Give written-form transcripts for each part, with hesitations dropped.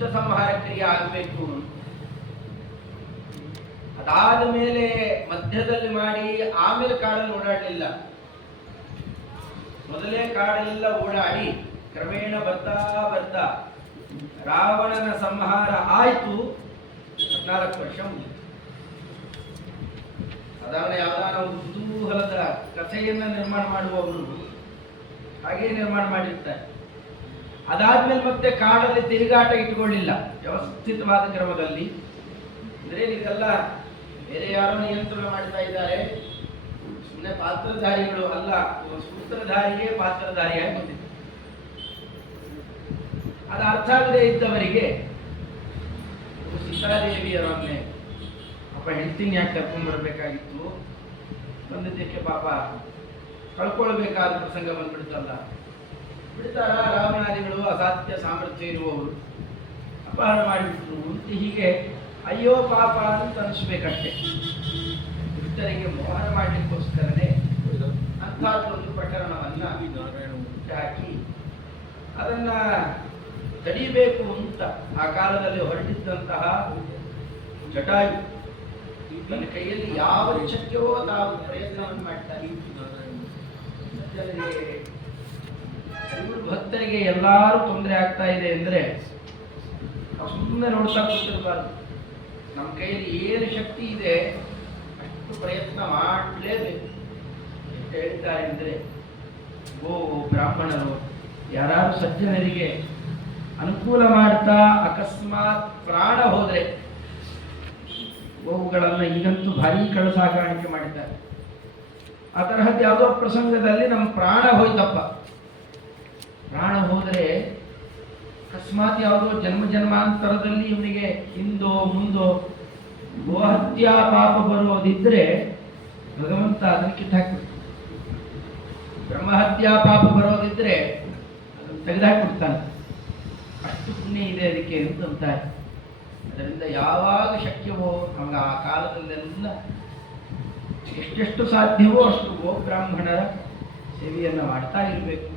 ದುಷ್ಟ ಸಂಹಾರ ಕ್ರಿಯೆ ಆಗಬೇಕು. ಅದಾದ ಮೇಲೆ ಮಧ್ಯದಲ್ಲಿ ಮಾಡಿ ಆಮೇಲೆ ಕಾಡಲ್ಲಿ ಓಡಾಡಲಿಲ್ಲ. ಮೊದಲೇ ಕಾಡೆಲ್ಲ ಓಡಾಡಿ ಕ್ರಮೇಣ ಬರ್ತಾ ಬರ್ತಾ ರಾವಣನ ಸಂಹಾರ ಆಯ್ತು. 14 ವರ್ಷ ಮುಗಿತು. ಸಾಧಾರಣ ಯಾವ್ದಾರ ಒಂದು ಕುತೂಹಲದ ಕಥೆಯನ್ನ ನಿರ್ಮಾಣ ಮಾಡುವವರು ಹಾಗೇ ನಿರ್ಮಾಣ ಮಾಡಿರ್ತಾರೆ. ಅದಾದ್ಮೇಲೆ ಮತ್ತೆ ಕಾಡಲ್ಲಿ ತಿರುಗಾಟ ಇಟ್ಟುಕೊಳ್ಳಿಲ್ಲ, ವ್ಯವಸ್ಥಿತವಾದ ಕ್ರಮದಲ್ಲಿ. ಅಂದ್ರೆ ಇದೆಲ್ಲ ಬೇರೆ ಯಾರೋ ನಿಯಂತ್ರಣ ಮಾಡ್ತಾ ಇದ್ದಾರೆ, ಸುಮ್ಮನೆ ಪಾತ್ರಧಾರಿಗಳು ಅಲ್ಲ, ಸೂತ್ರಧಾರಿಯೇ ಪಾತ್ರಧಾರಿಯಾಗಿ ಬಂದಿದೆ. ಅದು ಅರ್ಥ ಆಗದೆ ಇದ್ದವರಿಗೆ ಸೀತಾದೇವಿಯವರನ್ನೇ ಅಪ್ಪ ಹೆಂಡತಿನ ಯಾಕೆ ಕರ್ಕೊಂಡ್ ಬರಬೇಕಾಗಿತ್ತು, ಬಂದಿದ್ದಕ್ಕೆ ಪಾಪ ಕಳ್ಕೊಳ್ಬೇಕಾದ ಪ್ರಸಂಗ ಬಂದ್ಬಿಡ್ತಲ್ಲ. ಬಿಡ್ತಾರ ರಾವಣಾದಿಗಳು ಅಸಾಧ್ಯ ಸಾಮರ್ಥ್ಯ ಇರುವವರು ಅಪಹರಣ ಮಾಡಿಬಿಟ್ರು ಅಂತ ಹೀಗೆ ಅಯ್ಯೋ ಪಾಪ ಅಂತ ಅನಿಸ್ಬೇಕಷ್ಟೆ. ದುಷ್ಟರಿಗೆ ಮೋಹನ ಮಾಡಲಿಕ್ಕೋಸ್ಕರನೇ ಅಂಥದ್ದೊಂದು ಪ್ರಕರಣವನ್ನ ಹಾಕಿ ಅದನ್ನ ತಡಿಬೇಕು ಅಂತ ಆ ಕಾಲದಲ್ಲಿ ಹೊರಟಿದ್ದಂತಹ ಜಟಾಯು ತನ್ನ ಕೈಯಲ್ಲಿ ಯಾವ ಶಕ್ಯವೋ ತಾವು ಪ್ರಯತ್ನವನ್ನು ಮಾಡ್ತಾರೆ. ಭಕ್ತರಿಗೆ ಎಲ್ಲಾರು ತೊಂದರೆ ಆಗ್ತಾ ಇದೆ ಅಂದ್ರೆ ಸುಮ್ಮನೆ ನೋಡ್ತಾ ಕೂತಿರಬಾರ್ದು. ನಮ್ಮ ಕೈಯಲ್ಲಿ ಏನು ಶಕ್ತಿ ಇದೆ ಅಷ್ಟು ಪ್ರಯತ್ನ ಮಾಡಲೇಬೇಕು. ಎಷ್ಟು ಹೇಳ್ತಾರೆ ಅಂದ್ರೆ, ಬ್ರಾಹ್ಮಣರು ಯಾರು ಸಜ್ಜನರಿಗೆ ಅನುಕೂಲ ಮಾಡ್ತಾ ಅಕಸ್ಮಾತ್ ಪ್ರಾಣ ಹೋದ್ರೆ, ಗೋವುಗಳನ್ನ ಈಗಂತೂ ಭಾರಿ ಕಳಸಾಗಾಣಿಕೆ ಮಾಡಿದ್ದಾರೆ. ಆ ತರಹದ್ದು ಯಾವುದೋ ಪ್ರಸಂಗದಲ್ಲಿ ನಮ್ಮ ಪ್ರಾಣ ಹೋಯ್ತಪ್ಪ, ಪ್ರಾಣ ಹೋದರೆ ಅಕಸ್ಮಾತ್ ಯಾವುದೋ ಜನ್ಮ ಜನ್ಮಾಂತರದಲ್ಲಿ ಇವನಿಗೆ ಹಿಂದೋ ಮುಂದೋ ಗೋಹತ್ಯಾ ಪಾಪ ಬರೋದಿದ್ರೆ ಭಗವಂತ ಅದನ್ನು ಕಿತ್ತಾಕ್ಬಿಡ್ತಾನೆ. ಬ್ರಹ್ಮಹತ್ಯಾ ಪಾಪ ಬರೋದಿದ್ರೆ ಅದನ್ನು ತೆಗೆದಾಕ್ಬಿಡ್ತಾನೆ. ಅಷ್ಟು ಪುಣ್ಯ ಇದೆ ಅದಕ್ಕೆ ಅಂತಾರೆ. ಅದರಿಂದ ಯಾವಾಗ ಶಕ್ಯವೋ ಅವಾಗ ಆ ಕಾಲದಲ್ಲೆಲ್ಲ ಎಷ್ಟೆಷ್ಟು ಸಾಧ್ಯವೋ ಅಷ್ಟು ಗೋಬ್ರಾಹ್ಮಣರ ಸೇವೆಯನ್ನು ಮಾಡ್ತಾ ಇರಬೇಕು,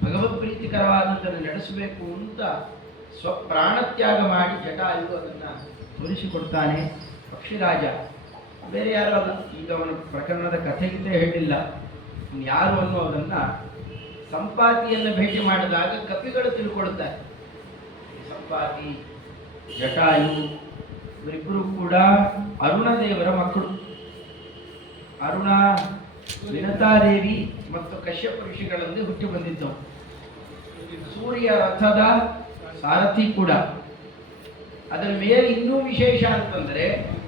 ಭಗವತ್ ಪ್ರೀತಿಕರವಾದದ್ದನ್ನು ನಡೆಸಬೇಕು ಅಂತ ಸ್ವಪ್ರಾಣತ್ಯಾಗ ಮಾಡಿ ಜಟಾಯು ಅದನ್ನು ತೋರಿಸಿಕೊಡ್ತಾನೆ. ಪಕ್ಷಿರಾಜ ಬೇರೆ ಯಾರು ಅಲ್ಲ, ಈಗ ಅವನ ಪ್ರಕರಣದ ಕಥೆಗಿಂತ ಹೇಳಿಲ್ಲ, ಯಾರು ಅನ್ನೋದನ್ನು ಸಂಪಾತಿಯನ್ನು ಭೇಟಿ ಮಾಡಿದಾಗ ಕಪಿಗಳು ತಿಳ್ಕೊಳ್ತಾರೆ. ಸಂಪಾತಿ ಜಟಾಯು ಇವರಿಬ್ಬರು ಕೂಡ ಅರುಣ ದೇವರ ಮಕ್ಕಳು. ಅರುಣ ವಿನತಾದೇವಿ ಮತ್ತು ಕಶ್ಯಪ ಋಷಿಗಳಲ್ಲಿ ಹುಟ್ಟಿ ಬಂದಿದ್ದವು. ಸೂರ್ಯ ರಥದ ಸಾರಥಿ ಕೂಡ. ಅದರ ಮೇಲೆ ಇನ್ನೂ ವಿಶೇಷ ಅಂತಂದ್ರೆ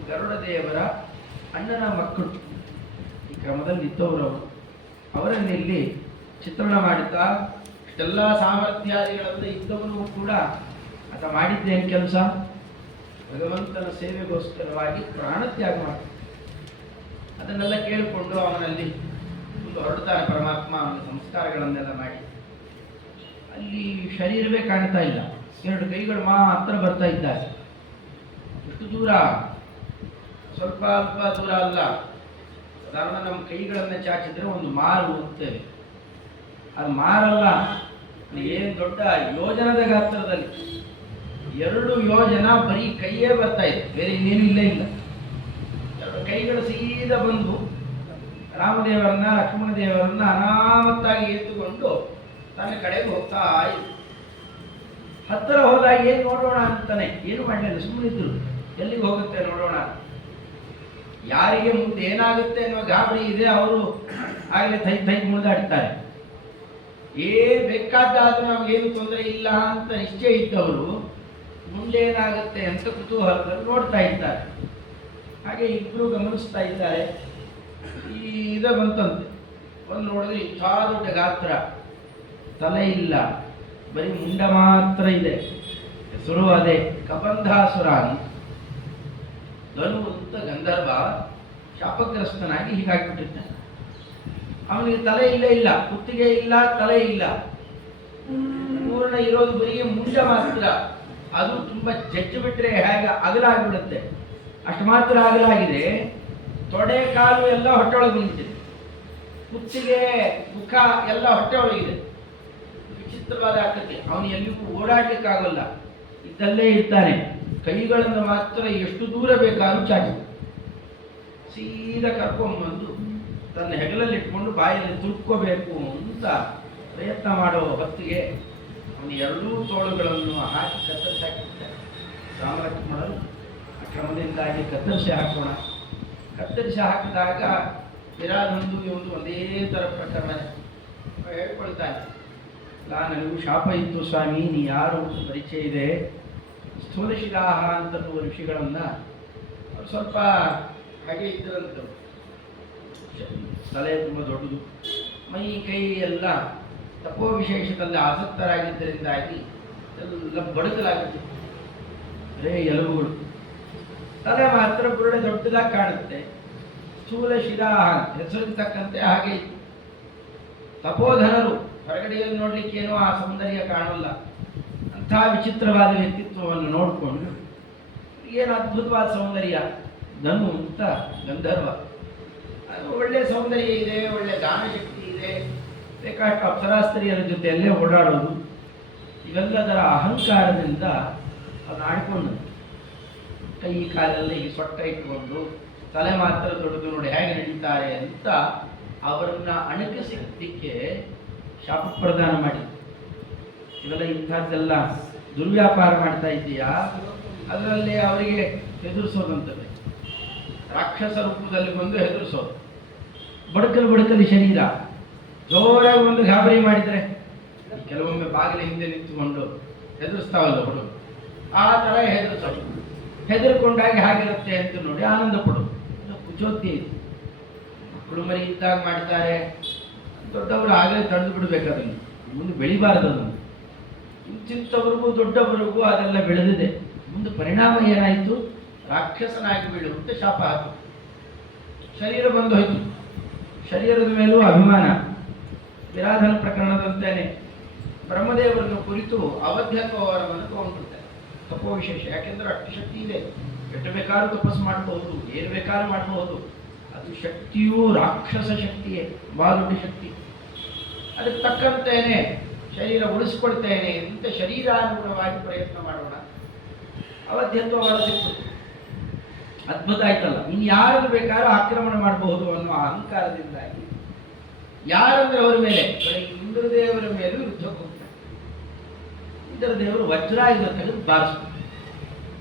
ಗರುಡ ದೇವರ ಅಣ್ಣನ ಮಕ್ಕಳು. ಈ ಕ್ರಮದಲ್ಲಿ ಇದ್ದವರವರು ಅವರನ್ನಿಲ್ಲಿ ಚಿತ್ರಣ ಮಾಡುತ್ತಾ ಇಷ್ಟೆಲ್ಲ ಸಾಮರ್ಥ್ಯಾದಿಗಳಂತ ಇದ್ದವರು ಕೂಡ ಆತ ಮಾಡಿದ್ದೇನು ಕೆಲಸ, ಭಗವಂತನ ಸೇವೆಗೋಸ್ಕರವಾಗಿ ಪ್ರಾಣತ್ಯಾಗ ಮಾಡ್ತಾರೆ. ಅದನ್ನೆಲ್ಲ ಕೇಳಿಕೊಂಡು ಅವನಲ್ಲಿ ಒಂದು ಹೊರಡ್ತಾನೆ ಪರಮಾತ್ಮ. ಅವನ ಸಂಸ್ಕಾರಗಳನ್ನೆಲ್ಲ ಮಾಡಿ ಅಲ್ಲಿ ಶರೀರವೇ ಕಾಣ್ತಾ ಇಲ್ಲ, 2 ಕೈಗಳು ಮಾತ್ರ ಬರ್ತಾ ಇದ್ದಾರೆ. ಎಷ್ಟು ದೂರ, ಸ್ವಲ್ಪ ಅಲ್ಪ ದೂರ ಅಲ್ಲ. ಸಾಧಾರಣ ನಮ್ಮ ಕೈಗಳನ್ನು ಚಾಚಿದ್ರೆ ಒಂದು ಮಾರು ಹೋಗ್ತೇವೆ, ಅದು ಮಾರಲ್ಲ, ಏನು ದೊಡ್ಡ ಯೋಜನದ ಗಾತ್ರದಲ್ಲಿ 2 ಯೋಜನ ಬರೀ ಕೈಯೇ ಬರ್ತಾ ಇದೆ, ಬೇರೆ ಇನ್ನೇನು ಇಲ್ಲ. 2 ಕೈಗಳು ಸೀದಾ ಬಂದು ರಾಮದೇವರನ್ನ ಲಕ್ಷ್ಮಣ ದೇವರನ್ನ ಅನಾಮತ್ತಾಗಿ ಎತ್ತುಕೊಂಡು ತನ್ನ ಕಡೆಗೆ ಹೋಗ್ತಾ ಇತ್ತು. ಹತ್ತಿರ ಹೋದಾಗ ಏನು ನೋಡೋಣ ಅಂತಾನೆ, ಏನು ಮಾಡಲಿಲ್ಲ, ಸುಮ್ಮನಿದ್ರು. ಎಲ್ಲಿಗೆ ಹೋಗುತ್ತೆ ನೋಡೋಣ, ಯಾರಿಗೆ ಮುಂದೆ ಏನಾಗುತ್ತೆ ಅನ್ನೋ ಗಾಬರಿ ಇದೆ. ಅವರು ಆಗಲೇ ಥೈ ಮುಂದಾಡ್ತಾರೆ. ಏನು ಬೇಕಾದ್ದಾದ್ರೂ ನಮಗೇನು ತೊಂದರೆ ಇಲ್ಲ ಅಂತ ನಿಶ್ಚಯ ಇದ್ದವರು ಮುಂದೆ ಏನಾಗುತ್ತೆ ಅಂತ ಕುತೂಹಲದಲ್ಲಿ ನೋಡ್ತಾ ಇದ್ದಾರೆ. ಹಾಗೆ ಇಬ್ಬರು ಗಮನಿಸ್ತಾ ಇದ್ದಾರೆ. ಈ ಬಂತಂತೆ, ಒಂದು ನೋಡಿದ್ರೆ ಇಂಥ ದೊಡ್ಡ ಗಾತ್ರ, ತಲೆ ಇಲ್ಲ, ಬರೀ ಮುಂಡ ಮಾತ್ರ ಇದೆ. ಹೆಸರು ಅದೇ ಕಬಂಧಾಸುರ ಅಂತ. ಧನು ಅಂತ ಗಂಧರ್ವ ಶಾಪಗ್ರಸ್ತನಾಗಿ ಹೀಗಾಗಿಬಿಟ್ಟಿರ್ತಾನೆ. ಅವನಿಗೆ ತಲೆ ಇಲ್ಲ, ಕುತ್ತಿಗೆ ಇಲ್ಲ, ತಲೆ ಇಲ್ಲ, ಪೂರ್ಣ ಇರೋದು ಬರೀ ಮುಂಡ ಮಾತ್ರ. ಅದು ತುಂಬಾ ಜಜ್ಜು ಬಿಟ್ರೆ ಹೇಗೆ ಅಗಲಾಗ್ಬಿಡುತ್ತೆ, ಅಷ್ಟು ಮಾತ್ರ ಅಗಲಾಗಿದೆ. ತೊಡೆ ಕಾಲು ಎಲ್ಲ ಹೊಟ್ಟೆ ಒಳಗೆ ಬಂದಿದೆ, ಕುತ್ತಿಗೆ ಮುಖ ಎಲ್ಲ ಹೊಟ್ಟೆ ಒಳಗಿದೆ. ವಿಚಿತ್ರವಾದ ಆಕೃತಿ. ಅವನು ಎಲ್ಲಿಗೂ ಓಡಾಡ್ಲಿಕ್ಕಾಗಲ್ಲ. ಇದ್ದಲ್ಲೇ ಇರ್ತಾನೆ. ಕೈಗಳನ್ನು ಮಾತ್ರ ಎಷ್ಟು ದೂರ ಬೇಕಾದ್ರೂ ಚಾಚಿ ಸೀದಾ ಕರ್ಕೊಂಬಂದು ತನ್ನ ಹೆಗಲಲ್ಲಿ ಇಟ್ಕೊಂಡು ಬಾಯಲ್ಲಿ ತುಳ್ಕೋಬೇಕು ಅಂತ ಪ್ರಯತ್ನ ಮಾಡೋ ಹೊತ್ತಿಗೆ ಅವನು ಎರಡೂ ತೋಳುಗಳನ್ನು ಹಾಕಿ ಕತ್ತರಿಸಿ ಹಾಕಿರ್ತಾರೆ. ರಾಮಲಕ್ಷ್ಮಣರು ಆ ಕ್ರಮದಿಂದಾಗಿ ಕತ್ತರಿಸಿ ಹಾಕೋಣ. ಕತ್ತರಿಸಿ ಹಾಕಿದಾಗ ವಿರಾಧಂದು ಇವನು ಒಂದೇ ಥರ ಪ್ರಕರಣ ಹೇಳ್ಕೊಳ್ತಾನೆ. ನನಗೂ ಶಾಪ ಇತ್ತು ಸ್ವಾಮಿ, ನೀ ಯಾರು ಅಂತ ಪರಿಚಯ ಇದೆ. ಸ್ಥೂಲಶಿಲಾಹ ಅಂತನ್ನುವ ಋಷಿಗಳನ್ನು ಅವ್ರು ಸ್ವಲ್ಪ ಹಾಗೆ ಇದ್ದರಂತೆ. ತಲೆ ತುಂಬ ದೊಡ್ಡದು, ಮೈ ಕೈ ಎಲ್ಲ ತಪೋ ವಿಶೇಷದಲ್ಲಿ ಆಸಕ್ತರಾಗಿದ್ದರಿಂದಾಗಿ ಎಲ್ಲ ಬಡಕಲಾಗುತ್ತೆ. ಬರೇ ಎಲುಬುಗಳು, ತಲೆ ಮಾತ್ರ ಬುರುಡೆ ದೊಡ್ಡದಾಗಿ ಕಾಣುತ್ತೆ. ಸ್ಥೂಲ ಶಿಲಾಹ ಹೆಸರಿಗೆ ತಕ್ಕಂತೆ ಹಾಗೆ ಇತ್ತು. ತಪೋಧನರು ಹೊರಗಡೆಯಲ್ಲಿ ನೋಡ್ಲಿಕ್ಕೇನೋ ಆ ಸೌಂದರ್ಯ ಕಾಣೋಲ್ಲ. ಅಂಥ ವಿಚಿತ್ರವಾದ ವ್ಯಕ್ತಿತ್ವವನ್ನು ನೋಡಿಕೊಂಡು ಏನು ಅದ್ಭುತವಾದ ಸೌಂದರ್ಯ, ಧನು ಅಂತ ಗಂಧರ್ವ, ಅದು ಒಳ್ಳೆ ಸೌಂದರ್ಯ ಇದೆ, ಒಳ್ಳೆ ಗಾನಶಕ್ತಿ ಇದೆ, ಬೇಕಾಷ್ಟು ಅಪ್ಸರಾಸ್ತ್ರೀಯರ ಜೊತೆಯಲ್ಲೇ ಓಡಾಡೋದು. ಇವೆಲ್ಲದರ ಅಹಂಕಾರದಿಂದ ಅದನ್ನು ಆಡ್ಕೊಂಡು ಕೈ ಕಾಲಲ್ಲಿ ಸೊಟ್ಟ ಇಟ್ಕೊಂಡು ತಲೆ ಮಾತ್ರ ದೊಡ್ಡದು ನೋಡಿ ಹೇಗೆ ನಡೀತಾರೆ ಅಂತ ಅವರನ್ನ ಅಣಕಿಸಿದ್ದಕ್ಕೆ ಶಾಪ ಪ್ರದಾನ ಮಾಡಿ. ಇವೆಲ್ಲ ಇಂಥದ್ದೆಲ್ಲ ದುರ್ವ್ಯಾಪಾರ ಮಾಡ್ತಾ ಇದ್ದೀಯಾ, ಅದರಲ್ಲಿ ಅವರಿಗೆ ಹೆದರಿಸೋದಂತದೆ. ರಾಕ್ಷಸ ರೂಪದಲ್ಲಿ ಬಂದು ಹೆದರಿಸೋದು, ಬಡಕಲು ಶರೀರ ಜೋರಾಗಿ ಒಂದು ಗಾಬರಿ ಮಾಡಿದರೆ ಕೆಲವೊಮ್ಮೆ ಬಾಗಿಲ ಹಿಂದೆ ನಿಂತುಕೊಂಡು ಹೆದರಿಸ್ತಾವಲ್ಲ ಹುಡುಗ, ಆ ಥರ ಹೆದರಿಸೋದು. ಹೆದರ್ಕೊಂಡಾಗಿ ಹಾಗಿರುತ್ತೆ ಅಂತ ನೋಡಿ ಆನಂದ ಪಡೋದು. ಕುಚೋದ್ಯ ಇದು. ಮಕ್ಕಳು ಮರಿ ಇದ್ದಾಗ ಮಾಡ್ತಾರೆ, ದೊಡ್ಡವರು ಆಗಲೇ ತಡೆದು ಬಿಡಬೇಕು, ಅದನ್ನು ಮುಂದೆ ಬೆಳಿಬಾರದು. ಅದನ್ನು ಇಂತಿಂಥವ್ರಿಗೂ ದೊಡ್ಡವರಿಗೂ ಅದೆಲ್ಲ ಬೆಳೆದಿದೆ. ಮುಂದೆ ಪರಿಣಾಮ ಏನಾಯಿತು, ರಾಕ್ಷಸನಾಗಿ ಬೀಳುವಂತೆ ಶಾಪ ಹಾಕಿ ಶರೀರ ಬಂದು ಹೋಯ್ತು. ಶರೀರದ ಮೇಲೂ ಅಭಿಮಾನ. ವಿರಾಧನ ಪ್ರಕರಣದಂತೆಯೇ ಬ್ರಹ್ಮದೇವರನ್ನು ಕುರಿತು ಅವಧ್ಯತ್ವವರವನ್ನು ತಗೊಂಡ್ಬಿಡ್ತಾರೆ. ತಪೋ ವಿಶೇಷ, ಯಾಕೆಂದ್ರೆ ಅಷ್ಟು ಶಕ್ತಿ ಇದೆ. ಎಷ್ಟು ಬೇಕಾದ್ರೂ ತಪಸ್ಸು ಮಾಡಬಹುದು, ಏನು ಬೇಕಾದ್ರೂ ಮಾಡಬಹುದು. ಅದು ಶಕ್ತಿಯೂ ರಾಕ್ಷಸ ಶಕ್ತಿಯೇ, ಬಹಳ ದೊಡ್ಡ ಶಕ್ತಿ. ಅದಕ್ಕೆ ತಕ್ಕಂತೇನೆ ಶರೀರ ಉಳಿಸ್ಕೊಳ್ತೇನೆ ಅಂತ ಶರೀರಾನುಗುಣವಾಗಿ ಪ್ರಯತ್ನ ಮಾಡೋಣ. ಅವಧ್ಯತ್ವ ವರ ಸಿಕ್ತು, ಅದ್ಭುತ ಆಯ್ತಲ್ಲ. ಇನ್ನು ಯಾರು ಬೇಕಾದ್ರೂ ಆಕ್ರಮಣ ಮಾಡಬಹುದು ಅನ್ನುವ ಅಹಂಕಾರದಿಂದಾಗಿ ಯಾರಂದ್ರೆ ಅವರ ಮೇಲೆ, ಇಂದ್ರದೇವರ ಮೇಲೂ ಯುದ್ಧಕ್ಕೆ ಹೋಗ್ತಾರೆ. ಇಂದ್ರದೇವರು ವಜ್ರಾಯುಧ ತೆಗೆದು ಬಾರಿಸ್ತಾರೆ,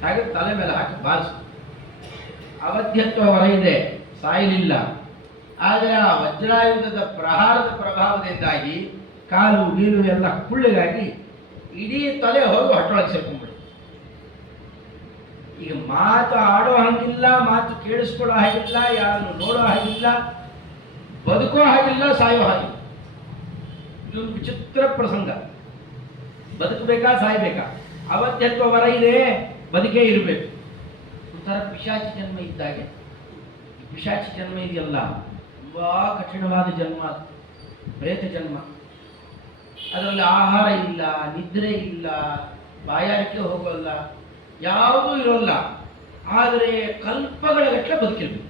ಹಾಗೆ ತಲೆ ಮೇಲೆ ಹಾಕಿ ಬಾರಿಸ್ತಾರೆ. ಅವಧ್ಯತ್ವ ವರ ಇದೆ, ಸಾಯಲಿಲ್ಲ. ಆದರೆ ಆ ವಜ್ರಾಯುಧದ ಪ್ರಹಾರದ ಪ್ರಭಾವದಿಂದಾಗಿ ಕಾಲು ಗೀಲು ಎಲ್ಲ ಕುಳ್ಳಿಗಾಗಿ ಇಡೀ ತಲೆ ಹೋಗಿ ಹೊಟ್ಟೊಳಗೆ ಸೇರ್ಕೊಂಡ್ಬಿಡು. ಈಗ ಮಾತು ಆಡೋ ಹಾಗಿಲ್ಲ, ಮಾತು ಕೇಳಿಸ್ಕೊಳ್ಳೋ ಹಾಗಿಲ್ಲ, ಯಾರನ್ನು ನೋಡೋ ಹಾಗಿಲ್ಲ, ಬದುಕೋ ಹಾಗಿಲ್ಲ, ಸಾಯೋ ಹಾಗಿಲ್ಲ. ಇದೊಂದು ವಿಚಿತ್ರ ಪ್ರಸಂಗ. ಬದುಕಬೇಕಾ ಸಾಯ್ಬೇಕಾ? ಅವಧ್ಯತ್ವ ವರ ಇದೆ, ಬದುಕೇ ಇರಬೇಕು. ಒಂಥರ ಪಿಶಾಚಿ ಜನ್ಮ ಇದ್ದಾಗೆ. ಪಿಶಾಚಿ ಜನ್ಮ ಇದೆಯಲ್ಲ, ತುಂಬಾ ಕಠಿಣವಾದ ಜನ್ಮ, ಪ್ರೇತ ಜನ್ಮ. ಅದರಲ್ಲಿ ಆಹಾರ ಇಲ್ಲ, ನಿದ್ರೆ ಇಲ್ಲ, ಬಾಯಾರಿಕೆ ಹೋಗೋಲ್ಲ, ಯಾವುದೂ ಇರೋಲ್ಲ. ಆದರೆ ಕಲ್ಪಗಳ ಗಟ್ಟಲೆ ಬದುಕಿರ್ಬೇಕು.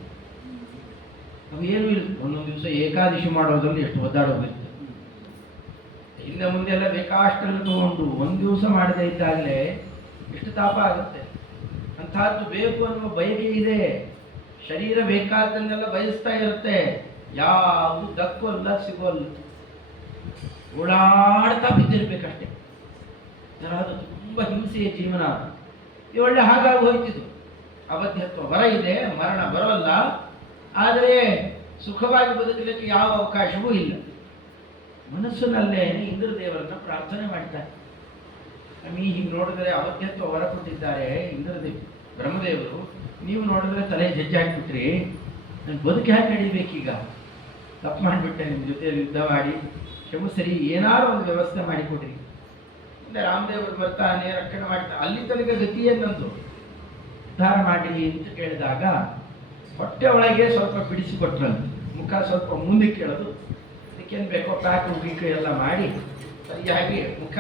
ಅವೇನು ಇಲ್ಲ. ಒಂದೊಂದು ದಿವಸ ಏಕಾದಶಿ ಮಾಡೋದ್ರಲ್ಲಿ ಎಷ್ಟು ಒದ್ದಾಡೋದಿರ್ತದೆ. ಹಿಂದೆ ಮುಂದೆ ಎಲ್ಲ ಬೇಕಾಷ್ಟನ್ನು ತಗೊಂಡು ಒಂದು ದಿವಸ ಮಾಡದೇ ಇದ್ದಾಗಲೇ ಎಷ್ಟು ತಾಪ ಆಗುತ್ತೆ. ಅಂಥದ್ದು ಬೇಕು ಅನ್ನುವ ಬಯಕೆ ಇದೆ. ಶರೀರ ಬೇಕಾದ್ದನ್ನೆಲ್ಲ ಬಯಸ್ತಾ ಇರುತ್ತೆ, ಯಾವುದು ದಕ್ಕೋಲ್ಲ, ಸಿಗೋಲ್ಲ, ಓಡಾಡ್ತಾ ಬಿದ್ದಿರ್ಬೇಕಷ್ಟೇ. ಅದು ತುಂಬ ಹಿಂಸೆಯ ಜೀವನ. ಒಳ್ಳೆ ಹಾಗಾಗಿ ಹೋಯ್ತಿದ್ದು. ಅವಧ್ಯತ್ವ ವರ ಇದೆ, ಮರಣ ಬರೋಲ್ಲ, ಆದರೆ ಸುಖವಾಗಿ ಬದುಕಲಿಕ್ಕೆ ಯಾವ ಅವಕಾಶವೂ ಇಲ್ಲ. ಮನಸ್ಸಿನಲ್ಲೇ ಇಂದ್ರದೇವರನ್ನ ಪ್ರಾರ್ಥನೆ ಮಾಡ್ತಾರೆ. ನಮಗೆ ಹೀಗೆ ನೋಡಿದ್ರೆ ಅವಧ್ಯತ್ವ ವರ ಕೊಟ್ಟಿದ್ದಾರೆ ಬ್ರಹ್ಮದೇವರು. ನೀವು ನೋಡಿದ್ರೆ ತಲೆ ಜಜ್ಜಿ ಹಾಕಿಬಿಟ್ರಿ, ನಾನು ಬದುಕಿ ಹಾಕಿ ನಡೀಬೇಕೀಗ. ತಪ್ಪು ಮಾಡಿಬಿಟ್ಟೆ, ನಿಮ್ಮ ಜೊತೆ ಯುದ್ಧ ಮಾಡಿ ಕ್ಷಮಿಸರಿ, ಏನಾದ್ರು ಒಂದು ವ್ಯವಸ್ಥೆ ಮಾಡಿಕೊಡ್ರಿ. ಅಂದರೆ ರಾಮದೇವರು ಬರ್ತಾನೆ, ರಕ್ಷಣೆ ಮಾಡ್ತಾನೆ. ಅಲ್ಲಿ ತನಕ ಗತಿಯನ್ನಂದು ಉದ್ಧಾರ ಮಾಡಿ ಅಂತ ಕೇಳಿದಾಗ ಹೊಟ್ಟೆ ಒಳಗೆ ಸ್ವಲ್ಪ ಬಿಡಿಸಿಕೊಟ್ರಂತೆ. ಮುಖ ಸ್ವಲ್ಪ ಮುಂದಕ್ಕೆ ಕೇಳೋದು, ಅದಕ್ಕೇನು ಬೇಕೋ ಪ್ಯಾಕ್ ಗೀಕು ಎಲ್ಲ ಮಾಡಿ ಸರಿಯಾಗಿ ಮುಖ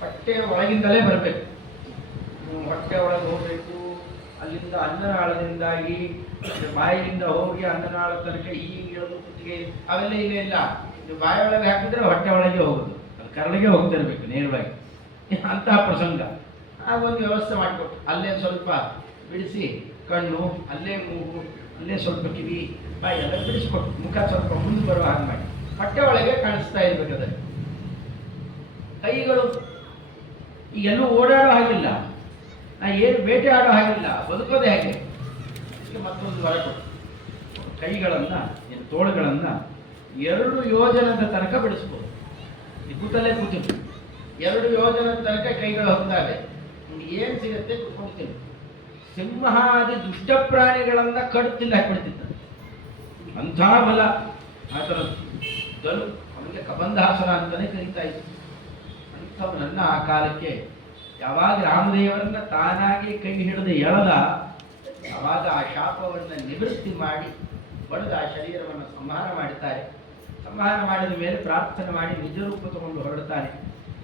ಹೊಟ್ಟೆ ಒಳಗಿಂದಲೇ ಬರಬೇಕು. ಹೊಟ್ಟೆ ಒಳಗೆ ಹೋಗಬೇಕು. ಅಲ್ಲಿಂದ ಅನ್ನನಾಳದಿಂದಾಗಿ ಬಾಯಿಯಿಂದ ಹೋಗಿ ಅನ್ನನಾಳ ತನಕ ಹೀಗೆ ಇಳೋದು, ಕುತ್ತಿಗೆ ಅವೆಲ್ಲ ಈಗ ಇಲ್ಲ. ನೀವು ಬಾಯಿ ಒಳಗೆ ಹಾಕಿದ್ರೆ ಹೊಟ್ಟೆ ಒಳಗೆ ಹೋಗೋದು, ಅದು ಕರಳಿಗೆ ಹೋಗ್ತಿರ್ಬೇಕು ನೇರವಾಗಿ. ಅಂತಹ ಪ್ರಸಂಗ. ಆಗ ಒಂದು ವ್ಯವಸ್ಥೆ ಮಾಡಿಕೊಟ್ಟು ಅಲ್ಲೇ ಸ್ವಲ್ಪ ಬಿಡಿಸಿ ಕಣ್ಣು, ಅಲ್ಲೇ ಮೂಗು, ಅಲ್ಲೇ ಸ್ವಲ್ಪ ಕಿವಿ, ಬಾಯಿ ಎಲ್ಲ ಬಿಡಿಸ್ಕೊಟ್ಟು ಮುಖ ಸ್ವಲ್ಪ ಮುಂದೆ ಬರುವ ಹಾಗೆ ಮಾಡಿ ಹೊಟ್ಟೆ ಒಳಗೆ ಕಾಣಿಸ್ತಾ ಇರ್ಬೇಕಾದ್ರೆ. ಕೈಗಳು ಈಗೆಲ್ಲೂ ಓಡಾಡೋ ಹಾಗಿಲ್ಲ, ಏನು ಬೇಟೆ ಆಡೋ ಹಾಗಿಲ್ಲ, ಬದುಕೋದೇ ಹಾಗೆ. ಅದಕ್ಕೆ ಮತ್ತೊಂದು ವರ ಕೊಟ್ಟು ಕೈಗಳನ್ನು, ತೋಳುಗಳನ್ನು 2 ಯೋಜನದ ತನಕ ಬಿಡಿಸ್ಬೋದು. ಕೂತಲ್ಲೇ ಕೂತಿರ್ತೀವಿ, 2 ಯೋಜನದ ತನಕ ಕೈಗಳು ಹೊಂದಾವೆ. ಏನು ಸಿಗುತ್ತೆ ಕುತ್ಕೊಳ್ತೀನಿ. ಸಿಂಹಾದಿ ದುಷ್ಟ ಪ್ರಾಣಿಗಳನ್ನ ಕಡ್ತಿಲ್ಲ ಹಾಕ್ಬಿಡ್ತಿದ್ದ, ಅಂಥ ಬಲ ಆ ಥರದ್ದು ದಲು. ಅವನಿಗೆ ಕಬಂಧಾಸುರ ಅಂತಲೇ ಕರೀತಾ ಇತ್ತು. ಅಂಥವನನ್ನ ಆ ಕಾಲಕ್ಕೆ ಯಾವಾಗ ರಾಮದೇವರನ್ನ ತಾನಾಗಿ ಕೈ ಹಿಡಿದು ಎಳೆದ, ಆವಾಗ ಆ ಶಾಪವನ್ನು ನಿವೃತ್ತಿ ಮಾಡಿ ಬಡಿದು ಆ ಶರೀರವನ್ನು ಸಂಹಾರ ಮಾಡುತ್ತಾರೆ. ಸಂಹಾರ ಮಾಡಿದ ಮೇಲೆ ಪ್ರಾರ್ಥನೆ ಮಾಡಿ ನಿಜ ರೂಪ ತಗೊಂಡು ಹೊರಡುತ್ತಾನೆ.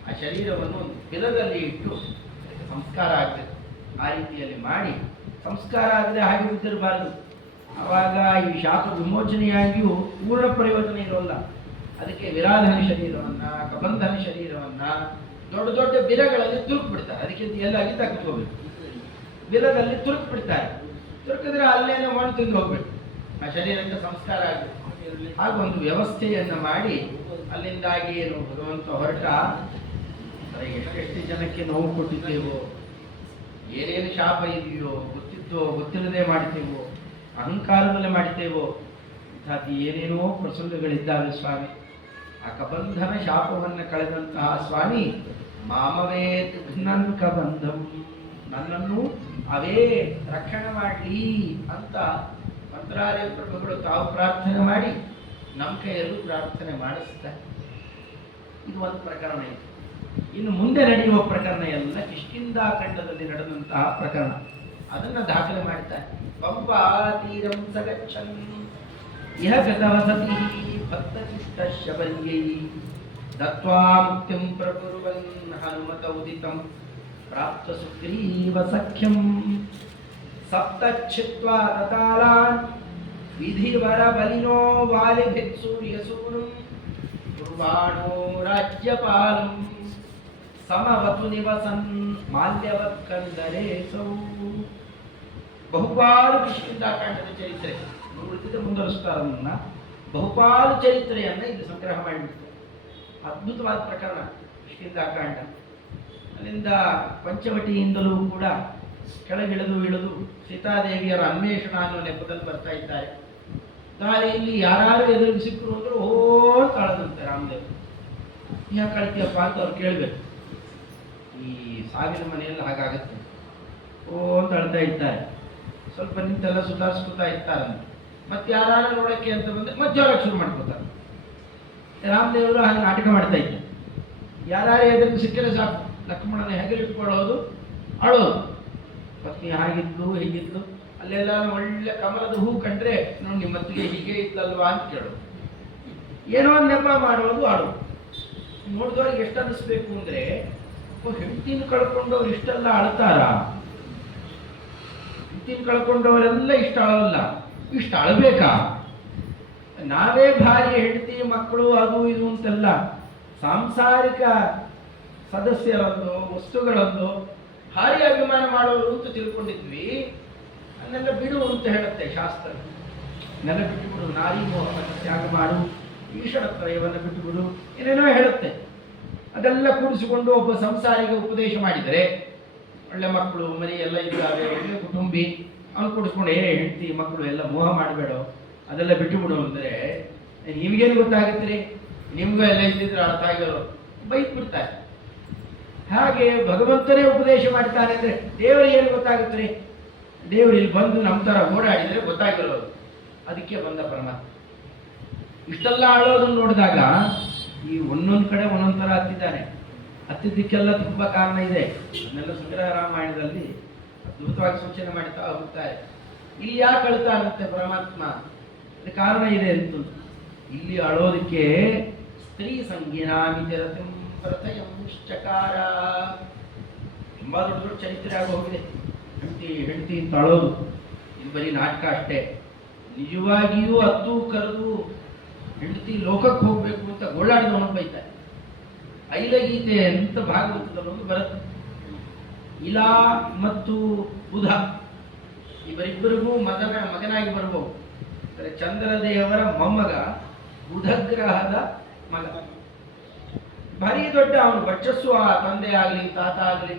ಆ ಶರೀರವನ್ನು ಒಂದು ಬಿಲದಲ್ಲಿ ಇಟ್ಟು ಸಂಸ್ಕಾರ ಆಗ್ತದೆ. ಆ ರೀತಿಯಲ್ಲಿ ಮಾಡಿ ಸಂಸ್ಕಾರ ಆಗದೆ ಹಾಗೆ ಬಿದ್ದಿರಬಾರದು. ಆವಾಗ ಈ ಶಾಪ ವಿಮೋಚನೆಯಾಗಿಯೂ ಪೂರ್ಣ ಪ್ರಯೋಜನ ಇರೋಲ್ಲ. ಅದಕ್ಕೆ ವಿರಾಧನ ಶರೀರವನ್ನ, ಕಬಂಧನ ಶರೀರವನ್ನ ದೊಡ್ಡ ದೊಡ್ಡ ಬಿಲಗಳಲ್ಲಿ ತುರುಕು ಬಿಡ್ತಾರೆ. ಅದಕ್ಕೆ ಎಲ್ಲಾಗಿ ತೆಗೆದುಕೋಬೇಕು. ಬಿಲದಲ್ಲಿ ತುರುಕು ಬಿಡ್ತಾರೆ. ತುರುಕಿದ್ರೆ ಅಲ್ಲೇನೆ ಮಣ್ಣು ತಿಂದು ಹೋಗ್ಬೇಕು. ಆ ಶರೀರಕ್ಕೆ ಸಂಸ್ಕಾರ ಆಗಬೇಕು. ಹಾಗೊಂದು ವ್ಯವಸ್ಥೆಯನ್ನು ಮಾಡಿ ಅಲ್ಲಿಂದಾಗಿ ಏನು ಭಗವಂತ ಹೊರಟ. ಎಷ್ಟೆಷ್ಟು ಜನಕ್ಕೆ ನೋವು ಕೊಟ್ಟಿದ್ದೇವೋ, ಏನೇನು ಶಾಪ ಇದೆಯೋ ಗೊತ್ತಿದ್ದೋ ಗೊತ್ತಿಲ್ಲದೆ ಮಾಡ್ತೇವೋ, ಅಹಂಕಾರದಲ್ಲೇ ಮಾಡ್ತೇವೋ, ಇಂಥದ್ದು ಏನೇನೋ ಪ್ರಸಂಗಗಳಿದ್ದಾವೆ ಸ್ವಾಮಿ. ಆ ಕಬಂಧನ ಶಾಪವನ್ನು ಕಳೆದಂತಹ ಸ್ವಾಮಿ ಮಾಮವೇತ್ ಘ್ನನ್ ಕಬಂಧಂ, ನನ್ನನ್ನು ಅವೇ ರಕ್ಷಣೆ ಮಾಡಲಿ ಅಂತ ಮಂತ್ರಾಲಯ ಪ್ರಭುಗಳು ತಾವು ಪ್ರಾರ್ಥನೆ ಮಾಡಿ ನಮ್ಮ ಕೈಯಲ್ಲೂ ಪ್ರಾರ್ಥನೆ ಮಾಡಿಸ್ತಾರೆ. ಇದು ಒಂದು ಪ್ರಕರಣ ಇದೆ. ಇನ್ನು ಮುಂದೆ ನಡೆಯುವ ಪ್ರಕರಣ ಎಲ್ಲ ಕಿಷ್ಕಿಂಧಾಖಂಡದಲ್ಲಿ ನಡೆದಂತಹ ಪ್ರಕರಣ, ಅದನ್ನು ದಾಖಲೆ ಮಾಡ್ತಾರೆ. ಪಂಪಾ ತೀರಂ ಸಗಚ್ಚನ್ ಇಹ ಗತವಸತಿ ಭಕ್ತಚಿತ್ತಶಬಲ್ಯೈ ದತ್ವಾ ಮುಕ್ತಿಂ ಪ್ರಕುರ್ವನ್ ಹನುಮತ ಉದಿತಂ ಪ್ರಾಪ್ತ ಸುಗ್ರೀವ ಸಖ್ಯಂ ಸಪ್ತಚ್ಛಿತ್ವಾ ತತಾಲಾನ್ ವಿಧಿವರ ಬಲಿನೋ ವಾಲಿಭಿತ್ಸೂರ್ಯಸೂನುಂ ಕುರ್ವಾಣೋ ರಾಜ್ಯಪಾಲಂ ಸಮವತು ನಿವಸನ್ ಮಾಲ್ಯವತ್ಕಂದರೇಸೌ. ಬಹುಪಾಲು ಕಿಷ್ಕಿಂಧಾಖಂಡದ ಚರಿತ್ರೆ ಉಳಿದಿದ್ದ ಮುಂದುವರಿಸ್ತಾರನ್ನ ಬಹುಪಾಲು ಚರಿತ್ರೆಯನ್ನು ಇದು ಸಂಗ್ರಹ ಮಾಡಿಬಿಡ್ತಾರೆ. ಅದ್ಭುತವಾದ ಪ್ರಕರಣ ಕಿಷ್ಕಿಂಧಾಖಂಡ. ಅಲ್ಲಿಂದ ಪಂಚವಟಿಯಿಂದಲೂ ಕೂಡ ಕೆಳಗಿಳಿದು ಇಳಿದು ಸೀತಾದೇವಿಯರ ಅನ್ವೇಷಣ ಅನ್ನೋ ನೆಪದಲ್ಲಿ ಬರ್ತಾ ಇದ್ದಾರೆ. ದಾರಿಯಲ್ಲಿ ಯಾರು ಎದುರಿಗೆ ಸಿಕ್ಕರು ಅಂದ್ರೆ ಓ ಕಳೆದಂತೆ ರಾಮದೇವ್. ಯಾಕೆ ಕಳ್ತೀಯಪ್ಪ ಅಂತ ಅವ್ರು ಕೇಳಬೇಕು. ಈ ಸಾವಿನ ಮನೆಯಲ್ಲಿ ಹಾಗಾಗತ್ತೆ. ಓ ಅಂತ ಅಳ್ತಾ ಇದ್ದಾರೆ. ಸ್ವಲ್ಪ ನಿಂತೆಲ್ಲ ಸುಧಾರಿಸ್ಕೊತಾ ಇರ್ತಾರಂತೆ. ಮತ್ತೆ ಯಾರು ನೋಡಕ್ಕೆ ಅಂತ ಬಂದ್ರೆ ಮತ್ತೆ ಅವ್ರಿಗೆ ಶುರು ಮಾಡ್ಕೋತಾರೆ. ರಾಮದೇವರು ಹಾಗೆ ನಾಟಕ ಮಾಡ್ತಾ ಇದ್ದಾರೆ. ಯಾರು ಎದುರಿಗೆ ಸಿಕ್ಕರೆ ಸಾಕು ಲಕ್ಷ್ಮಣನ ಹೆಗಲಿಟ್ಕೊಳ್ಳೋದು, ಅಳೋದು. ಪತ್ನಿ ಹಾಗಿದ್ಲು ಹೀಗಿದ್ಲು, ಅಲ್ಲೆಲ್ಲ ಒಳ್ಳೆ ಕಮಲದ ಹೂ ಕಂಡ್ರೆ ನೋಡಿ ನಿಮ್ಮತ್ತಿಗೆ ಹೀಗೆ ಇದ್ದಲ್ವಾ ಅಂತ ಕೇಳೋದು. ಏನೋ ಒಂದು ನೆಪ ಮಾಡೋದು, ಆಡೋದು. ನೋಡಿದವ್ರಿಗೆ ಎಷ್ಟು ಅನ್ನಿಸ್ಬೇಕು ಅಂದ್ರೆ ಹೆಂಡತಿನ ಕಳ್ಕೊಂಡವ್ರು ಇಷ್ಟೆಲ್ಲ ಅಳ್ತಾರ? ಹೆಂಡತಿನ ಕಳ್ಕೊಂಡವರೆಲ್ಲ ಇಷ್ಟ ಅಳಲ್ಲ, ಇಷ್ಟ ಅಳಬೇಕಾ? ನಾವೇ ಭಾರಿ ಹೆಂಡತಿ ಮಕ್ಕಳು ಅದು ಇದು ಅಂತೆಲ್ಲ ಸಾಂಸಾರಿಕ ಸದಸ್ಯರನ್ನು ವಸ್ತುಗಳನ್ನು ಭಾರಿ ಅಭಿಮಾನ ಮಾಡೋರು ಅಂತ ತಿಳ್ಕೊಂಡಿದ್ವಿ. ಅದನ್ನೆಲ್ಲ ಬಿಡು ಅಂತ ಹೇಳುತ್ತೆ ಶಾಸ್ತ್ರ. ನೆಲ ಬಿಟ್ಟುಬಿಡು, ನಾರಿ ಮೋಹವನ್ನು ತ್ಯಾಗ ಮಾಡು, ಈಶ್ವರತ್ರಯವನ್ನು ಬಿಟ್ಟುಬಿಡು, ಏನೇನೋ ಹೇಳುತ್ತೆ. ಅದೆಲ್ಲ ಕೂಡಿಸಿಕೊಂಡು ಒಬ್ಬ ಸಂಸಾರಿಗೆ ಉಪದೇಶ ಮಾಡಿದರೆ, ಒಳ್ಳೆ ಮಕ್ಕಳು ಮರಿ ಎಲ್ಲ ಇದ್ದಾವೆ, ಒಳ್ಳೆ ಕುಟುಂಬಿ, ಅವನು ಕೂಡಿಸ್ಕೊಂಡು ಹೆಂಡತಿ ಮಕ್ಕಳು ಎಲ್ಲ ಮೋಹ ಮಾಡಬೇಡ, ಅದೆಲ್ಲ ಬಿಟ್ಟುಬಿಡು ಅಂದರೆ ನಿಮಗೇನು ಗೊತ್ತಾಗುತ್ತೆ? ನಿಮ್ಗೂ ಎಲ್ಲ ಇದ್ದಿದ್ರೆ ಅರ್ಥ ಆಗಿರೋ ಬೈಕ್ ಬಿಡ್ತಾರೆ. ಹಾಗೆ ಭಗವಂತನೇ ಉಪದೇಶ ಮಾಡ್ತಾನೆ ಅಂದರೆ ದೇವರಿಗೆ ಏನು ಗೊತ್ತಾಗುತ್ತೆ? ದೇವರು ಇಲ್ಲಿ ಬಂದು ನಮ್ಮ ಥರ ಓಡಾಡಿದರೆ ಗೊತ್ತಾಗಿರೋದು. ಅದಕ್ಕೆ ಬಂದ ಪರಮಾತ್ಮ. ಇಷ್ಟೆಲ್ಲ ಆಳೋದನ್ನು ನೋಡಿದಾಗ ಈ ಒಂದೊಂದು ಕಡೆ ಒಂದೊಂದು ಥರ ಹತ್ತಿದ್ದಾನೆ. ಹತ್ತಿದ್ದಕ್ಕೆಲ್ಲ ತುಂಬ ಕಾರಣ ಇದೆ. ಅದನ್ನೆಲ್ಲ ಸಂಗ್ರಹ ರಾಮಾಯಣದಲ್ಲಿ ಅದ್ಭುತವಾಗಿ ಸೂಚನೆ ಮಾಡ್ತಾ ಹೋಗ್ತಾರೆ. ಇಲ್ಲಿ ಯಾಕೆ ಅಳ್ತಾನಂತೆ ಪರಮಾತ್ಮ? ಅದು ಕಾರಣ ಇದೆ ಅಂತ. ಇಲ್ಲಿ ಅಳೋದಕ್ಕೆ ಸ್ತ್ರೀ ಸಂಜ್ಞಾಮಿತಿರತಿಂ ಪ್ರಥಯಂಶ್ಚಕಾರ. ತುಂಬ ದೊಡ್ಡ ದೊಡ್ಡ ಚರಿತ್ರೆ ಆಗಿ ಹೋಗಿದೆ. ಹೆಂಡತಿ ಅಂತ ಅಳೋದು ಇದು ಬರೀ ನಾಟಕ ಅಷ್ಟೇ. ನಿಜವಾಗಿಯೂ ಹತ್ತು ಕರೆದು ಹೆಂಡತಿ ಲೋಕಕ್ಕೆ ಹೋಗ್ಬೇಕು ಅಂತ ಗೋಳಾಡಿದವನು ಬೈತಾರೆ. ಐಲಗೀತೆ ಅಂತ ಭಾಗವತದಲ್ಲೊಂದು ಬರುತ್ತೆ. ಇಲಾ ಮತ್ತು ಬುಧ ಇವರಿಬ್ಬರಿಗೂ ಮಗನಾಗಿ ಬರಬಹುದು. ಅಂದರೆ ಚಂದ್ರದೇವರ ಮೊಮ್ಮಗ ಬುಧಗ್ರಹದ ಮಗ. ಭಾರಿ ದೊಡ್ಡ ಅವನು ವರ್ಚಸ್ಸು, ಆ ತಂದೆ ಆಗಲಿ ತಾತ ಆಗಲಿ.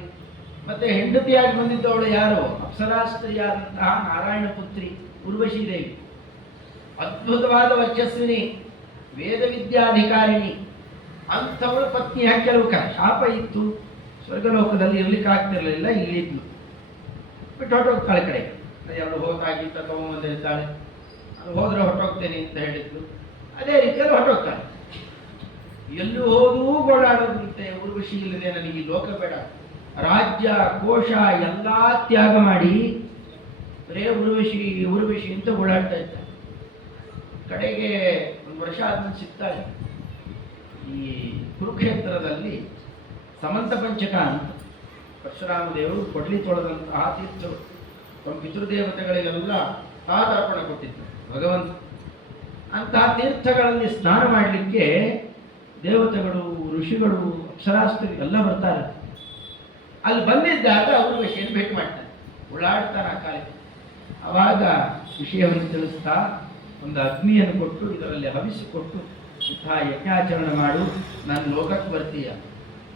ಮತ್ತೆ ಹೆಂಡತಿಯಾಗಿ ಬಂದಿದ್ದವಳು ಯಾರು? ಅಪ್ಸರಾಸ್ತ್ರೀಯಾದಂತಹ ನಾರಾಯಣ ಪುತ್ರಿ ಉರ್ವಶಿ ದೇವಿ. ಅದ್ಭುತವಾದ ವರ್ಚಸ್ವಿನಿ, ವೇದ ವಿದ್ಯಾಧಿಕಾರಿಣಿ. ಅಂಥವಳು ಪತ್ನಿ ಕೆಲವು ಶಾಪ ಇತ್ತು, ಸ್ವರ್ಗಲೋಕದಲ್ಲಿ ಇರ್ಲಿಕ್ಕೆ ಆಗ್ತಿರ್ಲಿಲ್ಲ, ಇಲ್ಲಿದ್ಲು. ಬಿಟ್ಟು ಹೊರಟೋಗ್ತಾಳೆ ಕಡೆ. ಅವಳು ಹೋದಾಗಿಂತ ತಗೊಂಬಂದಿರ್ತಾಳೆ. ಅದು ಹೋದ್ರೆ ಹೊರಟೋಗ್ತೇನೆ ಅಂತ ಹೇಳಿದ್ಲು. ಅದೇ ರೀತಿಯಲ್ಲಿ ಹೊರಟೋಗ್ತಾಳೆ. ಎಲ್ಲೂ ಹೋದೂ ಗೋಳಾಡೋದಂತೆ, ಉರ್ವಶಿ ಇಲ್ಲದೆ ನನಗೆ ಈ ಲೋಕ ಬೇಡ, ರಾಜ್ಯ ಕೋಶ ಎಲ್ಲ ತ್ಯಾಗ ಮಾಡಿ ಬರೇ ಉರ್ವಶಿ ಅಂತ ಓಡಾಡ್ತಾ ಇದ್ದ. ಕಡೆಗೆ ಒಂದು ವರ್ಷ ಆದ್ಮೇಲೆ ಸಿಗ್ತಾಳೆ. ಈ ಕುರುಕ್ಷೇತ್ರದಲ್ಲಿ ಸಮಂತ ಪಂಚಕ ಅಂತ ಪರಶುರಾಮ ದೇವರು ಕೊಡ್ಲಿ ತೊಳೆದಂತಹ ತೀರ್ಥರು ತಮ್ಮ ಪಿತೃದೇವತೆಗಳಿಗೆಲ್ಲ ಪಾದಾರ್ಪಣ ಕೊಟ್ಟಿದ್ದರು ಭಗವಂತ. ಅಂತಹ ತೀರ್ಥಗಳಲ್ಲಿ ಸ್ನಾನ ಮಾಡಲಿಕ್ಕೆ ದೇವತೆಗಳು, ಋಷಿಗಳು, ಅಪ್ಸರಾಸ್ತ್ರಿ ಎಲ್ಲ ಬರ್ತಾರೆ. ಅಲ್ಲಿ ಬಂದಿದ್ದಾಗ ಅವರು ವಿಷಯನ್ನು ಭೇಟಿ ಮಾಡ್ತಾರೆ, ಓಡಾಡ್ತಾರೆ ಆ ಕಾಲಕ್ಕೆ. ಆವಾಗ ವಿಷಯವನ್ನು ತಿಳಿಸ್ತಾ ಒಂದು ಅಗ್ನಿಯನ್ನು ಕೊಟ್ಟು ಇದರಲ್ಲಿ ಹವಿಸಿಕೊಟ್ಟು ಇಂಥ ಯಜ್ಞಾಚರಣೆ ಮಾಡು, ನಾನು ಲೋಕಕ್ಕೆ ಬರ್ತೀಯ.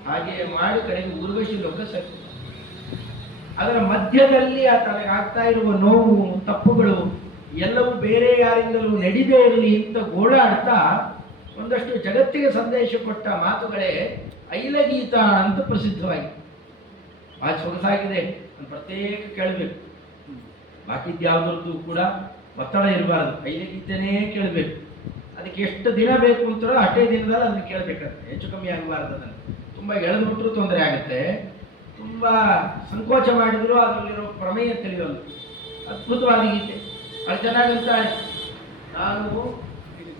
ಹಾಗೆ ಮಾಡಿ ಕಡೆಗೆ ಉರ್ವಶಿ ಲೋಕ ಸೇರ್ತಾರೆ. ಅದರ ಮಧ್ಯದಲ್ಲಿ ಆ ತನಗಾಗ್ತಾ ಇರುವ ನೋವು, ತಪ್ಪುಗಳು ಎಲ್ಲವೂ ಬೇರೆ ಯಾರಿಂದಲೂ ನಡಿದೇ ಇರಲಿ ಅಂತ ಗೋಳಾಡ್ತಾ ಒಂದಷ್ಟು ಜಗತ್ತಿಗೆ ಸಂದೇಶ ಕೊಟ್ಟ ಮಾತುಗಳೇ ಐಲಗೀತ ಅಂತ ಪ್ರಸಿದ್ಧವಾಗಿದೆ. ಆ ಸೊಗಸಾಗಿದೆ, ಪ್ರತ್ಯೇಕ ಕೇಳಬೇಕು. ಬಾಕಿದ್ಯಾವುದ್ರದ್ದು ಕೂಡ ಒತ್ತಡ ಇರಬಾರ್ದು, ಐಲಗೀತೆನೇ ಕೇಳಬೇಕು. ಅದಕ್ಕೆ ಎಷ್ಟು ದಿನ ಬೇಕು ಅಂತಾರೋ ಅಷ್ಟೇ ದಿನದಲ್ಲಿ ಅದನ್ನು ಕೇಳಬೇಕಂತೆ, ಹೆಚ್ಚು ಕಮ್ಮಿ ಆಗಬಾರ್ದು. ಅದನ್ನು ತುಂಬ ಎಳೆದ್ಬಿಟ್ರೂ ತೊಂದರೆ ಆಗುತ್ತೆ, ತುಂಬ ಸಂಕೋಚ ಮಾಡಿದರೂ ಅದರಲ್ಲಿರೋ ಪ್ರಮೇಯ ತಿಳಿಯೋಲ್ಲ. ಅದ್ಭುತವಾದ ಗೀತೆ, ಅದು ಚೆನ್ನಾಗಂತಾಳೆ. ನಾನು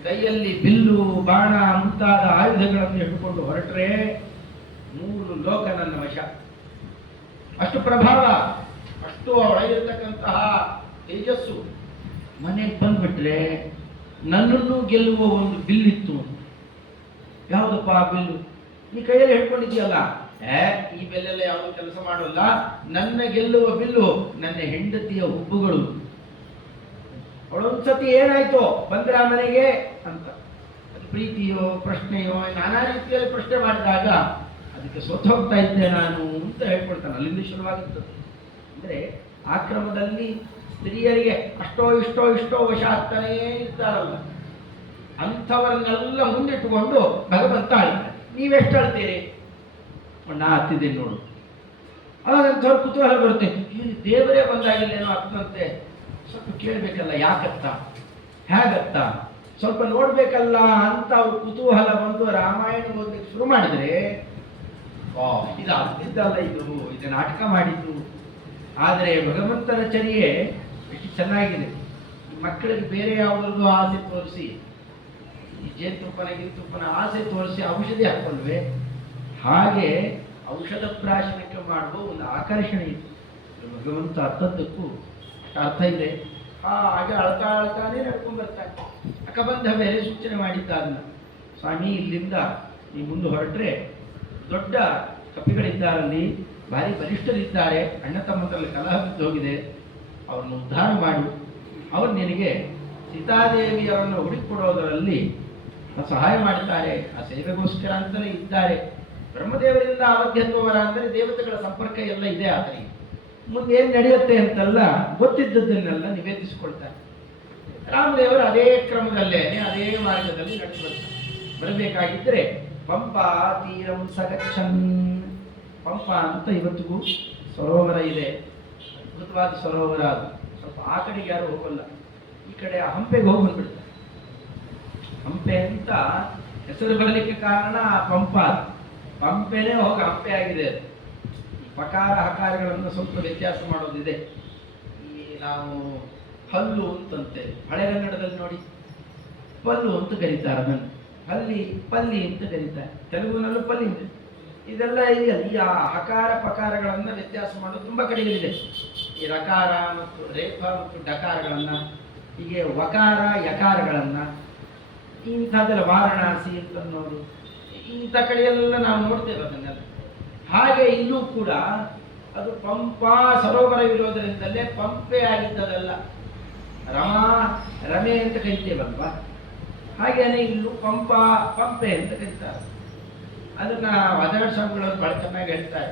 ಕೈಯಲ್ಲಿ ಬಿಲ್ಲು, ಬಾಣ ಮುಂತಾದ ಆಯುಧಗಳನ್ನು ಹಿಡ್ಕೊಂಡು ಹೊರಟ್ರೆ 3 ಲೋಕ ನನ್ನ ವಶ. ಅಷ್ಟು ಪ್ರಭಾವ, ಅಷ್ಟು ಒಳಗಿರ್ತಕ್ಕಂತಹ ತೇಜಸ್ಸು. ಮನೆಗೆ ಬಂದ್ಬಿಟ್ರೆ ನನ್ನನ್ನು ಗೆಲ್ಲುವ ಒಂದು ಬಿಲ್ಲಿತ್ತು. ಯಾವುದಪ್ಪ ಆ ಬಿಲ್ಲು? ನೀ ಕೈಯಲ್ಲಿ ಹಿಡ್ಕೊಂಡಿದ್ದೀಯಲ್ಲ, ಈ ಬೆಲ್ಲೆಲ್ಲ ಯಾವುದು ಕೆಲಸ ಮಾಡೋಲ್ಲ. ನನ್ನ ಗೆಲ್ಲುವ ಬಿಲ್ಲು ನನ್ನ ಹೆಂಡತಿಯ ಹುಬ್ಬುಗಳು. ಅವಳೊಂದ್ಸತಿ ಏನಾಯ್ತು ಬಂದ್ರೆ ಆ ಮನೆಗೆ ಅಂತ, ಅದು ಪ್ರೀತಿಯೋ ಪ್ರಶ್ನೆಯೋ ನಾನಾ ರೀತಿಯಲ್ಲಿ ಪ್ರಶ್ನೆ ಮಾಡಿದಾಗ ಅದಕ್ಕೆ ಸೋತು ಹೋಗ್ತಾ ಇದ್ದೆ ನಾನು ಅಂತ ಹೇಳ್ಕೊಳ್ತಾನೆ. ಅಲ್ಲಿಂದ ಶುರುವಾಗುತ್ತದೆ. ಅಂದರೆ ಆಕ್ರಮದಲ್ಲಿ ಸ್ತ್ರೀಯರಿಗೆ ಅಷ್ಟೋ ಇಷ್ಟೋ ವಶ ಆಗ್ತಾನೇ ಇರ್ತಾರಲ್ಲ, ಅಂಥವರನ್ನೆಲ್ಲ ಮುಂದಿಟ್ಟುಕೊಂಡು ಭಗವಂತ ಆಳ್ತಾರೆ. ನೀವೆಷ್ಟು ಅಳ್ತೀರಿ? ನಾ ಹತ್ತಿದ್ದೀನಿ ನೋಡು. ಅವಾಗಂಥವ್ರು ಕುತೂಹಲ ಬರುತ್ತೆ, ದೇವರೇ ಬಂದಾಗಿಲ್ಲೇನೋ ಆಗ್ತಂತೆ, ಸ್ವಲ್ಪ ಕೇಳಬೇಕಲ್ಲ, ಯಾಕತ್ತ ಹೇಗತ್ತ ಸ್ವಲ್ಪ ನೋಡ್ಬೇಕಲ್ಲ ಅಂತ ಅವ್ರು ಕುತೂಹಲ ಬಂದು ರಾಮಾಯಣ ಓದಲಿಕ್ಕೆ ಶುರು ಮಾಡಿದ್ರೆ, ಇದು ಅರ್ತಿದ್ದಲ್ಲ, ಇದು ನಾಟಕ ಮಾಡಿದ್ದು. ಆದರೆ ಭಗವಂತನ ಚರ್ಯೆ ಎಷ್ಟು ಚೆನ್ನಾಗಿದೆ. ಮಕ್ಕಳಿಗೆ ಬೇರೆ ಯಾವುದಾದ್ರು ಆಸೆ ತೋರಿಸಿ, ಈ ಜೇನುತುಪ್ಪನ ಆಸೆ ತೋರಿಸಿ ಔಷಧಿ ಹಾಕೊಂಡ್ವೆ, ಹಾಗೆ ಔಷಧ ಪ್ರಾಶನಕ್ಕೆ ಮಾಡುವ ಒಂದು ಆಕರ್ಷಣೆ ಇದೆ ಭಗವಂತ. ಅರ್ಥದ್ದಕ್ಕೂ ಅರ್ಥ ಇದೆ. ಹಾಗೆ ಅಳ್ತಾನೇ ನಡ್ಕೊಂಡು ಬರ್ತಾನೆ. ಅಕ್ಕಬಂಧ ಬೇರೆ ಸೂಚನೆ ಮಾಡಿದ್ದ ಅದನ್ನ, ಸ್ವಾಮಿ ಇಲ್ಲಿಂದ ಈ ಮುಂದೆ ಹೊರಟ್ರೆ ದೊಡ್ಡ ಕಪಿಗಳಿದ್ದಾರಲ್ಲಿ, ಭಾರಿ ಬಲಿಷ್ಠರಿದ್ದಾರೆ, ಅಣ್ಣ ತಮ್ಮಂತರಲ್ಲಿ ಕಲಹ ಬಿದ್ದು ಹೋಗಿದೆ, ಅವ್ರನ್ನ ಉದ್ಧಾರ ಮಾಡು. ಅವರು ನಿನಗೆ ಸೀತಾದೇವಿಯವರನ್ನು ಹುಡುಕಿಕೊಡೋದರಲ್ಲಿ ಸಹಾಯ ಮಾಡ್ತಾರೆ, ಆ ಸೇವೆಗೋಸ್ಕರ ಅಂತಲೇ ಇದ್ದಾರೆ. ಬ್ರಹ್ಮದೇವರಿಂದ ಅವಧ್ಯತ್ವವರ ಅಂದರೆ ದೇವತೆಗಳ ಸಂಪರ್ಕ ಎಲ್ಲ ಇದೆ. ಆತನಿಗೆ ಮುಂದೆ ಏನು ನಡೆಯುತ್ತೆ ಅಂತೆಲ್ಲ ಗೊತ್ತಿದ್ದದ್ದನ್ನೆಲ್ಲ ನಿವೇದಿಸಿಕೊಳ್ತಾರೆ. ರಾಮದೇವರು ಅದೇ ಕ್ರಮದಲ್ಲೇ ಅದೇ ಮಾರ್ಗದಲ್ಲಿ ನಡೆದು ಬರಬೇಕಾಗಿದ್ದರೆ ಪಂಪಾ ತೀರಂ ಸಗಚ್ಚನ್. ಪಂಪ ಅಂತ ಇವತ್ತಿಗೂ ಸರೋವರ ಇದೆ, ಅದ್ಭುತವಾದ ಸರೋವರ. ಅದು ಸ್ವಲ್ಪ ಆ ಕಡೆಗೆ ಯಾರು ಹೋಗಲ್ಲ, ಈ ಕಡೆ ಹಂಪೆಗೆ ಹೋಗಿ ಬಂದ್ಬಿಡ್ತಾರೆ. ಹಂಪೆ ಅಂತ ಹೆಸರು ಬರಲಿಕ್ಕೆ ಕಾರಣ ಪಂಪ. ಪಂಪೆನೇ ಹೋಗಿ ಹಂಪೆ ಆಗಿದೆ. ಪಕಾರ ಹಕಾರಗಳನ್ನು ಸ್ವಲ್ಪ ವ್ಯತ್ಯಾಸ ಮಾಡೋದಿದೆ. ಈ ನಾವು ಹಲ್ಲು ಅಂತಂತೆ ಹಳೆಗನ್ನಡದಲ್ಲಿ ನೋಡಿ ಪಲ್ಲು ಅಂತ ಕರೀತಾರೆ, ಅದನ್ನು ಪಲ್ಲಿ ಅಂತ ಕರೀತಾರೆ. ತೆಲುಗುನಲ್ಲೂ ಪಲ್ಲಿ ಇದೆ. ಇದೆಲ್ಲ ಇದೆಯಲ್ಲ, ಈ ಹಕಾರ ಪಕಾರಗಳನ್ನು ವ್ಯತ್ಯಾಸ ಮಾಡೋದು ತುಂಬ ಕಡೆಗಳಿದೆ. ಈ ರಕಾರ ಮತ್ತು ರೇಫ ಮತ್ತು ಡಕಾರಗಳನ್ನು, ಹೀಗೆ ವಕಾರ ಯಕಾರಗಳನ್ನು, ಇಂಥದ್ದೆಲ್ಲ ವಾರಣಾಸಿ ಅಂತನ್ನೋದು, ಇಂಥ ಕಡೆಯೆಲ್ಲ ನಾವು ನೋಡ್ತೇವೆ ಅದನ್ನೆಲ್ಲ. ಹಾಗೆ ಇಲ್ಲೂ ಕೂಡ ಅದು ಪಂಪಾ ಸರೋವರವಿರೋದರಿಂದಲೇ ಪಂಪೆ ಆಗಿದ್ದದಲ್ಲ. ರಮೆ ಅಂತ ಕರಿತೇವಲ್ವಾ, ಹಾಗೇನೆ ಇಲ್ಲೂ ಪಂಪೆ ಅಂತ ಕರೀತಾರೆ. ಅದನ್ನ ವಾದಾಡ ಸ್ವಾಮಿಗಳವರು ಬಹಳ ಚೆನ್ನಾಗಿ ಹೇಳ್ತಾರೆ.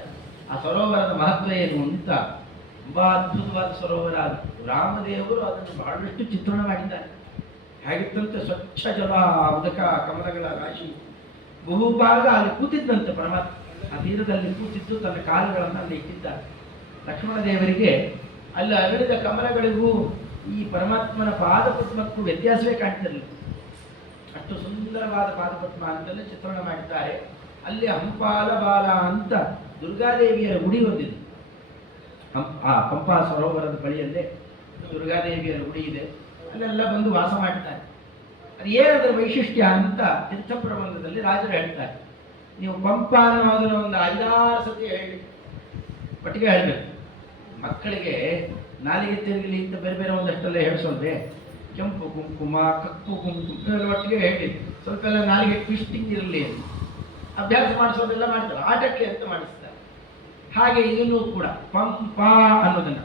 ಆ ಸರೋವರದ ಮಹತ್ವ ಏನು ಅಂತ. ತುಂಬಾ ಅದ್ಭುತವಾದ ಸರೋವರ ಅದು. ರಾಮದೇವರು ಅದನ್ನು ಬಹಳಷ್ಟು ಚಿತ್ರಣ ಮಾಡಿದ್ದಾರೆ. ಹೇಗಿತ್ತಂತೆ ಸ್ವಚ್ಛ ಜಲ, ಉದಕ ಕಮಲಗಳ ರಾಶಿ, ಬಹುಭಾಗ ಅಲ್ಲಿ ಕೂತಿದ್ದಂತೆ ಪರಮಾತ್ಮ. ಆ ತೀರದಲ್ಲಿ ಕೂತಿದ್ದು ತನ್ನ ಕಾಲುಗಳನ್ನು ಅಲ್ಲಿ ಇಟ್ಟಿದ್ದಾರೆ. ಲಕ್ಷ್ಮಣ ದೇವರಿಗೆ ಅಲ್ಲಿ ಅರಳಿದ ಕಮಲಗಳಿಗೂ ಈ ಪರಮಾತ್ಮನ ಪಾದಪದ್ಮಕ್ಕೂ ವ್ಯತ್ಯಾಸವೇ ಕಾಣ್ತಿರಲಿಲ್ಲ. ಅಷ್ಟು ಸುಂದರವಾದ ಪಾದಪದ್ಮ ಅಂತಲೇ ಚಿತ್ರಣ ಮಾಡಿದ್ದಾರೆ. ಅಲ್ಲಿ ಹಂಪಾಲ ಬಾಲ ಅಂತ ದುರ್ಗಾದೇವಿಯರ ಗುಡಿ ಹೊಂದಿದೆ. ಆ ಪಂಪಾ ಸರೋವರದ ಬಳಿಯಲ್ಲೇ ದುರ್ಗಾದೇವಿಯರ ಗುಡಿ ಇದೆ. ಅಲ್ಲೆಲ್ಲ ಬಂದು ವಾಸ ಮಾಡ್ತಾರೆ. ಅದು ಏನದರ ವೈಶಿಷ್ಟ್ಯ ಅಂತ ತೀರ್ಥ ಪ್ರಬಂಧದಲ್ಲಿ ರಾಜರು ಹೇಳ್ತಾರೆ. ನೀವು ಪಂಪ ಅನ್ನೋದನ್ನ ಒಂದು 5-6 ಸತಿ ಹೇಳಿ ಒಟ್ಟಿಗೆ ಹೇಳಬೇಕು. ಮಕ್ಕಳಿಗೆ ನಾಲಿಗೆ ತಿರುಗಲಿ ಅಂತ ಬೇರೆ ಬೇರೆ ಒಂದಷ್ಟೆಲ್ಲ ಹೇಳಿಸೋಲ್ವೇ, ಕೆಂಪು ಕುಂಕುಮ, ಕಪ್ಪು ಕುಂಕುಮ ಒಟ್ಟಿಗೆ ಹೇಳಿ ಸ್ವಲ್ಪ ಎಲ್ಲ ನಾಲಿಗೆ ಟ್ವಿಸ್ಟಿಂಗ್ ಇರಲಿ ಅಂತ ಅಭ್ಯಾಸ ಮಾಡಿಸೋದೆಲ್ಲ ಮಾಡ್ತಾರೆ, ಆಟಕ್ಕೆ ಅಂತ ಮಾಡಿಸ್ತಾರೆ. ಹಾಗೆ ಇದನ್ನು ಕೂಡ ಪಂಪ ಅನ್ನೋದನ್ನ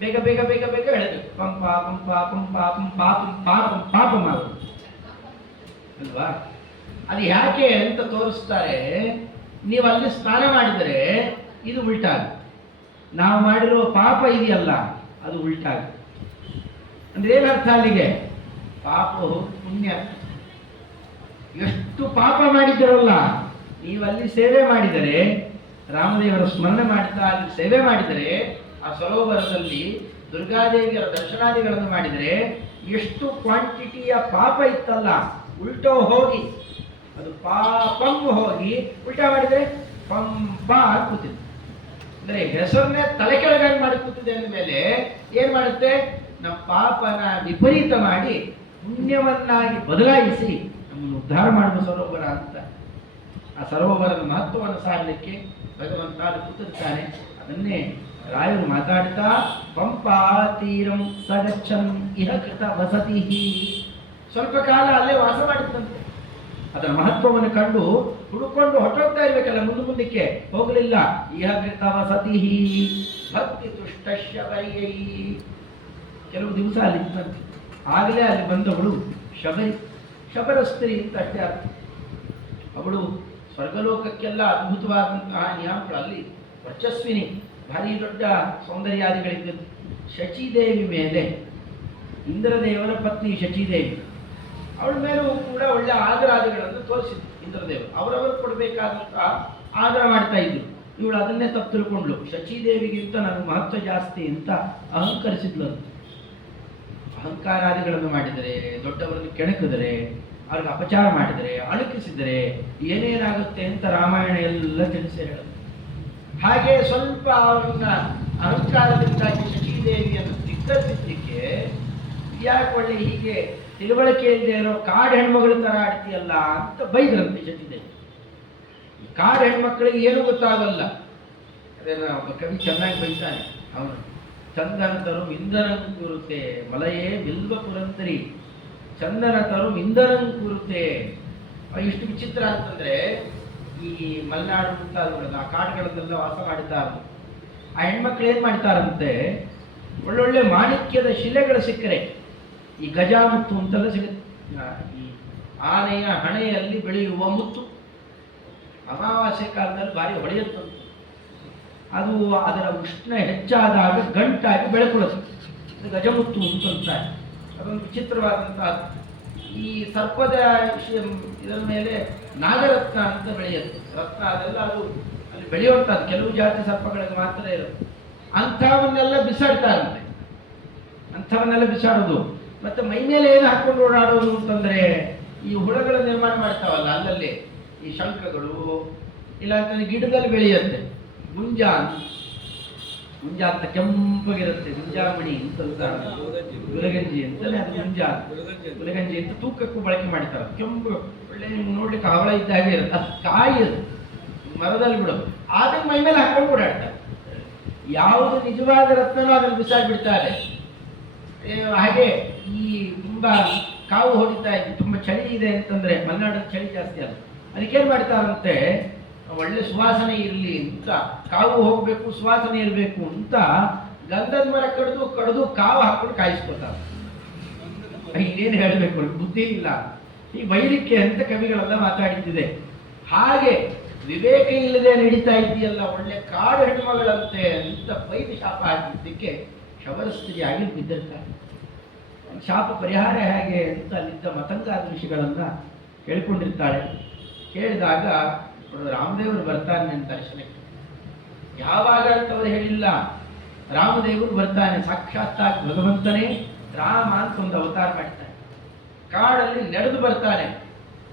ಬೇಗ ಬೇಗ ಬೇಗ ಬೇಗ ಹೇಳಬೇಕು. ಪಂಪ ಪಂಪ ಪಂಪ ಪಂಪ ಪಂಪ ಪಂಪ ಮಾಡೋದು ಅಲ್ವಾ. ಅದು ಯಾಕೆ ಅಂತ ತೋರಿಸ್ತಾರೆ. ನೀವು ಅಲ್ಲಿ ಸ್ನಾನ ಮಾಡಿದರೆ ಇದು ಉಲ್ಟಾಗ, ನಾವು ಮಾಡಿರುವ ಪಾಪ ಇದೆಯಲ್ಲ ಅದು ಉಲ್ಟಾಗ. ಅಂದ್ರೆ ಏನರ್ಥ ಅಲ್ಲಿಗೆ? ಪಾಪವು ಪುಣ್ಯ. ಎಷ್ಟು ಪಾಪ ಮಾಡಿದ್ದರಲ್ಲ, ನೀವಲ್ಲಿ ಸೇವೆ ಮಾಡಿದರೆ, ರಾಮದೇವರ ಸ್ಮರಣೆ ಮಾಡ್ತಾ ಅಲ್ಲಿ ಸೇವೆ ಮಾಡಿದರೆ, ಆ ಸರೋವರದಲ್ಲಿ ದುರ್ಗಾದೇವಿಯರ ದರ್ಶನಾದಿಗಳನ್ನು ಮಾಡಿದರೆ, ಎಷ್ಟು ಕ್ವಾಂಟಿಟಿಯ ಪಾಪ ಇತ್ತಲ್ಲ ಉಲ್ಟೋ ಹೋಗಿ ಅದು ಪಾಪಂ ಹೋಗಿ ಉಲ್ಟಾ ಮಾಡಿದರೆ ಪಂಪ ಕೂತಿದೆ. ಅಂದರೆ ಹೆಸರನ್ನೇ ತಲೆ ಕೆಳಗಾಗಿ ಮಾಡಿ ಕೂತಿದೆ ಅಂದ ಮೇಲೆ ಏನ್ ಮಾಡುತ್ತೆ? ನಮ್ಮ ಪಾಪನ ವಿಪರೀತ ಮಾಡಿ ಪುಣ್ಯವನ್ನಾಗಿ ಬದಲಾಯಿಸಿ ನಮ್ಮನ್ನು ಉದ್ಧಾರ ಮಾಡುವ ಸರೋವರ ಅಂತ. ಆ ಸರೋವರದ ಮಹತ್ವವನ್ನು ಸಾರಲಿಕ್ಕೆ ಭಗವಂತ ಕೂತಿರ್ತಾನೆ. ಅದನ್ನೇ ರಾಯರು ಮಾತಾಡ್ತಾ ಪಂಪಾ ತೀರಂ ಸಗಚ್ಚನ್ ಇಹ ಕೃತ ವಸತಿ. ಸ್ವಲ್ಪ ಕಾಲ ಅಲ್ಲೇ ವಾಸ ಮಾಡಿತ್ತಂತೆ. ಅದರ ಮಹತ್ವವನ್ನು ಕಂಡು ಹುಡುಕೊಂಡು ಹೊರಟೋಗ್ತಾ ಇರ್ಬೇಕಲ್ಲ, ಮುಂದಕ್ಕೆ ಹೋಗಲಿಲ್ಲ. ಇಹ ಕೃತ ವಸತಿ ಭಕ್ತಿ ತುಷ್ಟಶ್ಯ ವೈಯೈ. ಕೆಲವು ದಿವಸ ಅಲ್ಲಿ ಇತ್ತಂತೆ. ಆಗಲೇ ಅಲ್ಲಿ ಬಂದವಳು ಶಬರ ಸ್ತ್ರೀ ಅಂತ ಅಷ್ಟೇ ಅರ್ಥ. ಅವಳು ಸ್ವರ್ಗಲೋಕಕ್ಕೆಲ್ಲ ಅದ್ಭುತವಾದಂತಹ ನಿಯಾಮಗಳು, ಅಲ್ಲಿ ವರ್ಚಸ್ವಿನಿ, ಭಾರಿ ದೊಡ್ಡ ಸೌಂದರ್ಯಾದಿಗಳಿದ್ದದ್ದು. ಶಚಿದೇವಿ ಮೇಲೆ, ಇಂದ್ರದೇವರ ಪತ್ನಿ ಶಚಿದೇವಿ, ಅವಳ ಮೇಲೂ ಕೂಡ ಒಳ್ಳೆ ಆದರಾದಿಗಳನ್ನು ತೋರಿಸಿದ್ರು ಇಂದ್ರದೇವರು. ಅವರವರು ಕೊಡಬೇಕಾದಂತಹ ಆದರ ಮಾಡ್ತಾ ಇದ್ರು. ಇವಳು ಅದನ್ನೇ ತಪ್ಪು ತಿಳ್ಕೊಂಡ್ಲು. ಶಚಿದೇವಿಗಿಂತ ನನಗೆ ಮಹತ್ವ ಜಾಸ್ತಿ ಅಂತ ಅಹಂಕರಿಸಿದ್ಲು. ಅಹಂಕಾರಾದಿಗಳನ್ನು ಮಾಡಿದರೆ, ದೊಡ್ಡವರನ್ನು ಕೆಣಕಿದರೆ, ಅವ್ರಿಗೆ ಅಪಚಾರ ಮಾಡಿದರೆ, ಅಳುಕಿಸಿದರೆ ಏನೇನಾಗುತ್ತೆ ಅಂತ ರಾಮಾಯಣ ಎಲ್ಲ ತಿಳಿಸಿ ಹೇಳುತ್ತೆ. ಹಾಗೆ ಸ್ವಲ್ಪ ಅವರನ್ನ ಅಹಂಕಾರದಿಂದಾಗಿ ಶಚಿದೇವಿಯನ್ನು ಧಿಕ್ಕರಿಸಿದ್ದಕ್ಕೆ, ಯಾಕೆ ಒಳ್ಳೆ ಹೀಗೆ ತಿಳುವಳಿಕೆ ಇಲ್ಲದೆ ಇರೋ ಕಾಡು ಹೆಣ್ಮಗಳ ತರ ಆಡ್ತೀಯಲ್ಲ ಅಂತ ಬೈದ್ರಂತೆ ಶಚಿದೇವಿ. ಈ ಕಾಡು ಹೆಣ್ಮಕ್ಳಿಗೆ ಏನೂ ಗೊತ್ತಾಗಲ್ಲ. ಅದೇನ ಒಬ್ಬ ಕವಿ ಚೆನ್ನಾಗಿ ಬೈತಾನೆ. ಅವನು ಚಂದನ ತರು ಇಂಧನಂ ಕೂರುತ್ತೆ ಮಲಯೇ ಬಿಲ್ವ ಪುರಂತರಿ, ಚಂದನ ತರು ಇಂಧನಂ ಕೂರುತ್ತೆ. ಇಷ್ಟು ವಿಚಿತ್ರ ಅಂತಂದ್ರೆ, ಈ ಮಲೆನಾಡು ಮುಂತಾದವುಗಳನ್ನ ಆ ಕಾಡುಗಳನ್ನೆಲ್ಲ ವಾಸ ಮಾಡ್ತಾರೆ. ಆ ಹೆಣ್ಮಕ್ಳು ಏನ್ ಮಾಡ್ತಾರಂತೆ, ಒಳ್ಳೊಳ್ಳೆ ಮಾಣಿಕ್ಯದ ಶಿಲೆಗಳು ಸಿಕ್ಕರೆ, ಈ ಗಜಾಮುತ್ತು ಅಂತೆಲ್ಲ ಸಿಗುತ್ತೆ, ಈ ಆನೆಯ ಹಣೆಯಲ್ಲಿ ಬೆಳೆಯುವ ಮುತ್ತು, ಅಮಾವಾಸ್ಯೆ ಕಾಲದಲ್ಲಿ ಭಾರಿ ಹೊಳೆಯುತ್ತಂತೆ. ಅದು ಅದರ ಉಷ್ಣ ಹೆಚ್ಚಾದಾಗ ಗಂಟಾಗಿ ಬೆಳಕೊಳ್ಳುತ್ತೆ, ಗಜಮುತ್ತು ಅಂತಂತಾರೆ. ಅದೊಂದು ವಿಚಿತ್ರವಾದಂತಹ. ಈ ಸರ್ಪದ ಇದರ ಮೇಲೆ ನಾಗರತ್ನ ಅಂತ ಬೆಳೆಯುತ್ತೆ. ರತ್ನ ಅದೆಲ್ಲ ಅದು ಅಲ್ಲಿ ಬೆಳೆಯುವಂಥದ್ದು ಕೆಲವು ಜಾತಿ ಸರ್ಪಗಳಿಗೆ ಮಾತ್ರ ಇರುತ್ತೆ. ಅಂಥವನ್ನೆಲ್ಲ ಬಿಸಾಡ್ತಾರಂತೆ. ಅಂಥವನ್ನೆಲ್ಲ ಬಿಸಾಡೋದು. ಮತ್ತೆ ಮೈ ಮೇಲೆ ಏನು ಹಾಕೊಂಡು ಓಡಾಡೋದು ಅಂತಂದ್ರೆ, ಈ ಹುಳಗಳ ನಿರ್ಮಾಣ ಮಾಡ್ತಾವಲ್ಲ ಅಲ್ಲಲ್ಲಿ ಈ ಶಂಖಗಳು, ಇಲ್ಲ ಅಂತಂದ್ರೆ ಗಿಡದಲ್ಲಿ ಬೆಳೆಯುತ್ತೆ ಗುಂಜ ಅಂತ ಕೆಂಪಗಿರುತ್ತೆ, ಗುಂಜಾಮಣಿ ಅಂತ ಗುಲಗಂಜಿ ಅಂತಲೇ ಅದು ಗುಲಗಂಜಿ ಅಂತ ತೂಕಕ್ಕೂ ಬಳಕೆ ಮಾಡ್ತಾರೆ. ಕೆಂಪು ಒಳ್ಳೆ ನೋಡ್ಲಿಕ್ಕೆ ಹವಳ ಇದ್ದಾಗೆ ಇರುತ್ತೆ. ಅದು ಕಾಯಿ, ಅದು ಮರದಲ್ಲಿ ಬಿಡೋದು. ಅದನ್ನ ಮೈ ಮೇಲೆ ಹಾಕೊಂಡು ಓಡಾಡ್ತಾರೆ. ಯಾವುದು ನಿಜವಾದ ರತ್ನನೋ ಅದನ್ನು ಬಿಸಾಡ್ಬಿಡ್ತಾರೆ. ಹಾಗೆ ಈ ತುಂಬಾ ಕಾವು ಹೊಡಿತಾ ಇತ್ತು, ತುಂಬಾ ಚಳಿ ಇದೆ ಅಂತಂದ್ರೆ, ಮಲೆನಾಡಲ್ಲಿ ಚಳಿ ಜಾಸ್ತಿ ಅಲ್ಲ, ಅದಕ್ಕೇನ್ ಮಾಡ್ತಾರಂತೆ, ಒಳ್ಳೆ ಸುವಾಸನೆ ಇರಲಿ ಅಂತ, ಕಾವು ಹೋಗ್ಬೇಕು ಸುವಾಸನೆ ಇರಬೇಕು ಅಂತ ಗಂಧದ ಮರ ಕಡಿದು ಕಡಿದು ಕಾವು ಹಾಕೊಂಡು ಕಾಯಿಸ್ಕೊತಾರೆ. ಇನ್ನೇನು ಹೇಳಬೇಕು, ಬುದ್ಧಿ ಇಲ್ಲ. ಈ ವೈರಿಕೆ ಅಂತ ಕವಿಗಳೆಲ್ಲ ಮಾತಾಡಿದ್ದಿದೆ. ಹಾಗೆ ವಿವೇಕ ಇಲ್ಲದೆ ನಡೀತಾ ಇದೆಯಲ್ಲ, ಒಳ್ಳೆ ಕಾಡು ಹೆಣ್ಮಗಳಂತೆ ಅಂತ ಬೈದು ಶಾಪ ಹಾಕಿದ್ದಕ್ಕೆ ಶಬರಸ್ತ್ರೀಯಾಗಿ ಬಿದ್ದಿರ್ತಾರೆ. ಶಾಪ ಪರಿಹಾರ ಹೇಗೆ ಅಂತ ಅಲ್ಲಿದ್ದ ಮತಂಗಾದ ಋಷಿಗಳನ್ನ ಕೇಳ್ಕೊಂಡಿರ್ತಾಳೆ. ಕೇಳಿದಾಗ ರಾಮದೇವರು ಬರ್ತಾನೆ ಅಂತ ದರ್ಶನಕ್ಕೆ. ಯಾವಾಗ ಅಂತವರು ಹೇಳಿಲ್ಲ, ರಾಮದೇವರು ಬರ್ತಾನೆ, ಸಾಕ್ಷಾತ್ತಾಗಿ ಭಗವಂತನೇ ರಾಮ ಅಂತ ಒಂದು ಅವತಾರ ಮಾಡ್ತಾನೆ. ಕಾಡಲ್ಲಿ ನಡೆದು ಬರ್ತಾನೆ.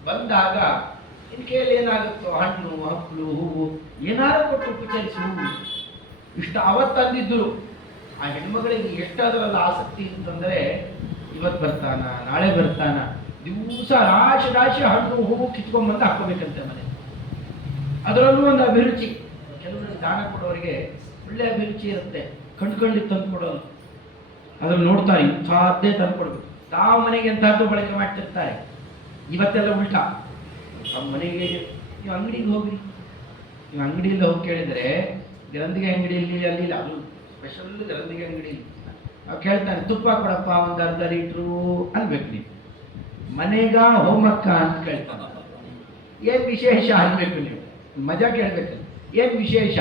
ಬಂದಾಗ ಇನ್ ಕೇಳಿ ಏನಾಗುತ್ತೋ, ಹಣ್ಣು ಹಪ್ಪಳು ಹೂವು ಏನಾದ್ರು ಕೊಟ್ಟು ಉಪಚರಿಸು ಇಷ್ಟ ಅವತ್ತಂದಿದ್ರು. ಆ ಹೆಣ್ಮಗಳಿಗೆ ಎಷ್ಟಾದ್ರಲ್ಲ ಆಸಕ್ತಿ ಅಂತಂದ್ರೆ, ಇವತ್ತು ಬರ್ತಾನ ನಾಳೆ ಬರ್ತಾನ, ದಿವಸ ರಾಶಿ ರಾಶಿ ಹಣ್ಣು ಹೂವು ಕಿತ್ಕೊಂಡ್ಬಂದು ಹಾಕೋಬೇಕಂತೆ ಮನೆ. ಅದರಲ್ಲೂ ಒಂದು ಅಭಿರುಚಿ. ಕೆಲವರಿಗೆ ದಾನ ಕೊಡೋರಿಗೆ ಒಳ್ಳೆ ಅಭಿರುಚಿ ಇರುತ್ತೆ, ಕಂಡ್ಕೊಂಡು ತಂದು ಕೊಡೋದು. ಅದ್ರಲ್ಲಿ ನೋಡ್ತಾರೆ ಇಂಥದ್ದೇ ತಂದು ಕೊಡ್ಬೇಕು. ತಾವು ಮನೆಗೆ ಎಂಥದ್ದು ಬಳಕೆ ಮಾಡ್ತಿರ್ತಾರೆ. ಇವತ್ತೆಲ್ಲ ಉಲ್ಟಾ. ನಮ್ಮ ಮನೆಗೆ ನೀವು ಅಂಗಡಿಗೆ ಹೋಗ್ರಿ, ನೀವು ಅಂಗಡಿಯಲ್ಲಿ ಹೋಗಿ ಕೇಳಿದರೆ ಗರಂದಿಗೆ ಅಂಗಡಿಯಲ್ಲಿ ಅಲ್ಲಿಲ್ಲ, ಅದು ಸ್ಪೆಷಲ್ ಗರಂದಿಗೆ ಅಂಗಡಿಯಲ್ಲಿ ನಾವು ಕೇಳ್ತಾನೆ, ತುಪ್ಪ ಕೊಡಪ್ಪ ಒಂದು ಅರ್ಧ ಲೀಟ್ರು ಅನ್ಬೇಕು. ನೀವು ಮನೆಗ ಹೋಮಕ್ಕ ಅಂತ ಕೇಳ್ತಾನೆ. ಏನು ವಿಶೇಷ ಅನ್ಬೇಕು, ನೀವು ಮಜಾ ಕೇಳ್ಬೇಕು. ಏನು ವಿಶೇಷ?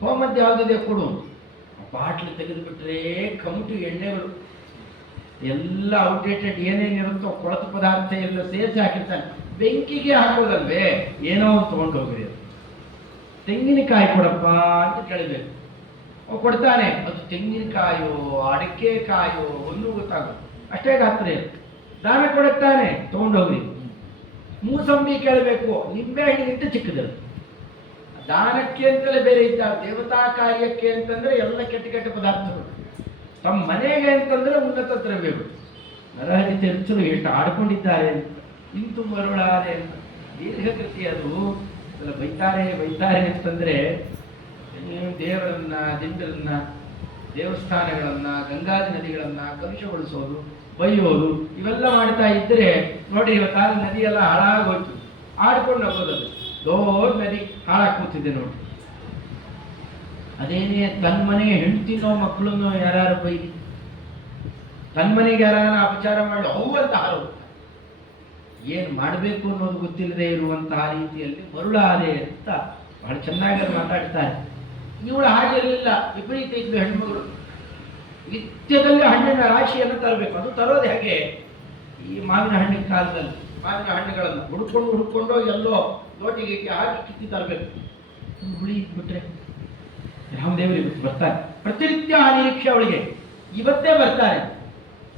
ಹೋಮದ್ದು ಯಾವುದಿದೆ ಕೊಡು. ಬಾಟ್ಲು ತೆಗೆದುಬಿಟ್ರೆ ಕಮಟು ಎಣ್ಣೆಗಳು ಎಲ್ಲ ಔಟ್ಡೇಟೆಡ್ ಏನೇನಿರುತ್ತೋ ಕೊಳತು ಪದಾರ್ಥ ಎಲ್ಲ ಸೇರಿಸಿ ಹಾಕಿರ್ತಾನೆ. ಬೆಂಕಿಗೆ ಹಾಕೋದಲ್ವೇ, ಏನೋ ಒಂದು ತೊಗೊಂಡು ಹೋಗ್ರಿ. ಅದು ತೆಂಗಿನಕಾಯಿ ಕೊಡಪ್ಪ ಅಂತ ಕೇಳಬೇಕು. ಕೊಡ್ತಾನೆ. ಅದು ತೆಂಗಿನಕಾಯೋ ಅಡಿಕೆ ಕಾಯೋ ಒಂದು ಗೊತ್ತಾಗೋದು, ಅಷ್ಟೇ ಗಾತ್ರ. ದಾನ ಕೊಡುತ್ತಾನೆ, ತೊಗೊಂಡೋಗ್ರಿ. ಮೂಸಂಬಿ ಕೇಳಬೇಕು, ನಿಂಬೆ ಹಣ್ಣಿಗಿಂತ ಚಿಕ್ಕದದು. ದಾನಕ್ಕೆ ಅಂತಲೇ ಬೇರೆ ಇದ್ದಾರೆ, ದೇವತಾ ಕಾರ್ಯಕ್ಕೆ ಅಂತಂದ್ರೆ ಎಲ್ಲ ಕೆಟ್ಟ ಕೆಟ್ಟ ಪದಾರ್ಥಗಳು. ತಮ್ಮ ಮನೆಗೆ ಅಂತಂದ್ರೆ ಉನ್ನತ ದ್ರವ್ಯಗಳು. ನರಹರಿ ತೀರ್ಥರು ಎಷ್ಟು ಆಡ್ಕೊಂಡಿದ್ದಾರೆ ಅಂತ, ಇಂತು ಮರುಳಾರೆ ಅಂತ ದೀರ್ಘಕೃತಿ. ಅದು ಬೈತಾರೆ ಬೈತಾರೆ ಅಂತಂದ್ರೆ, ದೇವರನ್ನ ದಿಂಡರನ್ನ ದೇವಸ್ಥಾನಗಳನ್ನ ಗಂಗಾದಿ ನದಿಗಳನ್ನ ಕಲುಷಗೊಳಿಸೋದು, ಬೈಯೋದು ಇವೆಲ್ಲ ಮಾಡ್ತಾ ಇದ್ರೆ ನೋಡಿ, ಇವತ್ತಾದ ನದಿ ಎಲ್ಲ ಹಾಳಾಗೋಯ್ತು. ಆಡ್ಕೊಂಡು ಹೋಗೋದದು ದೊಡ್ಡ ನದಿ ಹಾಳಾಗಿ ಕೂತಿದೆ ನೋಡಿ. ಅದೇನೇ ತನ್ನ ಮನೆಗೆ ಹೆಂಡ್ತಿನೋ ಮಕ್ಕಳನ್ನೋ ಯಾರು ಬೈಲಿ, ತನ್ನ ಮನೆಗೆ ಯಾರನ್ನ ಅಪಚಾರ ಮಾಡಿ ಅವು ಅಂತ ಹಾರೋದು. ಏನು ಮಾಡಬೇಕು ಅನ್ನೋದು ಗೊತ್ತಿಲ್ಲದೆ ಇರುವಂತಹ ರೀತಿಯಲ್ಲಿ ಮರುಳಾದೆ ಅಂತ ಬಹಳ ಚೆನ್ನಾಗಿ ಮಾತಾಡ್ತಾರೆ. ಇವಳು ಹಾಗಿರಲಿಲ್ಲ, ವಿಪರೀತ ಇದ್ಲು ಹೆಣ್ಮಗಳು. ನಿತ್ಯದಲ್ಲಿ ಹಣ್ಣಿನ ರಾಶಿಯನ್ನು ತರಬೇಕು. ಅದು ತರೋದು ಹೇಗೆ? ಈ ಮಾವಿನ ಹಣ್ಣಿನ ಕಾಲದಲ್ಲಿ ಮಾವಿನ ಹಣ್ಣುಗಳನ್ನು ಹುಡ್ಕೊಂಡು ಎಲ್ಲೋ ಲೋಟಿಗೆ ಹಾಕಿ ಕಿತ್ತಿ ತರಬೇಕು. ಹುಳಿ ಇಟ್ಬಿಟ್ರೆ ರಾಮದೇವರು ಬರ್ತಾರೆ. ಪ್ರತಿನಿತ್ಯ ಆ ನಿರೀಕ್ಷೆ ಅವಳಿಗೆ. ಇವತ್ತೇ ಬರ್ತಾರೆ.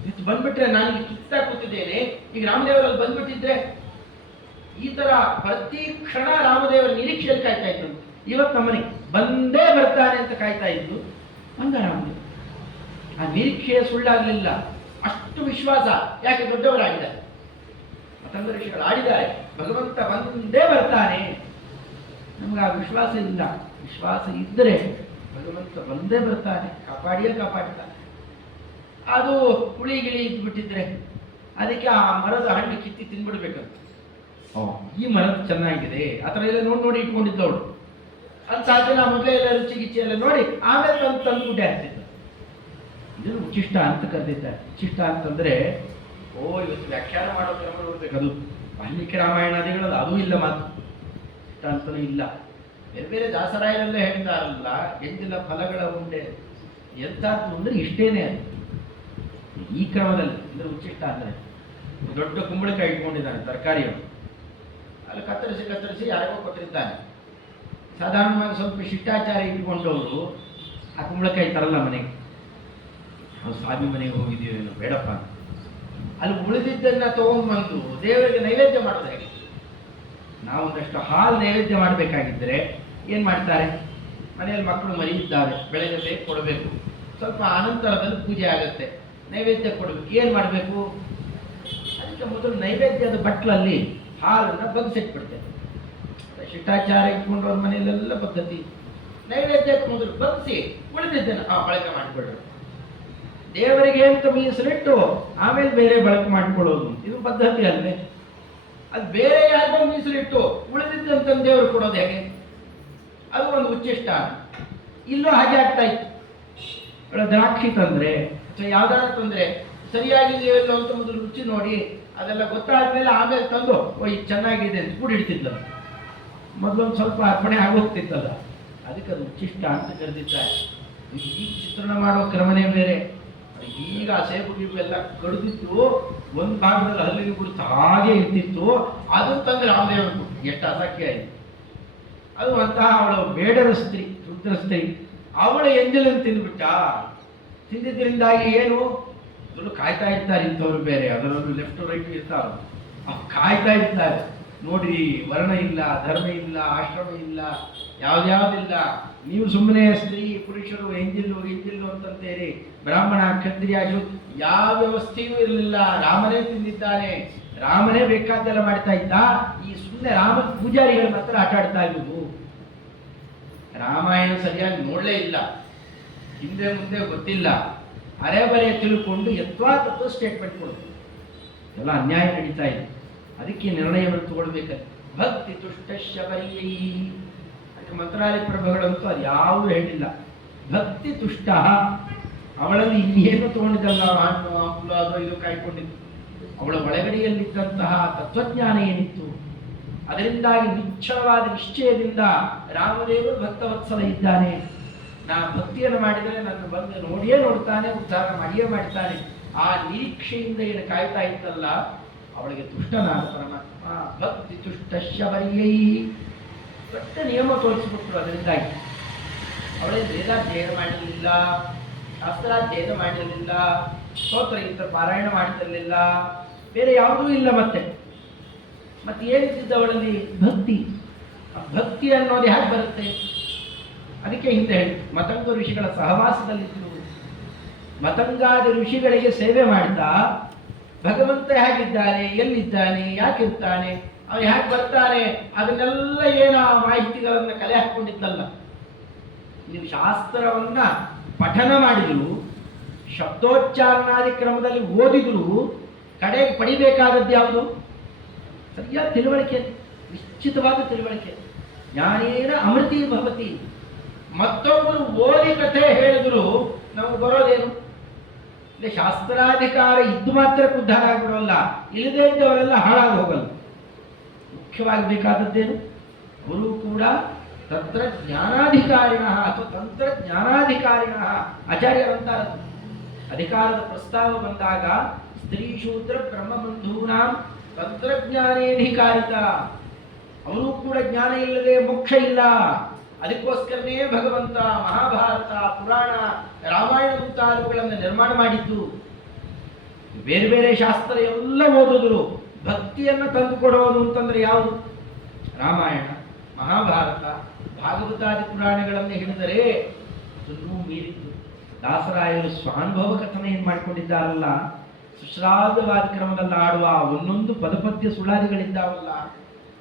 ಇವತ್ತು ಬಂದ್ಬಿಟ್ರೆ ನಾನು ಕಿತ್ತಾ ಕೂತಿದ್ದೇನೆ, ಈಗ ರಾಮದೇವರಲ್ಲಿ ಬಂದ್ಬಿಟ್ಟಿದ್ರೆ ಈ ತರ ಪ್ರತಿ ಕ್ಷಣ ರಾಮದೇವರ ನಿರೀಕ್ಷೆಯಲ್ಲಿ ಕಾಯ್ತಾ ಇತ್ತು. ಇವತ್ತು ನಮ್ಮನೆ ಬಂದೇ ಬರ್ತಾನೆ ಅಂತ ಕಾಯ್ತಾ ಇದ್ದು ಬಂದ ರಾಮದೇವ. ಆ ನಿರೀಕ್ಷೆ ಸುಳ್ಳಾಗಲಿಲ್ಲ, ಅಷ್ಟು ವಿಶ್ವಾಸ. ಯಾಕೆ? ದೊಡ್ಡವರು ಆಡಿದ್ದಾರೆ, ಮತಂಗ ಋಷಿಗಳು ಆಡಿದ್ದಾರೆ, ಭಗವಂತ ಬಂದೇ ಬರ್ತಾನೆ. ನಮ್ಗೆ ಆ ವಿಶ್ವಾಸ ಇಲ್ಲ. ವಿಶ್ವಾಸ ಇದ್ದರೆ ಭಗವಂತ ಬಂದೇ ಬರ್ತಾನೆ, ಕಾಪಾಡಿಯೇ ಕಾಪಾಡ್ತಾನೆ. ಅದು ಹುಳಿ ಗಿಳಿ ಇದ್ಬಿಟ್ಟಿದ್ರೆ ಅದಕ್ಕೆ ಆ ಮರದ ಹಣ್ಣು ಕಿತ್ತಿ ತಿನ್ಬಿಡ್ಬೇಕಂತ. ಈ ಮರದ ಚೆನ್ನಾಗಿದೆ ಆ ಥರ ಎಲ್ಲ ನೋಡಿ ಇಟ್ಕೊಂಡಿದ್ದವಳು. ಅದು ಸಾಧ್ಯ ನಾವು ಮೊದಲೇ ಎಲ್ಲ ರುಚಿ ಗಿಚ್ಚಿ ಎಲ್ಲ ನೋಡಿ ಆಮೇಲೆ ತಂದ್ಬಿಟ್ಟೆ ಆಗ್ತಿದ್ದ. ಇದನ್ನು ಉಚ್ಚಿಷ್ಟ ಅಂತ ಕರೆದಿದ್ದಾರೆ. ಉಚ್ಚಿಷ್ಟ ಅಂತಂದ್ರೆ ಇವತ್ತು ವ್ಯಾಖ್ಯಾನ ಮಾಡೋ ಕ್ರಮ ನೋಡ್ಬೇಕು. ಅದು ವಾಲ್ಮೀಕಿ ರಾಮಾಯಣಾದಿಗಳಲ್ಲ, ಅದೂ ಇಲ್ಲ ಮಾತು. ಇಷ್ಟ ಅಂತಲೂ ಇಲ್ಲ. ಬೇರೆ ಬೇರೆ ದಾಸರಾಯರೆಲ್ಲ ಹೇಳಿದಾರಲ್ಲ, ಎಂದಿನ ಫಲಗಳ ಉಂಡೆ ಎಂಥದ್ದು ಅಂದ್ರೆ ಇಷ್ಟೇನೆ. ಅದು ಈ ಕ್ರಮದಲ್ಲಿ ಅಂದ್ರೆ ಉಚ್ಚಿಷ್ಟ ಅಂದರೆ ದೊಡ್ಡ ಕುಂಬಳಕಾಯಿ ಇಟ್ಕೊಂಡಿದ್ದಾನೆ ತರಕಾರಿಯವರು, ಅಲ್ಲಿ ಕತ್ತರಿಸಿ ಯಾರಿಗೋ ಕೊಟ್ಟಿರ್ತಾನೆ. ಸಾಧಾರಣವಾಗಿ ಸ್ವಲ್ಪ ಶಿಷ್ಟಾಚಾರ ಇಟ್ಕೊಂಡವರು ಆ ಕುಂಬಳಕಾಯಿ ತರಲ್ಲ ಮನೆಗೆ. ನಾವು ಸ್ವಾಮಿ ಮನೆಗೆ ಹೋಗಿದ್ದೀವಿ ಬೇಡಪ್ಪ ಅಂತ. ಅಲ್ಲಿ ಉಳಿದಿದ್ದನ್ನ ತಗೊಂಡ್ಬಂದು ದೇವರಿಗೆ ನೈವೇದ್ಯ ಮಾಡೋದು ಹೇಗೆ? ನಾವು ಒಂದಷ್ಟು ಹಾಲು ನೈವೇದ್ಯ ಮಾಡಬೇಕಾಗಿದ್ದರೆ ಏನು ಮಾಡ್ತಾರೆ? ಮನೆಯಲ್ಲಿ ಮಕ್ಕಳು ಮರಿ ಇದ್ದಾರೆ, ಬೆಳಗ್ಗೆ ಕೊಡಬೇಕು. ಸ್ವಲ್ಪ ಅನಂತರದಲ್ಲಿ ಪೂಜೆ ಆಗುತ್ತೆ, ನೈವೇದ್ಯ ಕೊಡಬೇಕು. ಏನು ಮಾಡಬೇಕು? ಅದಕ್ಕೆ ಮೊದಲು ನೈವೇದ್ಯದ ಬಟ್ಲಲ್ಲಿ ಹಾಲನ್ನು ಬಗ್ಸಿಟ್ಬಿಡ್ತೇವೆ. ಶಿಷ್ಟಾಚಾರ ಇಟ್ಕೊಂಡವ್ರ ಮನೆಯಲ್ಲೆಲ್ಲ ಪದ್ಧತಿ. ನೈವೇದ್ಯಕ್ಕೆ ಮೊದಲು ಬಗ್ಸಿ ಉಳಿದಿದ್ದೇನೆ ಬಳಕೆ ಮಾಡಿಕೊಳ್ಳೋದು. ದೇವರಿಗೆ ಅಂತ ಮೀಸಲಿಟ್ಟು ಆಮೇಲೆ ಬೇರೆ ಬಳಕೆ ಮಾಡಿಕೊಳ್ಳೋದು, ಇದು ಪದ್ಧತಿ ಅಲ್ಲೇ. ಅದು ಬೇರೆ ಯಾರಿಗೋ ಮೀಸಲಿಟ್ಟು ಉಳಿದಿದ್ದಂತ ದೇವರು ಕೊಡೋದು ಹೇಗೆ? ಅದು ಒಂದು ಉಚ್ಚಿಷ್ಟ. ಇಲ್ಲೂ ಹಾಗೆ ಆಗ್ತಾ ಇತ್ತು. ದ್ರಾಕ್ಷಿ ತಂದರೆ ಅಥವಾ ಯಾವ್ದಾದ್ರು ತೊಂದರೆ ಸರಿಯಾಗಿದೆಯೋ ಇಲ್ಲೋ ಅಂತ ಮೊದಲು ರುಚಿ ನೋಡಿ ಅದೆಲ್ಲ ಗೊತ್ತಾದ್ಮೇಲೆ ಆಮೇಲೆ ತಂದು ಇದು ಚೆನ್ನಾಗಿದೆ ಅಂತ ಕೂಡ ಇಡ್ತಿದ್ದಲ್ಲ. ಮೊದಲೊಂದು ಸ್ವಲ್ಪ ಅರ್ಪಣೆ ಆಗೋಗ್ತಿತ್ತಲ್ಲ, ಅದಕ್ಕೆ ಅದು ಉಚ್ಚಿಷ್ಟ ಅಂತ ಕರೆದಿದ್ದಾರೆ. ಈಗ ಚಿತ್ರಣ ಮಾಡೋ ಕ್ರಮನೇ ಬೇರೆ. ಈಗ ಸೇಬು ಗೀಬು ಎಲ್ಲ ಕಡಿದಿತ್ತು, ಒಂದು ಭಾಗದಲ್ಲಿ ಹಲ್ಲಿಗೆ ಗುರುತು ಹಾಗೆ ಇರ್ತಿತ್ತು. ಅದು ತಂದ್ರೆ ರಾಮದೇವ ಎಷ್ಟು ಅಸಖ್ಯ ಆಯಿತು. ಅದು ಅಂತಹ ಅವಳು ಬೇಡರ ಸ್ತ್ರೀ, ರುದ್ರ ಸ್ತ್ರೀ, ಅವಳ ಎಂಜಲನ್ನು ತಿಂದುಬಿಟ್ಟ. ತಿಂದಿದ್ದರಿಂದಾಗಿ ಏನು ಅದನ್ನು ಕಾಯ್ತಾ ಇರ್ತಾರೆ ಇಂಥವ್ರು ಬೇರೆ, ಅದರಲ್ಲೂ ಲೆಫ್ಟ್ ರೈಟ್ ಇರ್ತಾರ, ಕಾಯ್ತಾ ಇರ್ತಾರೆ. ನೋಡ್ರಿ, ವರ್ಣ ಇಲ್ಲ, ಧರ್ಮ ಇಲ್ಲ, ಆಶ್ರಮ ಇಲ್ಲ, ಯಾವ್ದ್ಯಾವ್ದಿಲ್ಲ. ನೀವು ಸುಮ್ಮನೆ ಸ್ತ್ರೀ ಪುರುಷರು ಎಂಜಿಲ್ಲು ಅಂತಂತೇಳಿ ಬ್ರಾಹ್ಮಣ ಕ್ಷತ್ರಿಯ ಯಾವ ವ್ಯವಸ್ಥೆಯೂ ಇರಲಿಲ್ಲ. ರಾಮನೇ ತಿಂದಿದ್ದಾನೆ, ರಾಮನೇ ಬೇಕಾದ್ದೆಲ್ಲ ಮಾಡ್ತಾ ಇದ್ದ. ಈ ಸುಮ್ಮನೆ ರಾಮನ ಪೂಜಾರಿಗಳು ಮಾತ್ರ ಆಟ ಆಡ್ತಾ ಇದ್ವು. ರಾಮಾಯಣ ಸರಿಯಾಗಿ ನೋಡಲೇ ಇಲ್ಲ, ಹಿಂದೆ ಮುಂದೆ ಗೊತ್ತಿಲ್ಲ, ಅರೆ ಬರೆ ತಿಳ್ಕೊಂಡು ಯತ್ವಾ ತತ್ವ ಸ್ಟೇಟ್ಮೆಂಟ್ ಕೊಡ್ತು. ಎಲ್ಲ ಅನ್ಯಾಯ ನಡೀತಾ ಇದೆ. ಅದಕ್ಕೆ ನಿರ್ಣಯವನ್ನು ತಗೊಳ್ಬೇಕಂತ. ಭಕ್ತಿ ತುಷ್ಟ ಶಬರಿ ಮಂತ್ರಾಲಯ ಪ್ರಭುಗಳಂತೂ ಅದು ಯಾವುದೂ ಹೇಳಿಲ್ಲ. ಭಕ್ತಿ ತುಷ್ಟ, ಅವಳಲ್ಲಿ ಇನ್ನೇನು ತಗೊಂಡಿದ್ದಲ್ಲ, ಹಣ್ಣು ಹಂಪಲು ಅದು ಇದು ಕಾಯ್ಕೊಂಡಿತ್ತು. ಅವಳ ಒಳಗಡೆಯಲ್ಲಿದ್ದಂತಹ ತತ್ವಜ್ಞಾನ ಏನಿತ್ತು, ಅದರಿಂದಾಗಿ ನಿಶ್ಚಲವಾದ ನಿಶ್ಚಯದಿಂದ ರಾಮದೇವರು ಭಕ್ತವತ್ಸಲ ಇದ್ದಾನೆ. ನಾ ಭಕ್ತಿಯನ್ನು ಮಾಡಿದರೆ ನನ್ನ ಬಂದು ನೋಡಿಯೇ ನೋಡ್ತಾನೆ, ಉದ್ಧಾರ ಮಾಡಿಯೇ ಮಾಡ್ತಾನೆ. ಆ ನಿರೀಕ್ಷೆಯಿಂದ ಏನು ಕಾಯ್ತಾ ಇತ್ತಲ್ಲ, ಅವಳಿಗೆ ತುಷ್ಟನಾದ ಪರಮಾತ್ಮ. ಭಕ್ತಿ ತುಷ್ಟ ಶಬರ್ಯೈ ದೊಡ್ಡ ನಿಯಮ ತೋರಿಸಿಬಿಟ್ರು. ಅದರಿಂದಾಗಿ ಅವಳೇ ವೇದಾಧ್ಯಯನ ಮಾಡಿರಲಿಲ್ಲ, ಶಾಸ್ತ್ರಾಧ್ಯಯನ ಮಾಡಿರಲಿಲ್ಲ, ಸ್ತೋತ್ರ ಗೀತ್ರ ಪಾರಾಯಣ ಮಾಡ್ತಿರಲಿಲ್ಲ, ಬೇರೆ ಯಾವುದೂ ಇಲ್ಲ. ಮತ್ತೆ ಏನಿದ್ದ ಅವಳಲ್ಲಿ ಭಕ್ತಿ. ಭಕ್ತಿ ಅನ್ನೋದು ಹೇಗೆ ಬರುತ್ತೆ? ಅದಕ್ಕೆ ಹಿಂದೆ ಹೇಳಿ ಮತಂಗ ಋಷಿಗಳ ಸಹವಾಸದಲ್ಲಿದ್ದರು. ಮತಂಗಾದ ಋಷಿಗಳಿಗೆ ಸೇವೆ ಮಾಡ್ತಾ ಭಗವಂತ ಹೇಗಿದ್ದಾನೆ, ಎಲ್ಲಿದ್ದಾನೆ, ಯಾಕಿರ್ತಾನೆ, ಅವನು ಹೇಗೆ ಬರ್ತಾನೆ, ಅದನ್ನೆಲ್ಲ ಏನು ಮಾಹಿತಿಗಳನ್ನು ಕಲೆ ಹಾಕ್ಕೊಂಡಿದ್ದಲ್ಲ. ನೀವು ಶಾಸ್ತ್ರವನ್ನ ಪಠನ ಮಾಡಿದ್ರು, ಶಬ್ದೋಚ್ಚಾರಣಾದಿ ಕ್ರಮದಲ್ಲಿ ಓದಿದ್ರು, ಕಡೆಗೆ ಪಡಿಬೇಕಾದದ್ದು ಯಾವುದು? ಸರಿಯಾದ ತಿಳುವಳಿಕೆ, ನಿಶ್ಚಿತವಾದ ತಿಳುವಳಿಕೆ. ಜ್ಞಾನೇನ ಅಮೃತಿ ಭವತಿ. ಮತ್ತೊಬ್ಬರು ಓದಿ ಕಥೆ ಹೇಳಿದ್ರು ನಮ್ಗೆ ಬರೋದೇನು? ಇಲ್ಲಿ ಶಾಸ್ತ್ರಾಧಿಕಾರ ಇದ್ದು ಮಾತ್ರ ಉದ್ಧಾರ ಆಗಿಬಿಡೋಲ್ಲ, ಇಲ್ಲದೇ ಇದ್ದವರೆಲ್ಲ ಹಾಳಾಗಿ ಹೋಗಲ್ಲ. ಮುಖ್ಯವಾಗಿ ಬೇಕಾದದ್ದೇನು? ಅವರು ಕೂಡ ತತ್ರಜ್ಞಾನಾಧಿಕಾರಿಣ ಅಥವಾ ತಂತ್ರಜ್ಞಾನಾಧಿಕಾರಿಣ. ಆಚಾರ್ಯರಂತಾರೆ ಅಧಿಕಾರದ ಪ್ರಸ್ತಾವ ಬಂದಾಗ ಸ್ತ್ರೀ ಶೂದ್ರ ಬ್ರಹ್ಮಬಂಧೂನಾಂ ತಂತ್ರಜ್ಞಾನೇಧಿಕಾರಿತ. ಅವರು ಕೂಡ ಜ್ಞಾನ ಇಲ್ಲದೆ ಮೋಕ್ಷ ಇಲ್ಲ. ಅದಕ್ಕೋಸ್ಕರನೇ ಭಗವಂತ ಮಹಾಭಾರತ, ಪುರಾಣ, ರಾಮಾಯಣ ಮುಂತಾದವುಗಳನ್ನು ನಿರ್ಮಾಣ ಮಾಡಿದ್ದು. ಬೇರೆ ಬೇರೆ ಶಾಸ್ತ್ರ ಎಲ್ಲ ಓದಿದ್ರು, ಭಕ್ತಿಯನ್ನು ತಂದುಕೊಡೋದು ಅಂತಂದ್ರೆ ಯಾವುದು? ರಾಮಾಯಣ, ಮಹಾಭಾರತ, ಭಾಗವತಾದಿ ಪುರಾಣಗಳನ್ನು ಹಿಡಿದರೆ ಅದನ್ನೂ ಮೀರಿದ್ದು. ದಾಸರಾಯರು ಸ್ವಾನುಭವ ಕಥನ ಏನು ಮಾಡಿಕೊಂಡಿದ್ದಾರಲ್ಲ, ಸುಶ್ರಾವ್ಯವಾದ ಕ್ರಮದಲ್ಲಿ ಆಡುವ ಒಂದೊಂದು ಪದಪದ್ಯ ಸುಳಾದಿಗಳಿದ್ದಾವಲ್ಲ,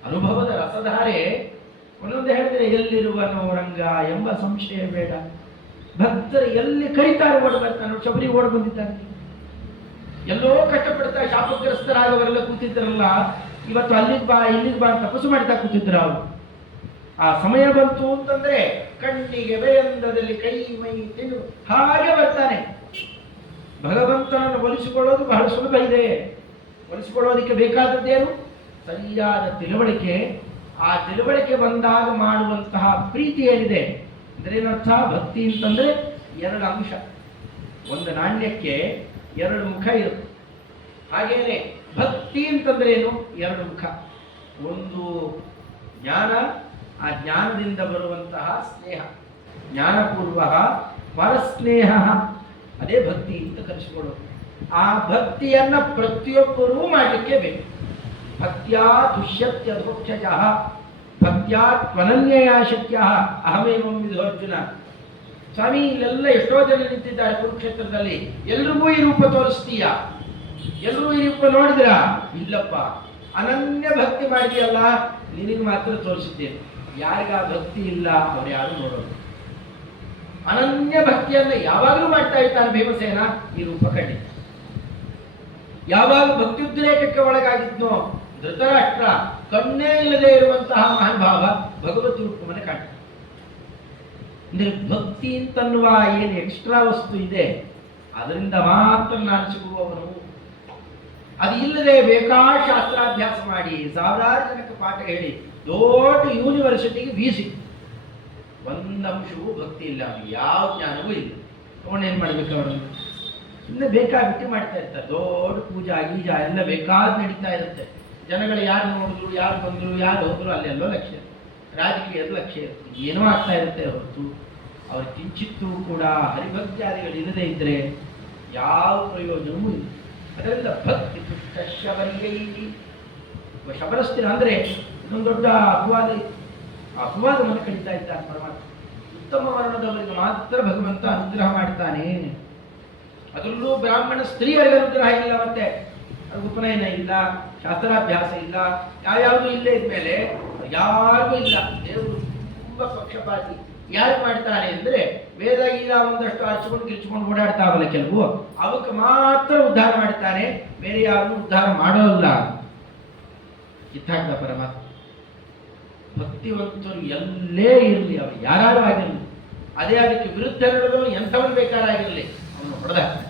ಅನುಭವದ ರಸಧಾರೆ. ಒಂದೊಂದು ಹೇಳಿದ್ರೆ ಎಲ್ಲಿರುವನೋ ರಂಗ ಎಂಬ ಸಂಶಯ ಬೇಡ. ಭಕ್ತರು ಎಲ್ಲಿ ಕರೀತಾರೆ ಓಡಿ ಬರ್ತಾನೆ. ಶಬರಿ ಓಡಿ ಬಂದಿದ್ದಾನೆ. ಎಲ್ಲೋ ಕಷ್ಟಪಡ್ತಾ ಶಾಪಗ್ರಸ್ತರಾಗವರೆಲ್ಲ ಕೂತಿದ್ದರಲ್ಲ, ಇವತ್ತು ಅಲ್ಲಿಗೆ ಬಾ ಇಲ್ಲಿಗೆ ಬಾ ತಪಸ್ಸು ಮಾಡ್ತಾ ಕೂತಿದ್ರು ಅವರು. ಆ ಸಮಯ ಬಂತು ಅಂತಂದ್ರೆ ಕಣ್ಣಿಗೆ ಬೇಯಂದದಲ್ಲಿ ಕೈ ಮೈ ತಿನ್ನು ಹಾಗೆ ಬರ್ತಾನೆ. ಭಗವಂತನನ್ನು ಒಲಿಸಿಕೊಳ್ಳೋದು ಬಹಳ ಸುಲಭ ಇದೆ. ಒಲಿಸಿಕೊಳ್ಳೋದಕ್ಕೆ ಬೇಕಾದದ್ದೇನು? ಸರಿಯಾದ ತಿಳುವಳಿಕೆ. ಆ ತಿಳುವಳಿಕೆ ಬಂದಾಗ ಮಾಡುವಂತಹ ಪ್ರೀತಿ ಏನಿದೆ ಅಂದ್ರೆ ಏನರ್ಥ? ಭಕ್ತಿ ಅಂತಂದ್ರೆ ಎರಡು ಅಂಶ. ಒಂದು ನಾಣ್ಯಕ್ಕೆ ಎರಡು ಮುಖ ಇರುತ್ತೆ. ಹಾಗೇನೆ ಭಕ್ತಿ ಅಂತಂದ್ರೆ ಏನು? ಎರಡು ಮುಖ. ಒಂದು ಜ್ಞಾನ, ಆ ಜ್ಞಾನದಿಂದ ಬರುವಂತಹ ಸ್ನೇಹ, ಜ್ಞಾನಪೂರ್ವ ಪರಸ್ನೇಹ, ಅದೇ ಭಕ್ತಿ ಅಂತ ಕರೆಸಿಕೊಳ್ಳೋದು. ಆ ಭಕ್ತಿಯನ್ನ ಪ್ರತಿಯೊಬ್ಬರೂ ಮಾಡಲಿಕ್ಕೆ ಬೇಕು. ಭಕ್ತ್ಯಾ ತುಷ್ಯತ್ಯಧೋಕ್ಷಜ ಭಕ್ತ್ಯಾ ತ್ವನನ್ಯಯ ಶಕ್ಯ ಅಹಮೇವಂ ವಿಧೋ ಅರ್ಜುನ. ಸ್ವಾಮಿ, ಇಲ್ಲೆಲ್ಲ ಎಷ್ಟೋ ಜನ ನಿಂತಿದ್ದಾರೆ ಕುರುಕ್ಷೇತ್ರದಲ್ಲಿ, ಎಲ್ರಿಗೂ ಈ ರೂಪ ತೋರಿಸ್ತೀಯ, ಎಲ್ಲರೂ ಈ ರೂಪ ನೋಡಿದ್ರ? ಇಲ್ಲಪ್ಪ, ಅನನ್ಯ ಭಕ್ತಿ ಮಾಡಿದೆಯಲ್ಲ, ನಿನಗೆ ಮಾತ್ರ ತೋರಿಸಿದ್ದೇನೆ. ಯಾರಿಗ ಭಕ್ತಿ ಇಲ್ಲ ಅವ್ರು ಯಾರು ನೋಡೋದು. ಅನನ್ಯ ಭಕ್ತಿಯನ್ನ ಯಾವಾಗಲೂ ಮಾಡ್ತಾ ಇರ್ತಾನೆ ಭೀಮಸೇನ, ಈ ರೂಪ ಖಂಡಿತ. ಯಾವಾಗ ಭಕ್ತಿಯುದ್ರೇಕಕ್ಕೆ ಒಳಗಾಗಿದ್ನೋ ಧೃತರಾಷ್ಟ್ರ, ಕಣ್ಣೇ ಇಲ್ಲದೆ ಇರುವಂತಹ ಮಹಾನುಭಾವ ಭಗವದ್ ರೂಪವನ್ನು ಕಾಣ್ತಾನೆ. ಅಂದರೆ ಭಕ್ತಿ ಅಂತನ್ನುವ ಏನು ಎಕ್ಸ್ಟ್ರಾ ವಸ್ತು ಇದೆ ಅದರಿಂದ ಮಾತ್ರ ನಾನು ಸಿಗುವವನು. ಅದು ಇಲ್ಲದೆ ಬೇಕಾದ ಶಾಸ್ತ್ರಾಭ್ಯಾಸ ಮಾಡಿ ಸಾವಿರಾರು ಜನಕ್ಕೆ ಪಾಠ ಹೇಳಿ ದೊಡ್ಡ ಯೂನಿವರ್ಸಿಟಿಗೆ ವೀಸಿ ಒಂದು ಅಂಶವೂ ಭಕ್ತಿ ಇಲ್ಲ, ಅವನಿಗೆ ಯಾವ ಜ್ಞಾನವೂ ಇಲ್ಲ. ತಗೊಂಡೇನು ಮಾಡ್ಬೇಕು ಅವರನ್ನು? ಸುಮ್ಮನೆ ಬೇಕಾಬಿಟ್ಟು ಮಾಡ್ತಾ ಇರ್ತಾರೆ. ದೊಡ್ಡ ಪೂಜಾ ಗೀಜಾ ಎಲ್ಲ ಬೇಕಾದ ನಡೀತಾ ಇರುತ್ತೆ. ಜನಗಳು ಯಾರು ನೋಡಿದ್ರು, ಯಾರು ಬಂದರು, ಯಾರು ಹೋದ್ರು ಅಲ್ಲೆಲ್ಲೋ ಲಕ್ಷ್ಯ ಇರುತ್ತೆ, ರಾಜಕೀಯದ ಲಕ್ಷ್ಯ ಇರುತ್ತೆ, ಏನೋ ಆಗ್ತಾ ಇರುತ್ತೆ ಹೊರತು ಅವ್ರ ಕಿಂಚಿತ್ತೂ ಕೂಡ ಹರಿಭಕ್ತ್ಯಾದಿಗಳು ಇಲ್ಲದೆ ಇದ್ದರೆ ಯಾವ ಪ್ರಯೋಜನವೂ ಇಲ್ಲ. ಅದರಿಂದ ಭಕ್ತಿ ಪುಷ್ಟ ಶಬರಿಗೈ ಶಬರಸ್ತಿನ ಅಂದರೆ ಇದೊಂದು ದೊಡ್ಡ ಅಪವಾದ ಇತ್ತು. ಆ ಅಪವಾದವನ್ನು ಕಳೀತಾ ಇದ್ದಾನೆ ಪರಮಾತ್ಮ. ಉತ್ತಮ ವರ್ಣದವರಿಗೆ ಮಾತ್ರ ಭಗವಂತ ಅನುಗ್ರಹ ಮಾಡ್ತಾನೆ. ಅದರಲ್ಲೂ ಬ್ರಾಹ್ಮಣ ಸ್ತ್ರೀಯರಿಗೆ ಅನುಗ್ರಹ ಇಲ್ಲ, ಮತ್ತೆ ಉಪನಯನ ಇಲ್ಲ, ಶಾಸ್ತ್ರಾಭ್ಯಾಸ ಇಲ್ಲ, ಯಾವ್ಯಾವುದೂ ಇಲ್ಲೇ ಇದ್ಮೇಲೆ ಯಾರಿಗೂ ಇಲ್ಲ. ದೇವರು ತುಂಬ ಪಕ್ಷಪಾತಿ. ಯಾರು ಮಾಡ್ತಾನೆ ಅಂದರೆ ವೇದ ಗೀದ ಒಂದಷ್ಟು ಹಚ್ಕೊಂಡು ಕಿರ್ಚ್ಕೊಂಡು ಓಡಾಡ್ತಾವಲ್ಲ ಕೆಲವು, ಅವಕ್ಕೆ ಮಾತ್ರ ಉದ್ಧಾರ ಮಾಡ್ತಾನೆ, ಬೇರೆ ಯಾರನ್ನು ಉದ್ಧಾರ ಮಾಡೋಲ್ಲ. ಇತ್ತಾಗ ಪರಮಾತ್ಮ ಭಕ್ತಿವಂತರು ಎಲ್ಲೇ ಇರಲಿ, ಅವರು ಯಾರು ಆಗಿರಲಿ, ಅದೇ ಅದಕ್ಕೆ ವಿರುದ್ಧ ನಡೆದವನು ಎಂಥವನು ಬೇಕಾರಾಗಿರಲಿ ಅವನು ಹೊಡೆದಾಗ್ತಾನೆ.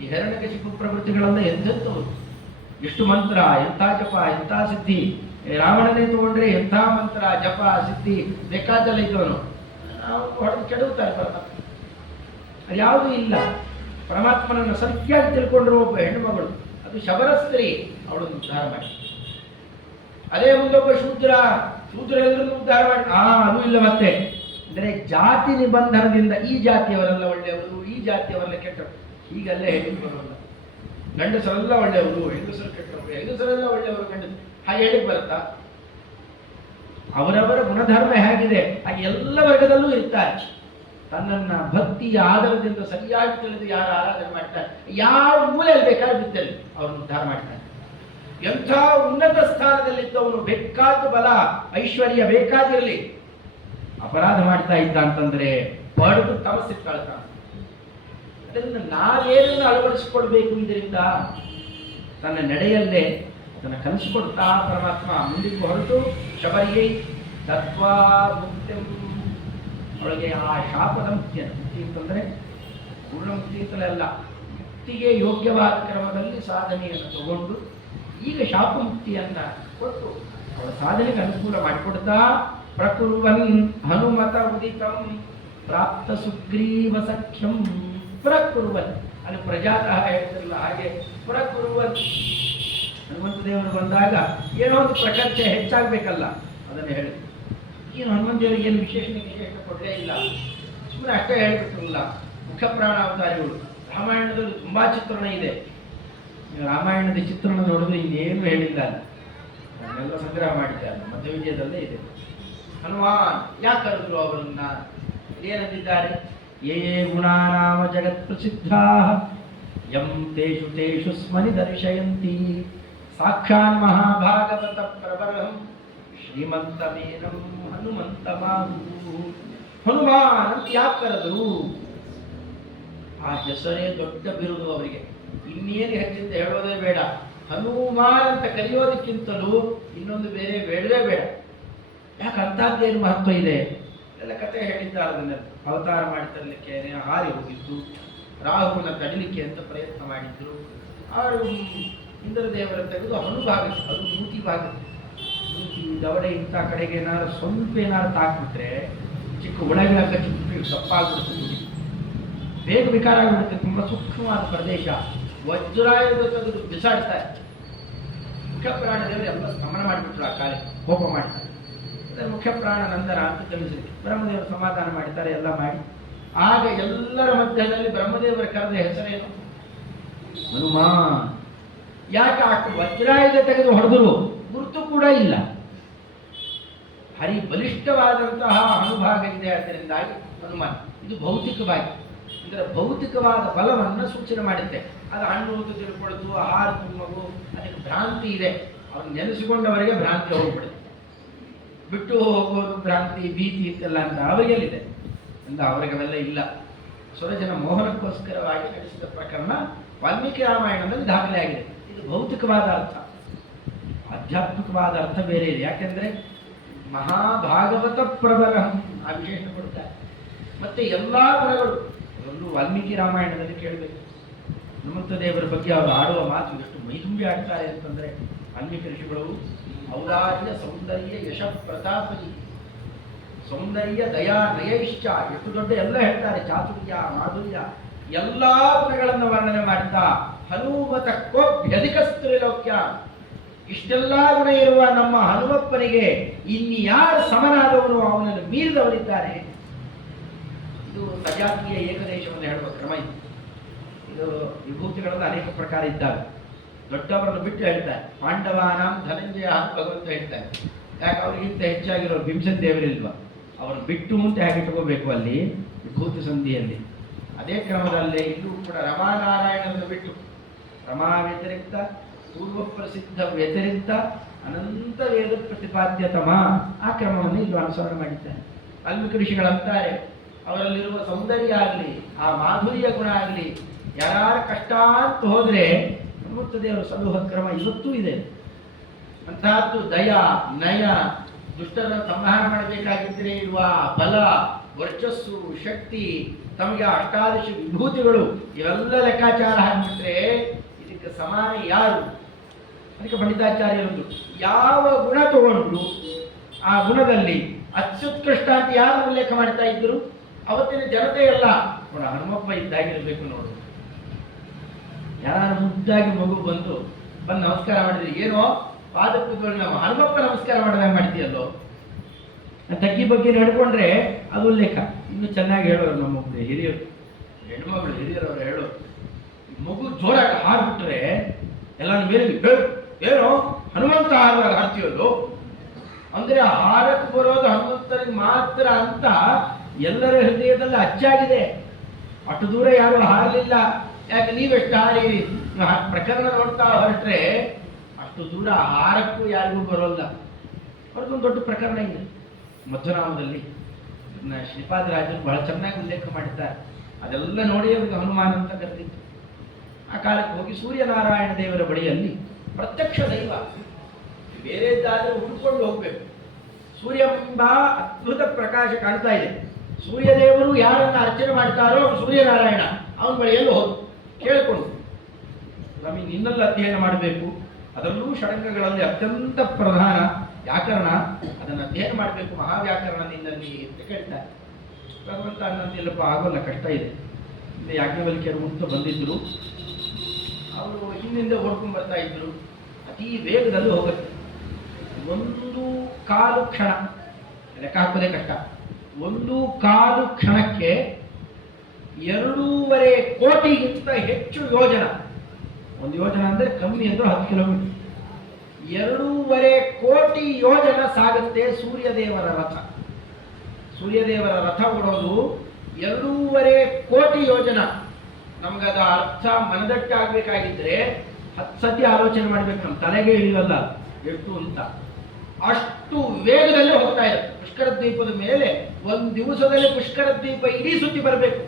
ಈ ಹಿರಣ್ಯಕಶಿಪು ಪ್ರವೃತ್ತಿಗಳೆಲ್ಲ ಎಂಥವರು, ಎಷ್ಟು ಮಂತ್ರ, ಎಂಥ ಜಪ, ಎಂಥ ಸಿದ್ಧಿ. ರಾವಣನೇ ತಗೊಂಡ್ರೆ ಎಂಥ ಮಂತ್ರ ಜಪ ಸಿದ್ಧಿ ಬೇಕಾದಲ್ಲ ಇದ್ದವನು, ನಾವು ಹೊಡೆದು ಕೆಡುತ್ತಾರೆ ಪರಮಾತ್ಮ. ಅದು ಯಾವುದೂ ಇಲ್ಲ. ಪರಮಾತ್ಮನನ್ನು ಸರಿಯಾಗಿ ತಿಳ್ಕೊಂಡಿರುವ ಒಬ್ಬ ಹೆಣ್ಣುಮಗಳು, ಅದು ಶಬರ ಸ್ತ್ರೀ, ಅವಳನ್ನು ಉದ್ಧಾರ ಮಾಡಿ. ಅದೇ ಮುಂದೊಬ್ಬ ಶೂದ್ರ ಎಲ್ಲರನ್ನು ಉದ್ಧಾರ ಮಾಡಿ. ಅದು ಇಲ್ಲ. ಮತ್ತೆ ಅಂದರೆ ಜಾತಿ ನಿಬಂಧನದಿಂದ ಈ ಜಾತಿಯವರೆಲ್ಲ ಒಳ್ಳೆಯವರು, ಈ ಜಾತಿಯವರೆಲ್ಲ ಕೆಟ್ಟವರು, ಹೀಗಲ್ಲೇ ಹೇಳಿ ಬರೋಲ್ಲ. ಗಂಡಸರೆಲ್ಲ ಒಳ್ಳೆಯವರು, ಹೆಂಗಸರು ಕೆಟ್ಟವರು, ಹೆಂಗಸರೆಲ್ಲ ಒಳ್ಳೆಯವರು, ಗಂಡಸರು ಹಾಗೆ ಹೇಳಿಕ್ ಬರುತ್ತಾ? ಅವರವರ ಗುಣಧರ್ಮ ಹೇಗಿದೆ ಹಾಗೆ ಎಲ್ಲ ವರ್ಗದಲ್ಲೂ ಇರ್ತಾರೆ. ತನ್ನನ್ನ ಭಕ್ತಿಯ ಆಧಾರದಿಂದ ಸರಿಯಾಗಿ ತಿಳಿದು ಯಾರು ಆರಾಧನೆ ಮಾಡ್ತಾರೆ, ಯಾವ ಮೂಲೆಯಲ್ಲಿ ಬೇಕಾದ್ರೂ ಬಿದ್ದಲ್ಲಿ ಅವ್ರನ್ನ ಉದ್ಧಾರ ಮಾಡ್ತಾರೆ. ಎಂಥ ಉನ್ನತ ಸ್ಥಾನದಲ್ಲಿದ್ದವನು ಬೇಕಾದ ಬಲ ಐಶ್ವರ್ಯ ಬೇಕಾದಿರಲಿ, ಅಪರಾಧ ಮಾಡ್ತಾ ಇದ್ದ ಅಂತಂದ್ರೆ ಪಡೆದು ತಮಸ್ಸಿಟ್ಕೊಳ್ತಾನೆ. ಅದರಿಂದ ನಾವೇನನ್ನು ಅಳವಡಿಸಿಕೊಳ್ಬೇಕು ಇದರಿಂದ ತನ್ನ ನಡೆಯಲ್ಲೇ ಅದನ್ನು ಕಲಿಸಿಕೊಡ್ತಾ ಪರಮಾತ್ಮ ಮುಂದಿಗೆ ಹೊರಟು ಶಬರಿಯೈ ತತ್ವ ಮುಕ್ತಿ, ಅವಳಿಗೆ ಆ ಶಾಪದ ಮುಕ್ತಿಯನ್ನು, ಮುಕ್ತಿ ಅಂತಂದರೆ ಪೂರ್ಣ ಮುಕ್ತಿ ಅಂತಲೇ ಅಲ್ಲ, ಮುಕ್ತಿಗೆ ಯೋಗ್ಯವಾದ ಕ್ರಮದಲ್ಲಿ ಸಾಧನೆಯನ್ನು ತಗೊಂಡು ಈಗ ಶಾಪ ಮುಕ್ತಿಯನ್ನು ಕೊಟ್ಟು ಅವಳ ಸಾಧನೆಗೆ ಅನುಕೂಲ ಮಾಡಿಕೊಡ್ತಾ ಪ್ರಕುರ್ವನ್ ಹನುಮತ ಉದಿತಂ ಪ್ರಾಪ್ತ ಸುಗ್ರೀವ ಸಖ್ಯಂ ಪ್ರಕುರ್ವನ್. ಅಲ್ಲಿ ಪ್ರಜಾತಃ ಹೇಳ್ತಿರಲ್ಲ ಹಾಗೆ ಪ್ರಕುರ್ವನ್. ಹನುಮಂತ ದೇವರು ಬಂದಾಗ ಏನೋ ಒಂದು ಪ್ರಕರ್ಷ ಹೆಚ್ಚಾಗಬೇಕಲ್ಲ, ಅದನ್ನು ಹೇಳಿ. ಏನು ಹನುಮಂತ ದೇವರಿಗೆ ಏನು ವಿಶೇಷ ಕೊಡಲೇ ಇಲ್ಲ, ಸುಮ್ಮನೆ ಅಷ್ಟೇ ಹೇಳಿಬಿಟ್ಟಿರಲ್ಲ. ಮುಖ್ಯ ಪ್ರಾಣಾವತಾರಿಗಳು ರಾಮಾಯಣದಲ್ಲಿ ತುಂಬ ಚಿತ್ರಣ ಇದೆ. ರಾಮಾಯಣದ ಚಿತ್ರಣ ನೋಡಿದ್ರೆ ಇನ್ನೇನು ಹೇಳಿಲ್ಲ, ಅದನ್ನೆಲ್ಲ ಸಂಗ್ರಹ ಮಾಡಿದ್ದಾರೆ, ಮಧ್ಯ ವಿಜಯದಲ್ಲೇ ಇದೆ. ಹನುಮಾನ್ ಯಾಕೆ ಕರೆದ್ರು ಅವರನ್ನ? ಏನಂದಿದ್ದಾರೆ? ಯೇ ಗುಣಾನಾಮ ಜಗತ್ ಪ್ರಸಿದ್ಧಾ ಯಂ ತೇಷು ತೇಷು ಸ್ಮನಿ ದರ್ಶಯಂತಿ ಸಾಕ್ಷಾನ್ ಮಹಾಭಾಗವತ ಪ್ರಬಲಂ ಶ್ರೀಮಂತಮೇನಂ ಹನುಮಂತ ಮಾಹು. ಹನುಮಾನ್ ಅಂತ ಯಾಕೆ ಕರೆದ್ರು? ಆ ಹೆಸರೇ ದೊಡ್ಡ ಬಿರುದು ಅವರಿಗೆ, ಇನ್ನೇನು ಹೆಚ್ಚಿಂದ ಹೇಳೋದೇ ಬೇಡ. ಹನುಮಾನ್ ಅಂತ ಕರೆಯೋದಕ್ಕಿಂತಲೂ ಇನ್ನೊಂದು ಬೇರೆ ಬೇಡವೇ ಬೇಡ. ಯಾಕೆ ಅಂಥದ್ದೇನು ಮಹತ್ವ ಇದೆ ಎಲ್ಲ ಕಥೆ ಹೇಳಿದ್ದಾರೆ. ಅದನ್ನೆಲ್ಲ ಅವತಾರ ಮಾಡಿ ತರಲಿಕ್ಕೆ ಹಾರಿ ಹೋಗಿದ್ದು, ರಾಹುನ ತಡಿಲಿಕ್ಕೆ ಅಂತ ಪ್ರಯತ್ನ ಮಾಡಿದ್ರು. ಅವರು ಇಂದ್ರದೇವರ ತೆಗೆದು ಹನುಭಾಗ, ಅದು ಮೂತಿ ಭಾಗ, ಮೂತಿ ದವಡೆ ಇಂಥ ಕಡೆಗೆ ಏನಾದ್ರು ಸ್ವಲ್ಪ ಏನಾದ್ರು ತಾಕ್ಬಿಟ್ರೆ ಚಿಕ್ಕ ಒಳಗಿನ ಚಿಕ್ಕ ತಪ್ಪಾಗ್ಬಿಡುತ್ತೆ, ಬೇಗ ವಿಕಾರ ಆಗಿಬಿಡುತ್ತೆ. ತುಂಬ ಸೂಕ್ಷ್ಮವಾದ ಪ್ರದೇಶ, ವಜ್ರಾಯುಧ ತೆಗೆದು ಬಿಸಾಡ್ತಾರೆ. ಮುಖ್ಯ ಪ್ರಾಣದೇವರು ಎಲ್ಲ ಗಮನ ಮಾಡಿಬಿಟ್ರು, ಆ ಕಾಲಕ್ಕೆ ಕೋಪ ಮಾಡ್ತಾರೆ. ಅದರ ಮುಖ್ಯ ಪ್ರಾಣ ನಂದನ ಅಂತ ತಿಳಿಸಿ ಬ್ರಹ್ಮದೇವರು ಸಮಾಧಾನ ಮಾಡ್ತಾರೆ, ಎಲ್ಲ ಮಾಡಿ. ಆಗ ಎಲ್ಲರ ಮಧ್ಯದಲ್ಲಿ ಬ್ರಹ್ಮದೇವರ ಕರೆದ ಹೆಸರೇನು? ಹನುಮಾನ್. ಯಾಕೆ ಆ ವಜ್ರಾಯುಧ ತೆಗೆದು ಹೊಡೆದರು ಗುರುತು ಕೂಡ ಇಲ್ಲ. ಹರಿ ಬಲಿಷ್ಠವಾದಂತಹ ಅನುಭಾಗ ಇದೆ, ಅದರಿಂದಾಗಿ ಹನುಮಾನ್. ಇದು ಭೌತಿಕವಾಗಿ ಅಂದರೆ ಭೌತಿಕವಾದ ಬಲವನ್ನು ಸೂಚನೆ ಮಾಡುತ್ತೆ. ಅದು ಹಣ್ಣು ತಿಳ್ಕೊಳ್ಳೋದು, ಆಹಾರ ತುಂಬವು, ಅದಕ್ಕೆ ಭ್ರಾಂತಿ ಇದೆ. ಅವ್ರು ನೆನೆಸಿಕೊಂಡವರಿಗೆ ಭ್ರಾಂತಿ ಹೋಗ್ಬಿಡುತ್ತೆ. ಬಿಟ್ಟು ಹೋಗೋದು ಭ್ರಾಂತಿ, ಭೀತಿ ಇತ್ತಲ್ಲ ಅಂತ ಅವರಿಗೆಲ್ಲಿದೆ ಅಂತ ಅವರಿಗೆಲ್ಲ ಇಲ್ಲ. ಸ್ವರಜನ ಮೋಹನಕ್ಕೋಸ್ಕರವಾಗಿ ನಡೆಸಿದ ಪ್ರಕರಣ ವಾಲ್ಮೀಕಿ ರಾಮಾಯಣದಲ್ಲಿ ದಾಖಲೆ ಆಗಿದೆ. ಇದು ಭೌತಿಕವಾದ ಅರ್ಥ, ಆಧ್ಯಾತ್ಮಿಕವಾದ ಅರ್ಥ ಬೇರೆ ಇದೆ. ಯಾಕೆಂದರೆ ಮಹಾಭಾಗವತ ಪ್ರಬಲ ಆ ವಿಶೇಷ ಕೊಡ್ತಾರೆ. ಮತ್ತೆ ಎಲ್ಲಾ ಗುಣಗಳು. ಒಂದು ವಾಲ್ಮೀಕಿ ರಾಮಾಯಣದಲ್ಲಿ ಕೇಳಬೇಕು, ಹನುಮಂತ ದೇವರ ಬಗ್ಗೆ ಅವರು ಆಡುವ ಮಾತು ಎಷ್ಟು ಮೈದುಂಬಿ ಆಡ್ತಾರೆ ಅಂತಂದ್ರೆ, ವಾಲ್ಮೀಕಿ ಋಷಿಗಳು ಔದಾರ್ಯ ಸೌಂದರ್ಯ ಯಶ ಪ್ರತಾಪಿ ಸೌಂದರ್ಯ ದಯಾ ನಯೈಶ್ಚ ಎಷ್ಟು ದೊಡ್ಡ ಎಲ್ಲ ಹೇಳ್ತಾರೆ, ಚಾತುರ್ಯ ಮಾಧುರ್ಯ ಎಲ್ಲಾ ಗುಣಗಳನ್ನು ವರ್ಣನೆ ಮಾಡ್ತಾ ಹನುಮತ ಕೋಪ್ಯಧಿಕಸ್ತ್ರಿಲೋಕ್ಯ, ಇಷ್ಟೆಲ್ಲಾ ಗುಣ ಇರುವ ನಮ್ಮ ಹನುಮಪ್ಪನಿಗೆ ಇನ್ಯಾರು ಸಮನಾದವರು, ಅವನನ್ನು ಮೀರಿದವರಿದ್ದಾರೆ. ಇದು ಸಜಾತಿಯ ಏಕದೇಶವನ್ನು ಹೇಳುವ ಕ್ರಮ ಇದು. ಇದು ವಿಭೂತಿಗಳಲ್ಲಿ ಅನೇಕ ಪ್ರಕಾರ ಇದ್ದಾವೆ. ದೊಡ್ಡವರನ್ನು ಬಿಟ್ಟು ಹೇಳ್ತಾರೆ, ಪಾಂಡವಾನಾಂ ಧನಂಜಯ ಅಂತ ಭಗವಂತ ಹೇಳ್ತಾರೆ. ಯಾಕೆ ಅವ್ರಿಗಿಂತ ಹೆಚ್ಚಾಗಿರೋ ಭೀಮಸೇನ ದೇವರಿಲ್ವಾ, ಅವರು ಬಿಟ್ಟು ಅಂತ ಹೇಗೆ ಇಟ್ಕೋಬೇಕು ಅಲ್ಲಿ ವಿಭೂತಿ ಸಂಧಿಯಲ್ಲಿ. ಅದೇ ಕ್ರಮದಲ್ಲಿ ಇಲ್ಲೂ ಕೂಡ ರಮಾನಾರಾಯಣನನ್ನು ಬಿಟ್ಟು, ರಮಾ ವ್ಯತಿರಿಕ್ತ ಪೂರ್ವ ಪ್ರಸಿದ್ಧ ವ್ಯತಿರಿಕ್ತ ಅನಂತ ವೇದ ಪ್ರತಿಪಾದ್ಯತಮ ಆ ಕ್ರಮವನ್ನು ಇಲ್ಲಿ ಅನುಸರಣೆ ಮಾಡಿದ್ದಾರೆ. ವಾಲ್ಮೀಕಿ ಋಷಿಗಳಂತಾರೆ, ಅವರಲ್ಲಿರುವ ಸೌಂದರ್ಯ ಆಗಲಿ ಆ ಮಾಧುರ್ಯ ಗುಣ ಆಗಲಿ ಯಾರ ಕಷ್ಟ ಅಂತ ಹೋದ್ರೆ ಹನುಮಂತ ದೇವರು ಸಲುಹ ಕ್ರಮ ಇವತ್ತೂ ಇದೆ. ಅಂತಹದ್ದು ದಯ ನಯ, ದುಷ್ಟರ ಸಂಹಾರ ಮಾಡಬೇಕಾಗಿದ್ದರೆ ಇರುವ ಬಲ ವರ್ಚಸ್ಸು ಶಕ್ತಿ, ತಮಗೆ ಅಷ್ಟಾದಶ ವಿಭೂತಿಗಳು, ಇವೆಲ್ಲ ಲೆಕ್ಕಾಚಾರ ಹಾಕಿಬಿಟ್ರೆ ಇದಕ್ಕೆ ಸಮಾನ ಯಾರು? ಅದಕ್ಕೆ ಪಂಡಿತಾಚಾರ್ಯರೊಂದು ಯಾವ ಗುಣ ತಗೊಂಡು ಆ ಗುಣದಲ್ಲಿ ಅತ್ಯುತ್ಕೃಷ್ಟ ಅಂತ ಯಾರು ಉಲ್ಲೇಖ ಮಾಡ್ತಾ ಇದ್ರು? ಅವತ್ತಿನ ಜನತೆ ಎಲ್ಲ ನೋಡ ಹನುಮಪ್ಪ ಇದ್ದಾಗಿರ್ಬೇಕು ನೋಡು. ಯಾರು ಮುದ್ದಾಗಿ ಮಗು ಬಂದು ನಮಸ್ಕಾರ ಮಾಡಿದ್ರಿ, ಏನೋ ಪಾದಕ್ಕೆ ನಾವು ಹನುಮಪ್ಪ ನಮಸ್ಕಾರ ಮಾಡಿದಾಗ ಮಾಡ್ತೀಯಲ್ಲೋ, ತಗ್ಗಿ ಬಗ್ಗೆ ನಡ್ಕೊಂಡ್ರೆ ಅದು ಉಲ್ಲೇಖ. ಇನ್ನು ಚೆನ್ನಾಗಿ ಹೇಳೋರು ನಮ್ಮೊಬ್ಬರು ಹಿರಿಯರು, ಹೆಣ್ಮಗಳು ಹಿರಿಯರವರು ಹೇಳೋರು, ಮಗು ಜೋರಾಗಿ ಹಾರ್ಬಿಟ್ರೆ ಎಲ್ಲ ಮೇಲೆ ಏನೋ ಹನುಮಂತ ಹಾರುವಾಗ ಹಾರ್ತೀವಲ್ಲೋ, ಅಂದ್ರೆ ಹಾರಕ್ಕೆ ಬರೋದು ಹನುಮಂತನಿಗೆ ಮಾತ್ರ ಅಂತ ಎಲ್ಲರ ಹೃದಯದಲ್ಲಿ ಅಚ್ಚಾಗಿದೆ. ಅಷ್ಟು ದೂರ ಯಾರು ಹಾರಲಿಲ್ಲ. ಯಾಕೆ ನೀವೆಷ್ಟು ಹಾರಿರಿ? ಪ್ರಕರಣ ನೋಡ್ತಾ ಹೊರಟ್ರೆ ಅಷ್ಟು ದೂರ ಹಾರಕ್ಕೂ ಯಾರಿಗೂ ಬರೋಲ್ಲ. ಅವ್ರದ್ದೊಂದು ದೊಡ್ಡ ಪ್ರಕರಣ ಇದೆ ಮಧ್ವನಾಮದಲ್ಲಿ, ಶ್ರೀಪಾದರಾಜರು ಬಹಳ ಚೆನ್ನಾಗಿ ಉಲ್ಲೇಖ ಮಾಡಿದ್ದಾರೆ. ಅದೆಲ್ಲ ನೋಡಿ ಅವ್ರಿಗೆ ಹನುಮಾನ್ ಅಂತ ಕರೆದಿತ್ತು. ಆ ಕಾಲಕ್ಕೆ ಹೋಗಿ ಸೂರ್ಯನಾರಾಯಣ ದೇವರ ಬಳಿಯಲ್ಲಿ ಪ್ರತ್ಯಕ್ಷ ದೈವ, ಬೇರೆದ್ದಾದ್ರೆ ಹುಡ್ಕೊಂಡು ಹೋಗ್ಬೇಕು. ಸೂರ್ಯಬಿಂಬ ಅದ್ಭುತ ಪ್ರಕಾಶ ಕಾಣ್ತಾ ಇದೆ. ಸೂರ್ಯದೇವರು ಯಾರನ್ನ ಅರ್ಚನೆ ಮಾಡ್ತಾರೋ ಅವನು ಸೂರ್ಯನಾರಾಯಣ, ಅವನ ಬಳಿಯಲ್ಲಿ ಹೋದು ಕೇಳಿಕೊಂಡು, ಸ್ವಾಮಿ ನಿನ್ನೆಲ್ಲ ಅಧ್ಯಯನ ಮಾಡಬೇಕು, ಅದರಲ್ಲೂ ಷಡಂಗಗಳಲ್ಲಿ ಅತ್ಯಂತ ಪ್ರಧಾನ ವ್ಯಾಕರಣ, ಅದನ್ನು ಅಧ್ಯಯನ ಮಾಡಬೇಕು ಮಹಾವ್ಯಾಕರಣದಿಂದಲ್ಲಿ ಅಂತ ಕೇಳ್ತಾರೆ. ಭಗವಂತ ಅನ್ನೋದಿಲ್ಲಪ್ಪ ಆಗೋಲ್ಲ, ಕಷ್ಟ ಇದೆ. ಇಲ್ಲಿ ಯಾಜ್ಞವಲ್ಕ್ಯರು ಮುಕ್ತ ಬಂದಿದ್ದರು, ಅವರು ಹಿಂದಿಂದ ಓಡ್ಕೊಂಡು ಬರ್ತಾ ಇದ್ರು. ಅತಿ ವೇಗದಲ್ಲಿ ಹೋಗುತ್ತೆ. 1/4 ಕ್ಷಣ, ಲೆಕ್ಕ ಹಾಕೋದೇ ಕಷ್ಟ. 1/4 ಕ್ಷಣಕ್ಕೆ 2.5 ಕೋಟಿಗಿಂತ ಹೆಚ್ಚು ಯೋಜನ. ಒಂದು ಯೋಜನ ಅಂದರೆ ಕಮ್ಮಿ ಅಂದ್ರೆ 10 ಕಿಲೋಮೀಟರ್. 2.5 ಕೋಟಿ ಯೋಜನ ಸಾಗುತ್ತೆ ಸೂರ್ಯದೇವರ ರಥ. ಸೂರ್ಯದೇವರ ರಥ ಓಡೋದು 2.5 ಕೋಟಿ ಯೋಜನ. ನಮ್ಗದ ಅರ್ಥ ಮನದಟ್ಟಾಗಬೇಕಾಗಿದ್ರೆ 10 ಸತಿ ಆಲೋಚನೆ ಮಾಡ್ಬೇಕು, ನಮ್ಮ ತಲೆಗೆ ಇಳಿಯಲ್ಲ ಎಷ್ಟು ಅಂತ. ಅಷ್ಟು ವೇಗದಲ್ಲಿ ಹೋಗ್ತಾ ಇದೆ. ಪುಷ್ಕರ ದ್ವೀಪದ ಮೇಲೆ ಒಂದು ದಿವಸದಲ್ಲಿ ಪುಷ್ಕರ ದ್ವೀಪ ಇಡೀ ಸುತ್ತಿ ಬರಬೇಕು,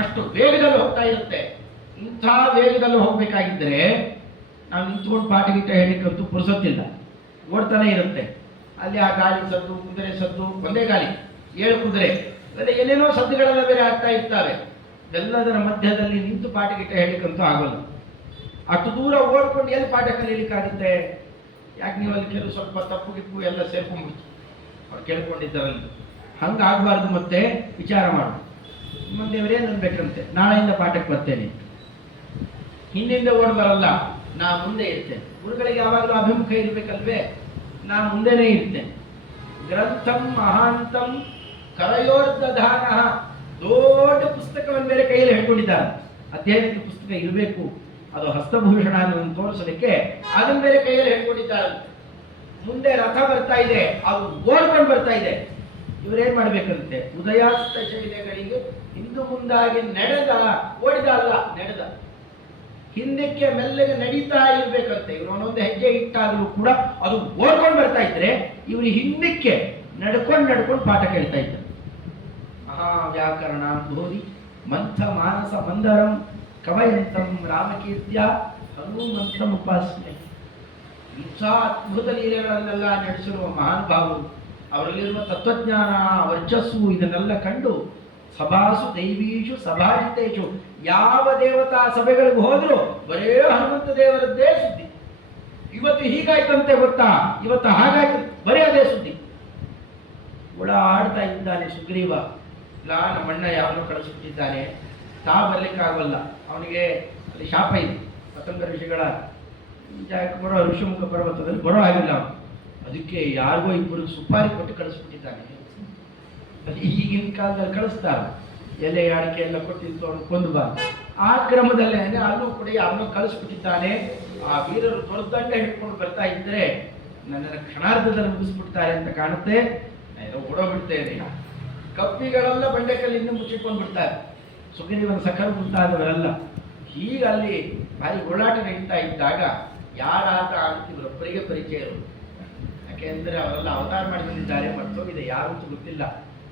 ಅಷ್ಟು ವೇಗದಲ್ಲಿ ಹೋಗ್ತಾ ಇರುತ್ತೆ. ಇಂಥ ವೇಗದಲ್ಲಿ ಹೋಗ್ಬೇಕಾಗಿದ್ದರೆ ನಾವು ನಿಂತ್ಕೊಂಡು ಪಾಠಗೀಟ ಹೇಳಿಕ್ಕಂತೂ ಪುರುಸೊತ್ತಿಲ್ಲ, ಓಡ್ತಾನೆ ಇರುತ್ತೆ. ಅಲ್ಲಿ ಆ ಗಾಳಿ ಸದ್ದು, ಕುದುರೆ ಸದ್ದು, ಒಂದೇ ಗಾಳಿ 7 ಕುದುರೆ, ಅದೇ ಏನೇನೋ ಸದ್ದುಗಳೆಲ್ಲ ಬೇರೆ ಆಗ್ತಾ ಇರ್ತವೆ. ಎಲ್ಲದರ ಮಧ್ಯದಲ್ಲಿ ನಿಂತು ಪಾಠಗೀಟ ಹೇಳಿಕ್ಕಂತೂ ಆಗೋಲ್ಲ. ಅಷ್ಟು ದೂರ ಓಡ್ಕೊಂಡು ಎಲ್ಲಿ ಪಾಠ ಕಲೀಲಿಕ್ಕಾಗುತ್ತೆ? ಯಾಕೆ ನೀವು ಅಲ್ಲಿ ಕೆಲವು ಸ್ವಲ್ಪ ತಪ್ಪು ಗಿಪ್ಪು ಎಲ್ಲ ಸೇರ್ಕೊಂಡ್ಬಿಡ್ತು ಅವ್ರು ಕೇಳ್ಕೊಂಡಿದ್ದಾರಲ್ಲಿ. ಹಂಗೆ ಆಗಬಾರ್ದು. ಮತ್ತೆ ವಿಚಾರ ಮಾಡು, ಮುಂದೆವರೇನು ಅನ್ಬೇಕಂತೆ, ನಾಳೆಯಿಂದ ಪಾಠಕ್ಕೆ ಬರ್ತೇನೆ, ಹಿಂದಿಂದ ಓಡ್ ಬರಲ್ಲ, ನಾ ಮುಂದೆ ಇರ್ತೇನೆ. ಗುರುಗಳಿಗೆ ಯಾವಾಗಲೂ ಅಭಿಮುಖ ಇರಬೇಕಲ್ವೇ? ನಾನು ಮುಂದೆನೇ ಇರ್ತೇನೆ. ಗ್ರಂಥಂ ಮಹಾಂತಂ ಕರಯೋರ್ಧಾನ, ದೊಡ್ಡ ಪುಸ್ತಕವನ್ನು ಬೇರೆ ಕೈಯಲ್ಲಿ ಹೇಳ್ಕೊಂಡಿದ್ದಾರೆ. ಅಧ್ಯಯನಕ್ಕೆ ಪುಸ್ತಕ ಇರಬೇಕು, ಅದು ಹಸ್ತಭೂಷಣ ಅನ್ನೋದನ್ನು ತೋರಿಸಲಿಕ್ಕೆ ಅದನ್ನ ಬೇರೆ ಕೈಯಲ್ಲಿ ಹೇಳ್ಕೊಂಡಿದ್ದಾರೆ. ಮುಂದೆ ರಥ ಬರ್ತಾ ಇದೆ, ಅದು ಓಡ್ಕೊಂಡು ಬರ್ತಾ ಇದೆ. ಇವರೇನ್ ಮಾಡ್ಬೇಕಂತೆ, ಉದಯಾಸ್ತ ಶೈಲೆಗಳಿಗೆ ಹಿಂದು ಮುಂದಾಗಿ ನಡೆದ, ಓಡಿದ ಅಲ್ಲ ನಡೆದ, ಹಿಂದಕ್ಕೆ ಮೆಲ್ಲಗೆ ನಡೀತಾ ಇರ್ಬೇಕಂತೆ. ಇವರು ಒಂದೊಂದು ಹೆಜ್ಜೆ ಇಟ್ಟಾಗಲೂ ಕೂಡ ಅದು ಓಡ್ಕೊಂಡು ಬರ್ತಾ ಇದ್ರೆ ಇವರು ಹಿಂದಕ್ಕೆ ನಡ್ಕೊಂಡು ಪಾಠ ಕೇಳ್ತಾ ಇದ್ದಾರೆ. ಮಹಾವ್ಯಾಕರಣ ಬೋಧಿ ಮಂಥ ಮಾನಸ ಮಂದರಂ ಕವಯಂತಂ ರಾಮಕೀರ್ತ್ಯ ಹನುಮಂತಂ ಉಪಾಸನೆ. ಇಂಥ ಅದ್ಭುತ ಲೀಲೆಗಳನ್ನೆಲ್ಲ ನಡೆಸಿರುವ ಮಹಾನುಭಾವರು, ಅವರಲ್ಲಿರುವ ತತ್ವಜ್ಞಾನ ವರ್ಚಸ್ಸು ಇದನ್ನೆಲ್ಲ ಕಂಡು ಸಭಾಸು ದೈವೀಶು ಸಭಾಜಿತೇಶು, ಯಾವ ದೇವತಾ ಸಭೆಗಳಿಗೆ ಹೋದ್ರು ಬರೇ ಹನುಮಂತ ದೇವರದ್ದೇ ಸುದ್ದಿ. ಇವತ್ತು ಹೀಗಾಯ್ತಂತೆ ಗೊತ್ತಾ, ಇವತ್ತು ಹಾಗಾಯ್ತು, ಬರೀ ಅದೇ ಸುದ್ದಿ. ಹುಳ ಆಡ್ತಾ ಇದ್ದಾನೆ ಸುಗ್ರೀವ. ಇಲ್ಲ ನಮ್ಮಣ್ಣ ಯಾವನೋ ಕಳಿಸ್ಬಿಟ್ಟಿದ್ದಾನೆ, ತಾ ಬರ್ಲಿಕ್ಕಾಗಲ್ಲ, ಅವನಿಗೆ ಅಲ್ಲಿ ಶಾಪ ಇದೆ, ಪತಂಗ ಋಷಿಗಳ ಜಾಗಕ್ಕೆ ಬರೋ ಋಷಿಮುಖ ಪರ್ವತದಲ್ಲಿ ಬರೋ ಆಗಿಲ್ಲ ಅವನು. ಅದಕ್ಕೆ ಯಾರಿಗೋ ಇಬ್ಬರು ಸುಪಾರಿ ಕೊಟ್ಟು ಕಳಿಸ್ಬಿಟ್ಟಿದ್ದಾನೆ. ಈಗಿನ ಕಾಲದಲ್ಲಿ ಕಳಿಸ್ತಾರೆ, ಎಲೆ ಅಡಿಕೆ ಎಲ್ಲ ಕೊಟ್ಟಿದ್ದು ಅವನು ಕೊಂದು ಬಾ. ಆ ಕ್ರಮದಲ್ಲೇ ಅಲ್ಲೂ ಕೂಡ ಯಾರನ್ನೋ ಕಳಿಸ್ಬಿಟ್ಟಿದ್ದಾನೆ. ಆ ವೀರರು ದೊಡ್ಡದಂಡ ಹಿಡ್ಕೊಂಡು ಬರ್ತಾ ಇದ್ರೆ ನನ್ನನ್ನು ಕ್ಷಣಾರ್ಧದಲ್ಲಿ ಮುಗಿಸ್ಬಿಡ್ತಾರೆ ಅಂತ ಕಾಣುತ್ತೆ. ನಾನು ಓಡೋಗ್ಬಿಡ್ತೇನೆ. ಕಪ್ಪಿಗಳೆಲ್ಲ ಬಂಡೆಕಲ್ಲಿಂದ ಮುಚ್ಚಿಕೊಂಡು ಬಿಡ್ತಾರೆ, ಸುಗ್ರೀವನ ಸಖರು ಮುಂತಾದವರೆಲ್ಲ. ಹೀಗೆ ಅಲ್ಲಿ ಭಾರಿ ಓಡಾಟ ನಡೀತಾ ಇದ್ದಾಗ ಯಾರಾಟ ಅಂತ ಇವರೊಬ್ಬರಿಗೆ ಪರಿಚಯ ಇರೋದು. ಯಾಕೆಂದ್ರೆ ಅವರೆಲ್ಲ ಅವತಾರ ಮಾಡಿ ಬಂದಿದ್ದಾರೆ, ಮತ್ತೊಂದಿದೆ ಯಾರಂತೂ ಗೊತ್ತಿಲ್ಲ.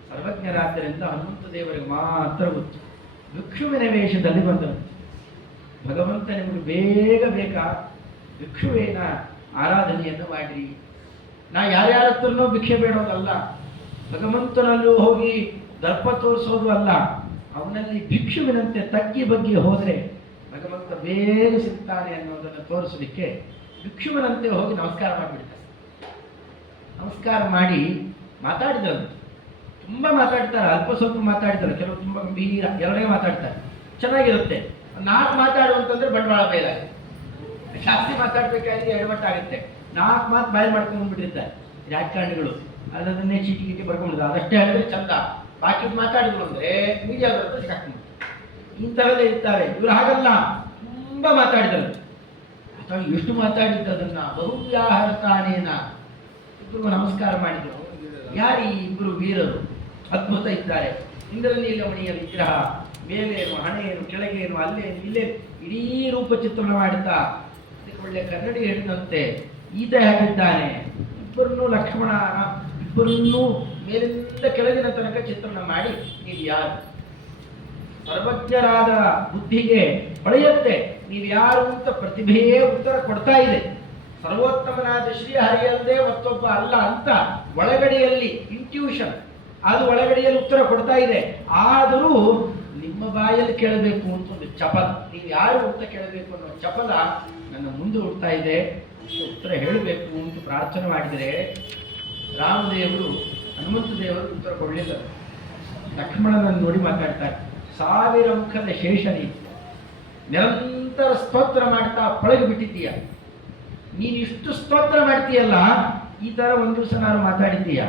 ಸರ್ವಜ್ಞರಾದ್ದರಿಂದ ಹನುಮಂತ ದೇವರಿಗೆ ಮಾತ್ರ ಗೊತ್ತು. ಭಿಕ್ಷುವಿನ ವೇಷದಲ್ಲಿ ಬಂದರು. ಭಗವಂತ ನಿಮಗೆ ಬೇಗ ಬೇಕಾ, ಭಿಕ್ಷುವೇನ ಆರಾಧನೆಯನ್ನು ಮಾಡಿರಿ. ನಾ ಯಾರ್ಯಾರ ಹತ್ರನೂ ಭಿಕ್ಷೆ ಬೇಡೋದಲ್ಲ, ಭಗವಂತನಲ್ಲೂ ಹೋಗಿ ದರ್ಪ ತೋರಿಸೋದು ಅಲ್ಲ, ಅವನಲ್ಲಿ ಭಿಕ್ಷುವಿನಂತೆ ತಗ್ಗಿ ಬಗ್ಗೆ ಹೋದರೆ ಭಗವಂತ ಬೇಗ ಸಿಗ್ತಾನೆ ಅನ್ನೋದನ್ನು ತೋರಿಸಲಿಕ್ಕೆ ಭಿಕ್ಷುವಿನಂತೆ ಹೋಗಿ ನಮಸ್ಕಾರ ಮಾಡಿಬಿಡ್ತಾರೆ. ನಮಸ್ಕಾರ ಮಾಡಿ ಮಾತಾಡಿದ್ರಂತೆ. ತುಂಬ ಮಾತಾಡ್ತಾರೆ, ಅಲ್ಪ ಸ್ವಲ್ಪ ಮಾತಾಡ್ತಾರೆ, ಕೆಲವು ತುಂಬ ಗಂಭೀರ, ಎರಡೇ ಮಾತಾಡ್ತಾರೆ, ಚೆನ್ನಾಗಿರುತ್ತೆ. 4 ಮಾತಾಡುವಂತಂದ್ರೆ ಬಂಡವಾಳ ಬಯಲಾಗಿದೆ. ಜಾಸ್ತಿ ಮಾತಾಡ್ಬೇಕಾದ್ರೆ ಎಡವಟ್ಟಾಗುತ್ತೆ. 4 ಮಾತು ಬಾಯಿ ಮಾಡ್ಕೊಂಡ್ಬಿಟ್ಟಿರ್ತಾರೆ ರಾಜಕಾರಣಿಗಳು. ಅದನ್ನೇ ಚೀಟಿ ಗೀಟಿ ಬರ್ಕೊಂಡ್ಬಿಡ್ತಾರೆ, ಅದಷ್ಟೇ ಹೇಳಿದ್ರೆ ಚಂದ. ಬಾಕಿ ಮಾತಾಡಿದ್ರು ಅಂದ್ರೆ ಮೀಡಿಯಾದವ್ರ ಸಿಕ್ಕಾಕ್ಬಿಡ್ತಾರೆ. ಇಂಥವೆಲ್ಲ ಇರ್ತಾರೆ. ಇವರು ಹಾಗಲ್ಲ, ತುಂಬ ಮಾತಾಡಿದರು. ಅಥವಾ ಎಷ್ಟು ಮಾತಾಡಿದ್ದು ಅದನ್ನ ಬಹುವ್ಯಾಹರತಾನೇನ. ಇಬ್ಬರಿಗೂ ನಮಸ್ಕಾರ ಮಾಡಿದರು. ಯಾರೀ ಇಬ್ಬರು ವೀರರು? ಅದ್ಭುತ ಇದ್ದಾರೆ. ಇಂದ್ರನೀಲಮಣಿಯ ವಿಗ್ರಹ, ಮೇಲೇನು, ಹಣೆಯೇನು, ಕೆಳಗೇನು, ಅಲ್ಲೇನು, ಇಲ್ಲೇ ಇಡೀ ರೂಪ ಚಿತ್ರಣ ಮಾಡುತ್ತಾ ಒಳ್ಳೆ ಕನ್ನಡಿ ಹೇಳಿದಂತೆ ಈತ ಹೇಗಿದ್ದಾನೆ. ಇಬ್ಬರನ್ನೂ ಲಕ್ಷ್ಮಣ ಇಬ್ಬರನ್ನೂ ಮೇಲಿಂದ ಕೆಳಗಿನ ತನಕ ಚಿತ್ರಣ ಮಾಡಿ ನೀವು ಯಾರು? ಸರ್ವಜ್ಞರಾದ ಬುದ್ಧಿಗೆ ಹೊಳೆಯುತ್ತೆ ನೀವು ಯಾರು ಅಂತ ಪ್ರತಿಭೆಯೇ ಉತ್ತರ ಕೊಡ್ತಾ ಇದೆ. ಸರ್ವೋತ್ತಮನಾದ ಶ್ರೀಹರಿಯಲ್ಲದೆ ಮತ್ತೊಬ್ಬ ಅಲ್ಲ ಅಂತ ಒಳಗಡೆಯಲ್ಲಿ ಇಂಟ್ಯೂಷನ್, ಅದು ಒಳಗಡೆಯಲ್ಲಿ ಉತ್ತರ ಕೊಡ್ತಾ ಇದೆ. ಆದರೂ ನಿಮ್ಮ ಬಾಯಲ್ಲಿ ಕೇಳಬೇಕು ಅಂತ ಒಂದು ಚಪಲ, ನೀವು ಯಾರು ಅಂತ ಕೇಳಬೇಕು ಅನ್ನೋ ಚಪಲ ನನ್ನ ಮುಂದೆ ಹುಡ್ತಾ ಇದೆ. ಉತ್ತರ ಹೇಳಬೇಕು ಅಂತ ಪ್ರಾರ್ಥನೆ ಮಾಡಿದರೆ ರಾಮದೇವರು ಹನುಮಂತ ದೇವರು ಉತ್ತರ ಕೊಡಲಿಲ್ಲ. ಲಕ್ಷ್ಮಣನನ್ನು ನೋಡಿ ಮಾತಾಡ್ತಾರೆ. 1000 ಮುಖದ ಶೇಷನಿ, ನಿರಂತರ ಸ್ತೋತ್ರ ಮಾಡ್ತಾ ಪಳಗಿ ಬಿಟ್ಟಿದ್ದೀಯ. ನೀನು ಇಷ್ಟು ಸ್ತೋತ್ರ ಮಾಡ್ತೀಯಲ್ಲ, ಈ ತರ ಒಂದು ದಿವಸ ನಾನು ಮಾತಾಡಿದ್ದೀಯ?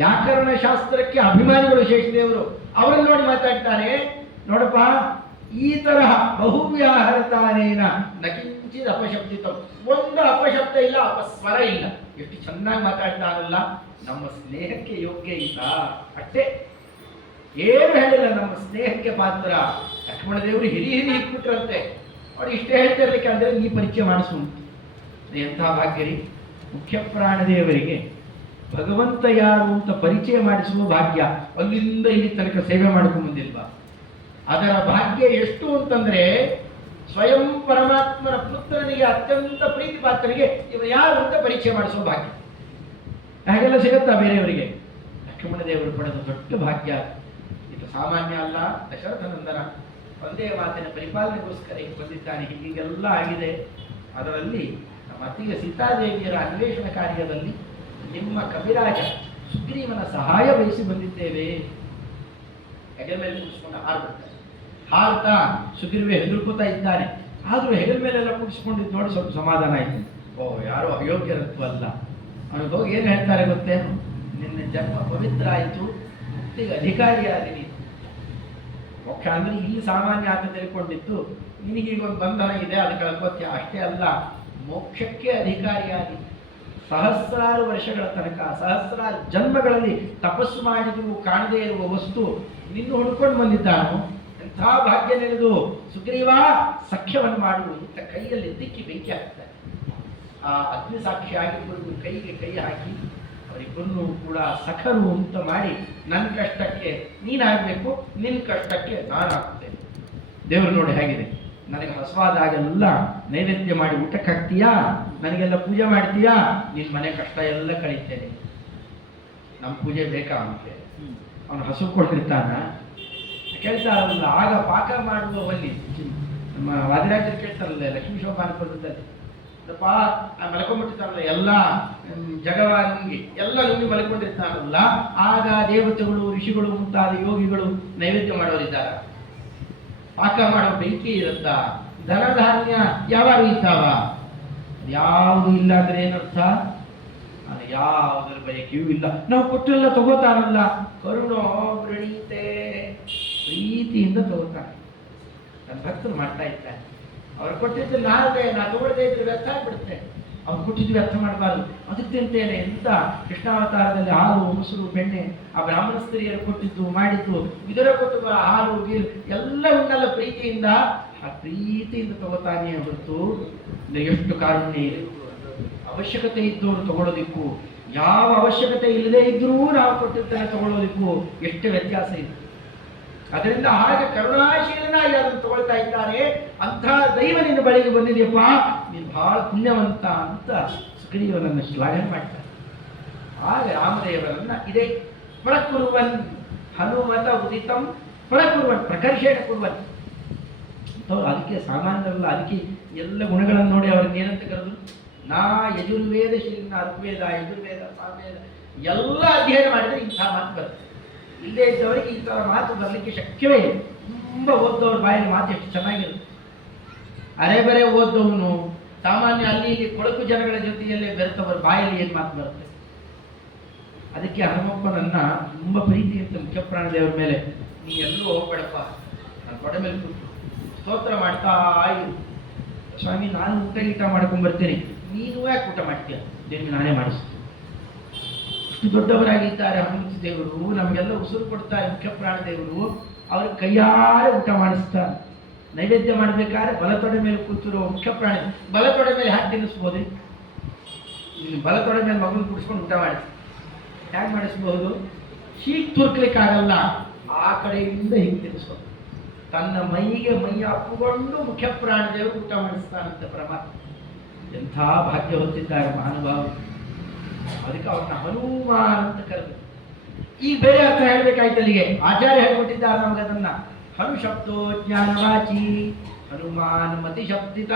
ವ್ಯಾಕರಣ ಶಾಸ್ತ್ರಕ್ಕೆ ಅಭಿಮಾನಿಗಳು ಶೇಷದೇವರು, ಅವರನ್ನು ನೋಡಿ ಮಾತಾಡ್ತಾರೆ. ನೋಡಪ್ಪ, ಈ ತರಹ ಬಹುವ್ಯಾಹರತಾನೇನ ನಕಿಂಚಿದ ಅಪಶಬ್ದಿತ, ಒಂದು ಅಪಶಬ್ದ ಇಲ್ಲ, ಅಪಸ್ವರ ಇಲ್ಲ. ಎಷ್ಟು ಚೆನ್ನಾಗಿ ಮಾತಾಡ್ತಾರಲ್ಲ. ನಮ್ಮ ಸ್ನೇಹಕ್ಕೆ ಯೋಗ್ಯ ಇಲ್ಲ ಅಷ್ಟೇ, ಏನು ಹೇಳಿಲ್ಲ. ನಮ್ಮ ಸ್ನೇಹಕ್ಕೆ ಪಾತ್ರ. ಲಕ್ಷ್ಮಣ ದೇವರು ಹಿರಿ ಇಟ್ಬಿಟ್ರಂತೆ. ಅವ್ರು ಇಷ್ಟೇ ಹೇಳ್ತಿರ್ಲಿಕ್ಕೆ ಅಂದರೆ ನೀ ಪರಿಚಯ ಮಾಡಿಸು. ಎಂಥ ಭಾಗ್ಯರಿ! ಮುಖ್ಯ ಪ್ರಾಣದೇವರಿಗೆ ಭಗವಂತ ಯಾರು ಅಂತ ಪರಿಚಯ ಮಾಡಿಸುವ ಭಾಗ್ಯ. ಅಲ್ಲಿಂದ ಇಲ್ಲಿ ತನಕ ಸೇವೆ ಮಾಡ್ಕೊಂಡು ಬಂದಿಲ್ವಾ? ಅದರ ಭಾಗ್ಯ ಎಷ್ಟು ಅಂತಂದ್ರೆ, ಸ್ವಯಂ ಪರಮಾತ್ಮನ ಪುತ್ರನಿಗೆ ಅತ್ಯಂತ ಪ್ರೀತಿ ಪಾತ್ರನಿಗೆ ಇವ ಯಾರು ಅಂತ ಪರಿಚಯ ಮಾಡಿಸುವ ಭಾಗ್ಯ. ಹಾಗೆಲ್ಲ ಸಿಗುತ್ತಾ ಬೇರೆಯವರಿಗೆ? ಲಕ್ಷ್ಮಣ ದೇವರು ಪಡೆದ ದೊಡ್ಡ ಭಾಗ್ಯ. ಇದು ಸಾಮಾನ್ಯ ಅಲ್ಲ. ದಶರಥನಂದನ ಒಂದೇ ಮಾತಿನ ಪರಿಪಾಲನೆಗೋಸ್ಕರ ಬಂದಿದ್ದಾನೆ. ಹೀಗೆಲ್ಲ ಆಗಿದೆ. ಅದರಲ್ಲಿ ನಮ್ಮ ಅತ್ತಿಗೆ ಸೀತಾದೇವಿಯರ ಅನ್ವೇಷಣ ಕಾರ್ಯದಲ್ಲಿ ನಿಮ್ಮ ಕವಿರಾಜ ಸುಗ್ರೀವನ ಸಹಾಯ ಬಯಸಿ ಬಂದಿದ್ದೇವೆ. ಹೆಗಲ ಮೇಲೆ ಕೂಡಿಸ್ಕೊಂಡು ಹಾರ್ಬಿಡ್ತಾರೆ. ಹಾರ್ತಾ ಸುಗ್ರೀವ ಹೆದರ್ಕೋತಾ ಇದ್ದಾನೆ. ಆದರೂ ಹೆಗಲ ಮೇಲೆಲ್ಲ ಕೂಡಿಸ್ಕೊಂಡಿದ್ದು ನೋಡಿ ಸ್ವಲ್ಪ ಸಮಾಧಾನ ಆಯ್ತು. ಓ, ಯಾರೋ ಅಯೋಗ್ಯರತ್ವ ಅಲ್ಲ. ಅವನಿಗೆ ಹೋಗಿ ಏನು ಹೇಳ್ತಾರೆ ಗೊತ್ತೇನು? ನಿನ್ನ ಜನ್ಮ ಪವಿತ್ರ ಆಯಿತು, ಮುಕ್ತಿಗೆ ಅಧಿಕಾರಿಯಾದಿ. ಮೋಕ್ಷ ಅಂದ್ರೆ ಇಲ್ಲಿ ಸಾಮಾನ್ಯ ಆತ ತಿಳ್ಕೊಂಡಿತ್ತು, ನಿನಗೀಗೊಂದು ಬಂಧನ ಇದೆ, ಅದು ಕಳ್ಕೊತ್ಯ ಅಷ್ಟೇ ಅಲ್ಲ, ಮೋಕ್ಷಕ್ಕೆ ಅಧಿಕಾರಿಯಾದಿ. ಸಹಸ್ರಾರು ವರ್ಷಗಳ ತನಕ, ಸಹಸ್ರಾರು ಜನ್ಮಗಳಲ್ಲಿ ತಪಸ್ಸು ಮಾಡಿದ್ರು ಕಾಣದೇ ಇರುವ ವಸ್ತು ನಿನ್ನ ಹುಡ್ಕೊಂಡು ಬಂದಿದ್ದಾನು. ಎಂಥ ಭಾಗ್ಯ ನೆನೆದು ಸುಗ್ರೀವ ಸಖ್ಯವನ್ನು ಮಾಡುವುದು ಇಂಥ ಕೈಯಲ್ಲಿ ದಿಕ್ಕಿ ಬೆಂಕಿ ಹಾಕ್ತಾರೆ. ಆ ಅಗ್ನಿ ಸಾಕ್ಷಿಯಾಗಿಬ್ಬರಿಗೂ ಕೈಗೆ ಕೈ ಹಾಕಿ ಅವರಿಬ್ಬರನ್ನೂ ಕೂಡ ಸಖರು ಅಂತ ಮಾಡಿ, ನನ್ನ ಕಷ್ಟಕ್ಕೆ ನೀನಾಗಬೇಕು, ನಿನ್ನ ಕಷ್ಟಕ್ಕೆ ನಾನು ಹಾಕ್ತೇನೆ. ದೇವರು ನೋಡಿ ಹೇಗಿದೆ, ನನಗೆ ಹಸುವಾದಾಗೆಲ್ಲ ನೈವೇದ್ಯ ಮಾಡಿ ಊಟಕ್ಕೆ ಹಾಕ್ತೀಯಾ, ನನಗೆಲ್ಲ ಪೂಜೆ ಮಾಡ್ತೀಯಾ, ನಿನ್ನ ಮನೆ ಕಷ್ಟ ಎಲ್ಲ ಕಳೀತೇನೆ. ನಮ್ಮ ಪೂಜೆ ಬೇಕಾ ಅಂತೆ. ಅವನು ಹಸುಕೊಂಡಿರ್ತಾನ, ಕೇಳ್ತಾರಲ್ಲ ಆಗ ಪಾಕ ಮಾಡುವವಲ್ಲಿ ನಮ್ಮ ವಾದಿರಾಜರು ಕೇಳ್ತಾರಲ್ಲ ಲಕ್ಷ್ಮೀ ಶೋಭಾನಪದದಲ್ಲಿ ಮಲ್ಕೊಂಡ್ಬಿಟ್ಟಿರ್ತಾರಲ್ಲ ಎಲ್ಲ ಜಗವ ನುಂಗಿ ಎಲ್ಲ ನುಂಗಿ ಮಲ್ಕೊಂಡಿರ್ತಾರಲ್ಲ, ಆಗ ದೇವತೆಗಳು ಋಷಿಗಳು ಮುಂತಾದ ಯೋಗಿಗಳು ನೈವೇದ್ಯ ಮಾಡೋರಿದ್ದಾರ, ಪಾಕ ಮಾಡೋ ಬೆಂಕಿ ಇರುತ್ತ, ಧನಧಾನ್ಯ ಯಾವಾಗ ಇದ್ದಾವ, ಯಾವುದು ಇಲ್ಲ ಅಂದ್ರೆ ಏನರ್ಥ, ಅದು ಯಾವುದರ ಬಯಕೆಯೂ ಇಲ್ಲ. ನಾವು ಕೊಟ್ಟೆಲ್ಲ ತಗೋತಾರಲ್ಲ, ಕರುಣೋ ಪ್ರಣೀತೆ, ಪ್ರೀತಿಯಿಂದ ತಗೋತಾನೆ. ನನ್ನ ಭಕ್ತರು ಮಾಡ್ತಾ ಇದ್ದಾರೆ, ಅವ್ರು ಕೊಟ್ಟಿದ್ದು ನಾಳೆ ನಾ ತಗೊಳ್ಳದೇ ಇದ್ರೆ ವ್ಯರ್ಥ ಆಗ್ಬಿಡುತ್ತೆ. ಅವ್ರು ಕೊಟ್ಟಿದ್ದು ವ್ಯರ್ಥ ಮಾಡಬಾರ್ದು. ಅದಕ್ಕಂತೇನೆ ಎಂತ ಕೃಷ್ಣಾವತಾರದಲ್ಲಿ ಹಾಲು ಮೊಸರು ಬೆಣ್ಣೆ ಆ ಬ್ರಾಹ್ಮಣ ಸ್ತ್ರೀಯರು ಕೊಟ್ಟಿದ್ದು ಮಾಡಿದ್ದು ಇದರ ಕೊಟ್ಟು ಹಾಲು ಗೀರು ಎಲ್ಲ ಉಂಟಲ್ಲ ಪ್ರೀತಿಯಿಂದ, ಆ ಪ್ರೀತಿಯಿಂದ ತಗೋತಾನೆ ಹೊರತು ಎಷ್ಟು ಕಾರುಣ್ಯ ಇದೆ. ಅವಶ್ಯಕತೆ ಇದ್ದವರು ತಗೊಳ್ಳೋದಿಕ್ಕೂ ಯಾವ ಅವಶ್ಯಕತೆ ಇಲ್ಲದೆ ಇದ್ರೂ ನಾವು ಕೊಟ್ಟಿರ್ತಾನೆ ತಗೊಳ್ಳೋದಿಕ್ಕೂ ಎಷ್ಟು ವ್ಯತ್ಯಾಸ ಇದೆ. ಅದರಿಂದ ಹಾಗೆ ಕರುಣಾಶೀಲನಾಗಿ ಅದನ್ನು ತಗೊಳ್ತಾ ಇದ್ದಾರೆ. ಅಂಥ ದೈವ ನಿನ್ನ ಬಳಿಗೆ ಬಂದಿದೆಯಪ್ಪ, ನೀನು ಬಹಳ ಪುಣ್ಯವಂತ ಅಂತ ಸುಗ್ರೀವನನ್ನು ಶ್ಲಾಘನೆ ಮಾಡ್ತಾರೆ. ಆಗ ರಾಮದೇವರನ್ನ ಇದೇ ಪ್ರಕುರ್ವನ್ ಹನುಮತ ಉದಿತಂ ಪ್ರಕುರ್ವನ್ ಪ್ರಕರ್ಷೇಣ ಕುರ್ವನ್. ಅದಕ್ಕೆ ಸಾಮಾನ್ಯರಲ್ಲ, ಅದಕ್ಕೆ ಎಲ್ಲ ಗುಣಗಳನ್ನು ನೋಡಿ ಅವ್ರನ್ನ ಏನಂತ ಕರೆದ್ರು, ನಾ ಯಜುರ್ವೇದ ಶ್ರೀನ ಋಗ್ವೇದ ಯಜುರ್ವೇದ ಸಾಮವೇದ ಎಲ್ಲ ಅಧ್ಯಯನ ಮಾಡಿದ್ರೆ ಇಂಥ ಮಾತು ಬರುತ್ತೆ. ಇಲ್ಲೇ ಇದ್ದವರಿಗೆ ಈ ಥರ ಮಾತು ಬರಲಿಕ್ಕೆ ಶಕ್ಯವೇ ಇಲ್ಲ. ತುಂಬ ಓದ್ದವ್ರ ಬಾಯಲ್ಲಿ ಮಾತು ಎಷ್ಟು ಚೆನ್ನಾಗಿರುತ್ತೆ. ಅರೆ ಬರೆ ಓದ್ದವನು ಸಾಮಾನ್ಯ ಅಲ್ಲಿ ಇಲ್ಲಿ ಕೊಳಕು ಜನಗಳ ಜೊತೆಯಲ್ಲೇ ಬೆರೆತವರ ಬಾಯಲ್ಲಿ ಏನು ಮಾತು ಬರುತ್ತೆ. ಅದಕ್ಕೆ ಹನುಮಪ್ಪನನ್ನ ತುಂಬ ಪ್ರೀತಿ ಅಂತ ಮುಖ್ಯ ಪ್ರಾಣದೇವರ ಮೇಲೆ, ನೀ ಎಲ್ಲರೂ ಹೋಗ್ಬೇಡಪ್ಪ, ನಾನು ಕೊಡೆ ಮೇಲೆ ಕೂತು ಸ್ತೋತ್ರ ಮಾಡ್ತಾ ಇರು. ಸ್ವಾಮಿ ನಾನು ಊಟ ಮಾಡ್ಕೊಂಡ್ ಬರ್ತೀನಿ, ನೀನು ಯಾಕೆ ಊಟ ಮಾಡ್ತೀಯ, ನಿನಗೆ ನಾನೇ ಮಾಡಿಸ್ತೀನಿ. ಇಷ್ಟು ದೊಡ್ಡವರಾಗಿದ್ದಾರೆ ಹನುಮಂತ ದೇವರು, ನಮಗೆಲ್ಲ ಉಸಿರು ಕೊಡ್ತಾರೆ ಮುಖ್ಯ ಪ್ರಾಣದೇವರು. ಅವ್ರ ಕೈಯಾರೆ ಊಟ ಮಾಡಿಸ್ತಾರೆ. ನೈವೇದ್ಯ ಮಾಡಬೇಕಾದ್ರೆ ಬಲತೊಡೆ ಮೇಲೆ ಕೂತಿರೋ ಮುಖ್ಯ ಪ್ರಾಣಿ ಬಲತೊಡೆ ಮೇಲೆ ಹಾಕಿ ತಿನ್ನಿಸ್ಬೋದು. ಇನ್ನು ಬಲತೊಡೆ ಮೇಲೆ ಮಗುನ ಕುಡಿಸ್ಕೊಂಡು ಊಟ ಮಾಡಿಸಿ ಹೇಗೆ ಮಾಡಿಸ್ಬಹುದು, ಹೀಗೆ ತುರ್ಕ್ಲಿಕ್ಕಾಗಲ್ಲ, ಆ ಕಡೆಯಿಂದ ಹೀಗೆ ತಿನ್ನಿಸ್ಬೋದು. ತನ್ನ ಮೈಗೆ ಮೈ ಹಾಕಿಕೊಂಡು ಮುಖ್ಯ ಪ್ರಾಣದೇವರು ಊಟ ಮಾಡಿಸ್ತಾನಂತ ಪರಮಾತ್ಮ. ಎಂಥ ಭಾಗ್ಯ ಹೊತ್ತಿದ್ದಾರೆ ಮಹಾನುಭಾವರು. ಅದಕ್ಕೆ ಅವ್ರನ್ನ ಹನುಮಾನ್ ಅಂತ ಕರೆದು. ಈಗ ಬೇರೆ ಅರ್ಥ ಹೇಳ್ಬೇಕಾಯ್ತು ಅಲ್ಲಿಗೆ, ಆಚಾರ್ಯ ಹೇಳ್ಕೊಟ್ಟಿದ್ದಾರೆ ನಮಗೆ ಅದನ್ನ. ಹನು ಶಬ್ದೋ ಜ್ಞಾನವಾಚಿ ಹನುಮಾನ್ ಮತಿ ಶಬ್ದಿತ.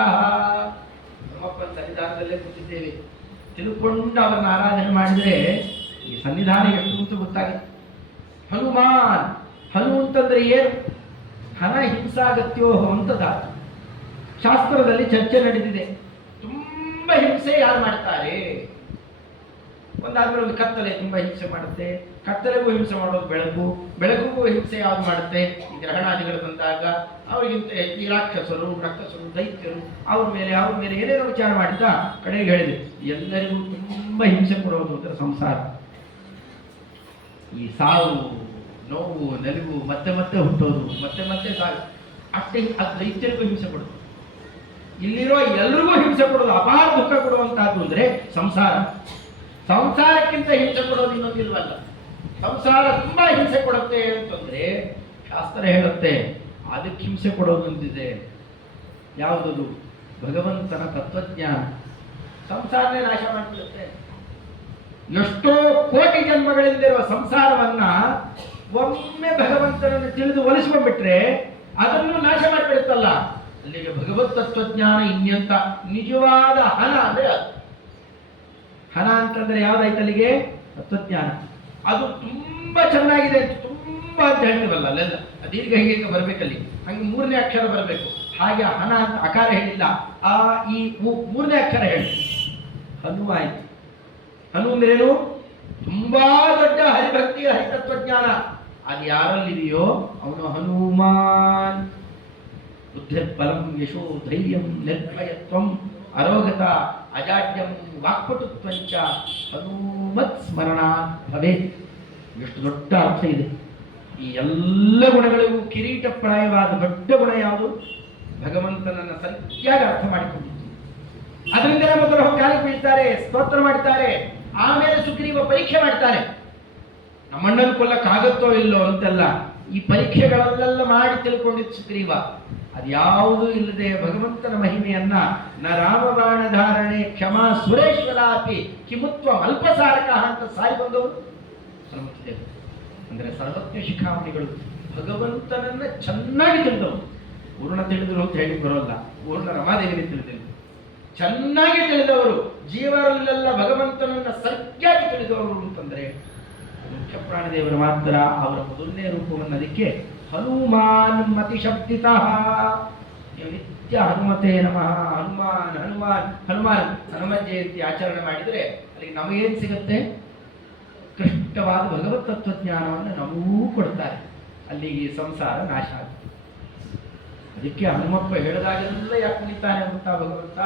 ನಮ್ಮಪ್ಪನ ಸನ್ನಿಧಾನದಲ್ಲೇ ಕೂತಿದ್ದೇವೆ, ತಿಳ್ಕೊಂಡು ಅವರನ್ನ ಆರಾಧನೆ ಮಾಡಿದ್ರೆ ಈ ಸನ್ನಿಧಾನ ಎಷ್ಟು ಅಂತ ಗೊತ್ತಾಗುತ್ತೆ. ಹನುಮಾನ್, ಹನು ಅಂತಂದ್ರೆ ಏನು, ಹನ ಹಿಂಸಾಗತ್ಯೋ ಅಂತ ಧಾತು. ಶಾಸ್ತ್ರದಲ್ಲಿ ಚರ್ಚೆ ನಡೆದಿದೆ. ತುಂಬಾ ಹಿಂಸೆ ಯಾರು ಮಾಡ್ತಾರೆ, ಒಂದಾದ್ಮೇಲೆ ಒಂದು ಕತ್ತಲೆ ತುಂಬಾ ಹಿಂಸೆ ಮಾಡುತ್ತೆ, ಕತ್ತಲೆಗೂ ಹಿಂಸೆ ಮಾಡೋದು ಬೆಳಕು, ಬೆಳಕಿಗೂ ಹಿಂಸೆ ಯಾವ್ದು ಮಾಡುತ್ತೆ, ಈ ಗ್ರಹಣಾದಿಗಳು ಬಂದಾಗ ಅವರಿಗಿಂತ ಈ ರಾಕ್ಷಸರು ರಕ್ಕಸರು ದೈತ್ಯರು ಅವ್ರ ಮೇಲೆ ಏನೇನೋ ವಿಚಾರ ಮಾಡಿದ ಕಡೆಗೆ ಹೇಳಿದೆ, ಎಲ್ಲರಿಗೂ ತುಂಬಾ ಹಿಂಸೆ ಕೊಡೋದು ಅಂದ್ರೆ ಸಂಸಾರ. ಈ ಸಾವು ನೋವು ನಲಿವು ಮತ್ತೆ ಮತ್ತೆ ಹುಟ್ಟೋದು, ಮತ್ತೆ ಮತ್ತೆ ಸಾವು, ಅಷ್ಟೇ. ಅದು ದೈತ್ಯರಿಗೂ ಹಿಂಸೆ ಕೊಡೋದು, ಇಲ್ಲಿರೋ ಎಲ್ರಿಗೂ ಹಿಂಸೆ ಕೊಡೋದು, ಅಪಾರ ದುಃಖ ಕೊಡುವಂತಹದ್ದು ಅಂದ್ರೆ ಸಂಸಾರ. ಸಂಸಾರಕ್ಕಿಂತ ಹಿಂಸೆ ಕೊಡೋದು ಇನ್ನೊಂದಿಲ್ವಲ್ಲ. ಸಂಸಾರ ತುಂಬಾ ಹಿಂಸೆ ಕೊಡುತ್ತೆ ಅಂತಂದ್ರೆ ಶಾಸ್ತ್ರ ಹೇಳುತ್ತೆ ಅದಕ್ಕೆ ಹಿಂಸೆ ಕೊಡೋದೊಂದಿದೆ. ಯಾವುದದು, ಭಗವಂತನ ತತ್ವಜ್ಞಾನ ಸಂಸಾರನೇ ನಾಶ ಮಾಡಿಬಿಡುತ್ತೆ. ಎಷ್ಟೋ ಕೋಟಿ ಜನ್ಮಗಳಿಂದಿರುವ ಸಂಸಾರವನ್ನ ಒಮ್ಮೆ ಭಗವಂತನನ್ನು ತಿಳಿದು ಒಲಿಸ್ಕೊಂಡ್ಬಿಟ್ರೆ ಅದನ್ನು ನಾಶ ಮಾಡಿಬಿಡುತ್ತಲ್ಲ. ಅಲ್ಲಿಗೆ ಭಗವತ್ ತತ್ವಜ್ಞಾನ ಇನ್ನೆಂತ ನಿಜವಾದ ಹಣ ಅಂದ್ರೆ ಅದು. ಹಣ ಅಂತಂದ್ರೆ ಯಾವ್ದಾಯ್ತು ಅಲ್ಲಿಗೆ, ತತ್ವಜ್ಞಾನ. ಅದು ತುಂಬಾ ಚೆನ್ನಾಗಿದೆ ಅಂತ ತುಂಬಾ ಅಂತ ಹೇಳ್ತೀವಲ್ಲ, ಅಲ್ಲೆಲ್ಲ ದೀರ್ಘ ಹೀಗೆ ಬರಬೇಕಲ್ಲಿ, ಹಂಗೆ ಮೂರನೇ ಅಕ್ಷರ ಬರಬೇಕು. ಹಾಗೆ ಹಣ ಅಂತ ಅಕಾರ ಹೇಳಿಲ್ಲ, ಆ ಈ ಮೂರನೇ ಅಕ್ಷರ ಹೇಳಿ ಹನು ಆಯ್ತು. ಹನು ಅಂದ್ರೇನು, ತುಂಬಾ ದೊಡ್ಡ ಹರಿಭಕ್ತಿ ಹರಿತತ್ವಜ್ಞಾನ. ಅದು ಯಾರಲ್ಲಿದೆಯೋ ಅವನು ಹನುಮಾನ್. ಬುದ್ಧಿರ್ಬಲಂ ಯಶೋ ಧೈರ್ಯಂ ನಿರ್ಭಯತ್ವಂ ಅರೋಗತ ಅಜಾಡ್ಯಂ ವಾಕ್ಪಟುತ್ವಂಚ ಹನುಮತ್ ಸ್ಮರಣ ಭವೇತ್. ಎಷ್ಟು ದೊಡ್ಡ ಅರ್ಥ ಇದೆ. ಈ ಎಲ್ಲ ಗುಣಗಳಿಗೂ ಕಿರೀಟಪ್ರಾಯವಾದ ದೊಡ್ಡ ಗುಣ ಯಾವುದು, ಭಗವಂತನನ್ನು ಸರಿಯಾಗಿ ಅರ್ಥ ಮಾಡಿಕೊಂಡಿದ್ದು. ಅದರಿಂದ ಮೊದಲು ಕಾಲಿಗೆ ಬೀಳ್ತಾರೆ, ಸ್ತೋತ್ರ ಮಾಡ್ತಾರೆ, ಆಮೇಲೆ ಸುಗ್ರೀವ ಪರೀಕ್ಷೆ ಮಾಡ್ತಾರೆ. ನಮ್ಮಣ್ಣನ ಕೊಲ್ಲಕ್ಕಾಗತ್ತೋ ಇಲ್ಲೋ ಅಂತೆಲ್ಲ ಈ ಪರೀಕ್ಷೆಗಳಲ್ಲೆಲ್ಲ ಮಾಡಿ ತಿಳ್ಕೊಂಡಿದ್ದು ಸುಗ್ರೀವ. ಅದ್ಯಾವುದೂ ಇಲ್ಲದೆ ಭಗವಂತನ ಮಹಿಮೆಯನ್ನ ನ ರಾಮಬಾಣ ಧಾರಣೆ ಕ್ಷಮಾ ಸುರೇಶ್ವರಾಪಿ ಕಿಮುತ್ವ ಅಲ್ಪಸಾರಕ ಅಂತ ಸಾರಿ ಬಂದವರು ಹನುಮಂತದೇವರು. ಅಂದರೆ ಸರ್ವಜ್ಞ ಶಿಖಾಮಣಿಗಳು ಭಗವಂತನನ್ನ ಚೆನ್ನಾಗಿ ತಿಳಿದವರು. ಪೂರ್ಣ ತಿಳಿದರು ಅಂತ ಹೇಳಿ ಬರೋಲ್ಲ, ಪೂರ್ಣ ರಮಾದೇವಿಗೆ ತಿಳಿದಿಲ್ಲ, ಚೆನ್ನಾಗಿ ತಿಳಿದವರು, ಜೀವರಲ್ಲೆಲ್ಲ ಭಗವಂತನನ್ನ ಸರಿಯಾಗಿ ತಿಳಿದವರು ಅಂತಂದ್ರೆ ಮುಖ್ಯ ಪ್ರಾಣದೇವರು ಮಾತ್ರ. ಅವರ ಮೊದಲನೇ ರೂಪವನ್ನು ಅದಕ್ಕೆ ಹನುಮಾನ್ ಮತಿಶಬ್ದಿತ. ನೀವು ನಿತ್ಯ ಹನುಮತೆ ನಮಃ, ಹನುಮಾನ್ ಹನುಮಾನ್ ಹನುಮಾನ್ ಹನುಮ ಜಯಂತಿ ಆಚರಣೆ ಮಾಡಿದರೆ ಅಲ್ಲಿ ನಮಗೇನು ಸಿಗುತ್ತೆ? ಕೃಷ್ಟವಾದ ಭಗವತ್ ತತ್ವಜ್ಞಾನವನ್ನು ನಮಗೂ ಕೊಡ್ತಾರೆ. ಅಲ್ಲಿಗೆ ಸಂಸಾರ ನಾಶ ಆಗುತ್ತೆ. ಅದಕ್ಕೆ ಹನುಮಪ್ಪ ಹೇಳಿದಾಗೆಲ್ಲ ಯಾಕೆ ಕುಣಿತಾನೆ ಅಂತ ಭಗವಂತ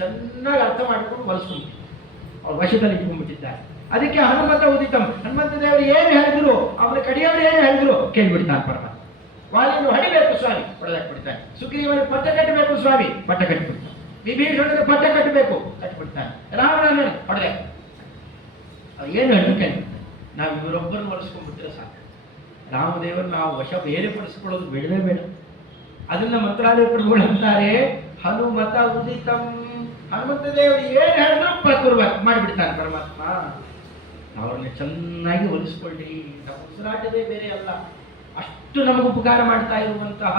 ಚೆನ್ನಾಗಿ ಅರ್ಥ ಮಾಡಿಕೊಂಡು ಬಳಸ್ಕೊಂಡ್ಬಿಟ್ಟು ಅವ್ರು ವಶದಲ್ಲಿ ಇಟ್ಕೊಂಡ್ಬಿಟ್ಟಿದ್ದಾರೆ. ಅದಕ್ಕೆ ಹನುಮಂತ ಉದಿತಂ, ಹನುಮಂತ ದೇವರು ಏನು ಹೇಳಿದ್ರು, ಅವರ ಕಡೆಯವರು ಏನು ಹೇಳಿದ್ರು ಕೇಳ್ಬಿಡ್ತಾನೆ ಪರಮಾತ್ಮ. ವಾಲಿಯನ್ನು ಹೊಡಿಬೇಕು ಸ್ವಾಮಿ, ಹೊಡೆದಾಕ್ಬಿಡ್ತಾನೆ. ಸುಗ್ರೀವನಿಗೆ ಪಟ್ಟ ಕಟ್ಟಬೇಕು ಸ್ವಾಮಿ, ಪಟ್ಟ ಕಟ್ಟಿಬಿಡ್ತಾನೆ. ವಿಭೀಷಣನಿಗೆ ಪಟ್ಟ ಕಟ್ಟಬೇಕು, ಕಟ್ಟಿಬಿಡ್ತಾನೆ. ರಾವಣನ ಹೊಡೆದ ಏನು ಹೇಳಿದ್ರು ಕೇಳ್ಬಿಡ್ತಾನೆ. ನಾವು ಇವರೊಬ್ಬರನ್ನು ಬಳಸ್ಕೊಂಡ್ಬಿಟ್ರೆ ಸಾಕು. ರಾಮದೇವರು ನಾವು ವಶ ಬೇರೆಪಡಿಸ್ಕೊಳ್ಳೋದು ಬೇಡವೇ ಬೇಡ. ಅದನ್ನ ಮಂತ್ರಾಲಯಗಳು ಅಂತಾರೆ ಹನುಮತ ಉದಿತಂ. ಹನುಮಂತ ದೇವರು ಏನು ಹೇಳಿದ್ರು ಪ್ರಕೃತ ಮಾಡಿಬಿಡ್ತಾನೆ ಪರಮಾತ್ಮ. ಅವ್ರನ್ನ ಚೆನ್ನಾಗಿ ಒಲಿಸ್ಕೊಳ್ಳಿ. ನಮ್ಮ ಉಸಿರಾಟವೇ ಬೇರೆ ಅಲ್ಲ, ಅಷ್ಟು ನಮಗೆ ಉಪಕಾರ ಮಾಡ್ತಾ ಇರುವಂತಹ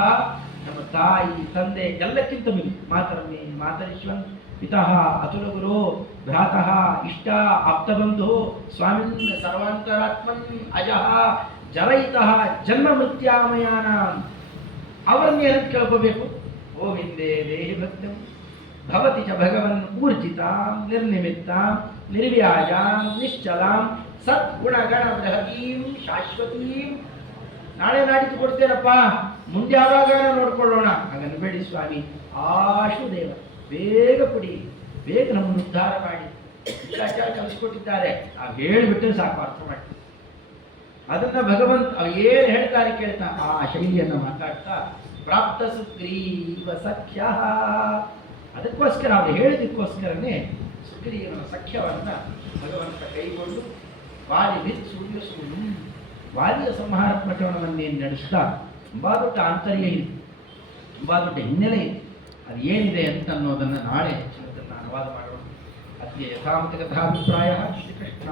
ನಮ್ಮ ತಾಯಿ ತಂದೆ ಎಲ್ಲಕ್ಕಿಂತ ಮಿಗಿ ಮಾತರಮ್ಮೆ ಮಾತರಿಶ್ವನ್ ಪಿತಃ ಅತುಲ ಗುರು ಭ್ರಾತಃ ಇಷ್ಟ ಆಪ್ತಬಂಧು ಸ್ವಾಮಿನ್ ಸರ್ವಾಂತರಾತ್ಮನ್ ಅಜಃ ಜರಯಿತಃ ಜನ್ಮ ಮೃತ್ಯಾಮಯಾನ. ಅವರನ್ನೇ ಏನಂತ ಕೇಳ್ಕೋಬೇಕು? ಗೋವಿಂದೇ ದೇಹಿ ಭಕ್ತಂ ಭವತಿ ಚ ಭಗವನ್ ಊರ್ಜಿತಾಂ ನಿರ್ನಿಮಿತ್ತಾಂ ನಿರ್ವ್ಯಾಜಾಂ ನಿಶ್ಚಲಾಂ ಸದ್ಗುಣಗಣ ಬೃಹತೀಂ ಶಾಶ್ವತೀಂ. ನಾಳೆ ನಾಡಿದ್ದು ಕೊಡ್ತೇನಪ್ಪ, ಮುಂದೆ ಯಾವಾಗ ನೋಡ್ಕೊಳ್ಳೋಣ ಹಾಗನ್ಬೇಡಿ ಸ್ವಾಮಿ. ಆಶು ದೇವ ಬೇಗ ಕೊಡಿ, ಬೇಗ ನಮ್ಮನ್ನು ಉದ್ಧಾರ ಮಾಡಿ. ಶಿಷ್ಟಾಚಾರ ಕಲಿಸ್ಕೊಟ್ಟಿದ್ದಾರೆ, ನಾವು ಹೇಳಿಬಿಟ್ಟರೆ ಸಾಕು, ಅರ್ಥ ಮಾಡ್ತೀವಿ. ಅದನ್ನ ಭಗವಂತ ಏನು ಹೇಳ್ತಾರೆ ಕೇಳ್ತಾ ಆ ಶೈಲಿಯನ್ನು ಮಾತಾಡ್ತಾ ಪ್ರಾಪ್ತ ಸುಗ್ರೀವ ಸಖ್ಯ. ಅದಕ್ಕೋಸ್ಕರ ಅವ್ರು ಹೇಳಿದಕ್ಕೋಸ್ಕರನೇ ಸುಗ್ರೀವನ ಸಖ್ಯವನ್ನ ಭಗವಂತ ಕೈಗೊಂಡು ವಾಲಿಭಿತ್ ಸೂರ್ಯಸೂನು ವಾಲಿಯ ಸಂಹಾರ ಪ್ರಕರಣವನ್ನೇನು ನಡೆಸ್ತಾ ತುಂಬಾ ದೊಡ್ಡ ಆಂತರ್ಯ ಇದೆ, ತುಂಬಾ ದೊಡ್ಡ ಹಿನ್ನೆಲೆ ಇದೆ. ಅದು ಏನಿದೆ ಅಂತ ಅನ್ನೋದನ್ನು ನಾಳೆ ಹೆಚ್ಚಿನದನ್ನು ಅನುವಾದ ಮಾಡೋಣ. ಅದ್ಯ ಯಥಾಮತ ಕಥಾಭಿಪ್ರಾಯ ಶ್ರೀಕೃಷ್ಣ.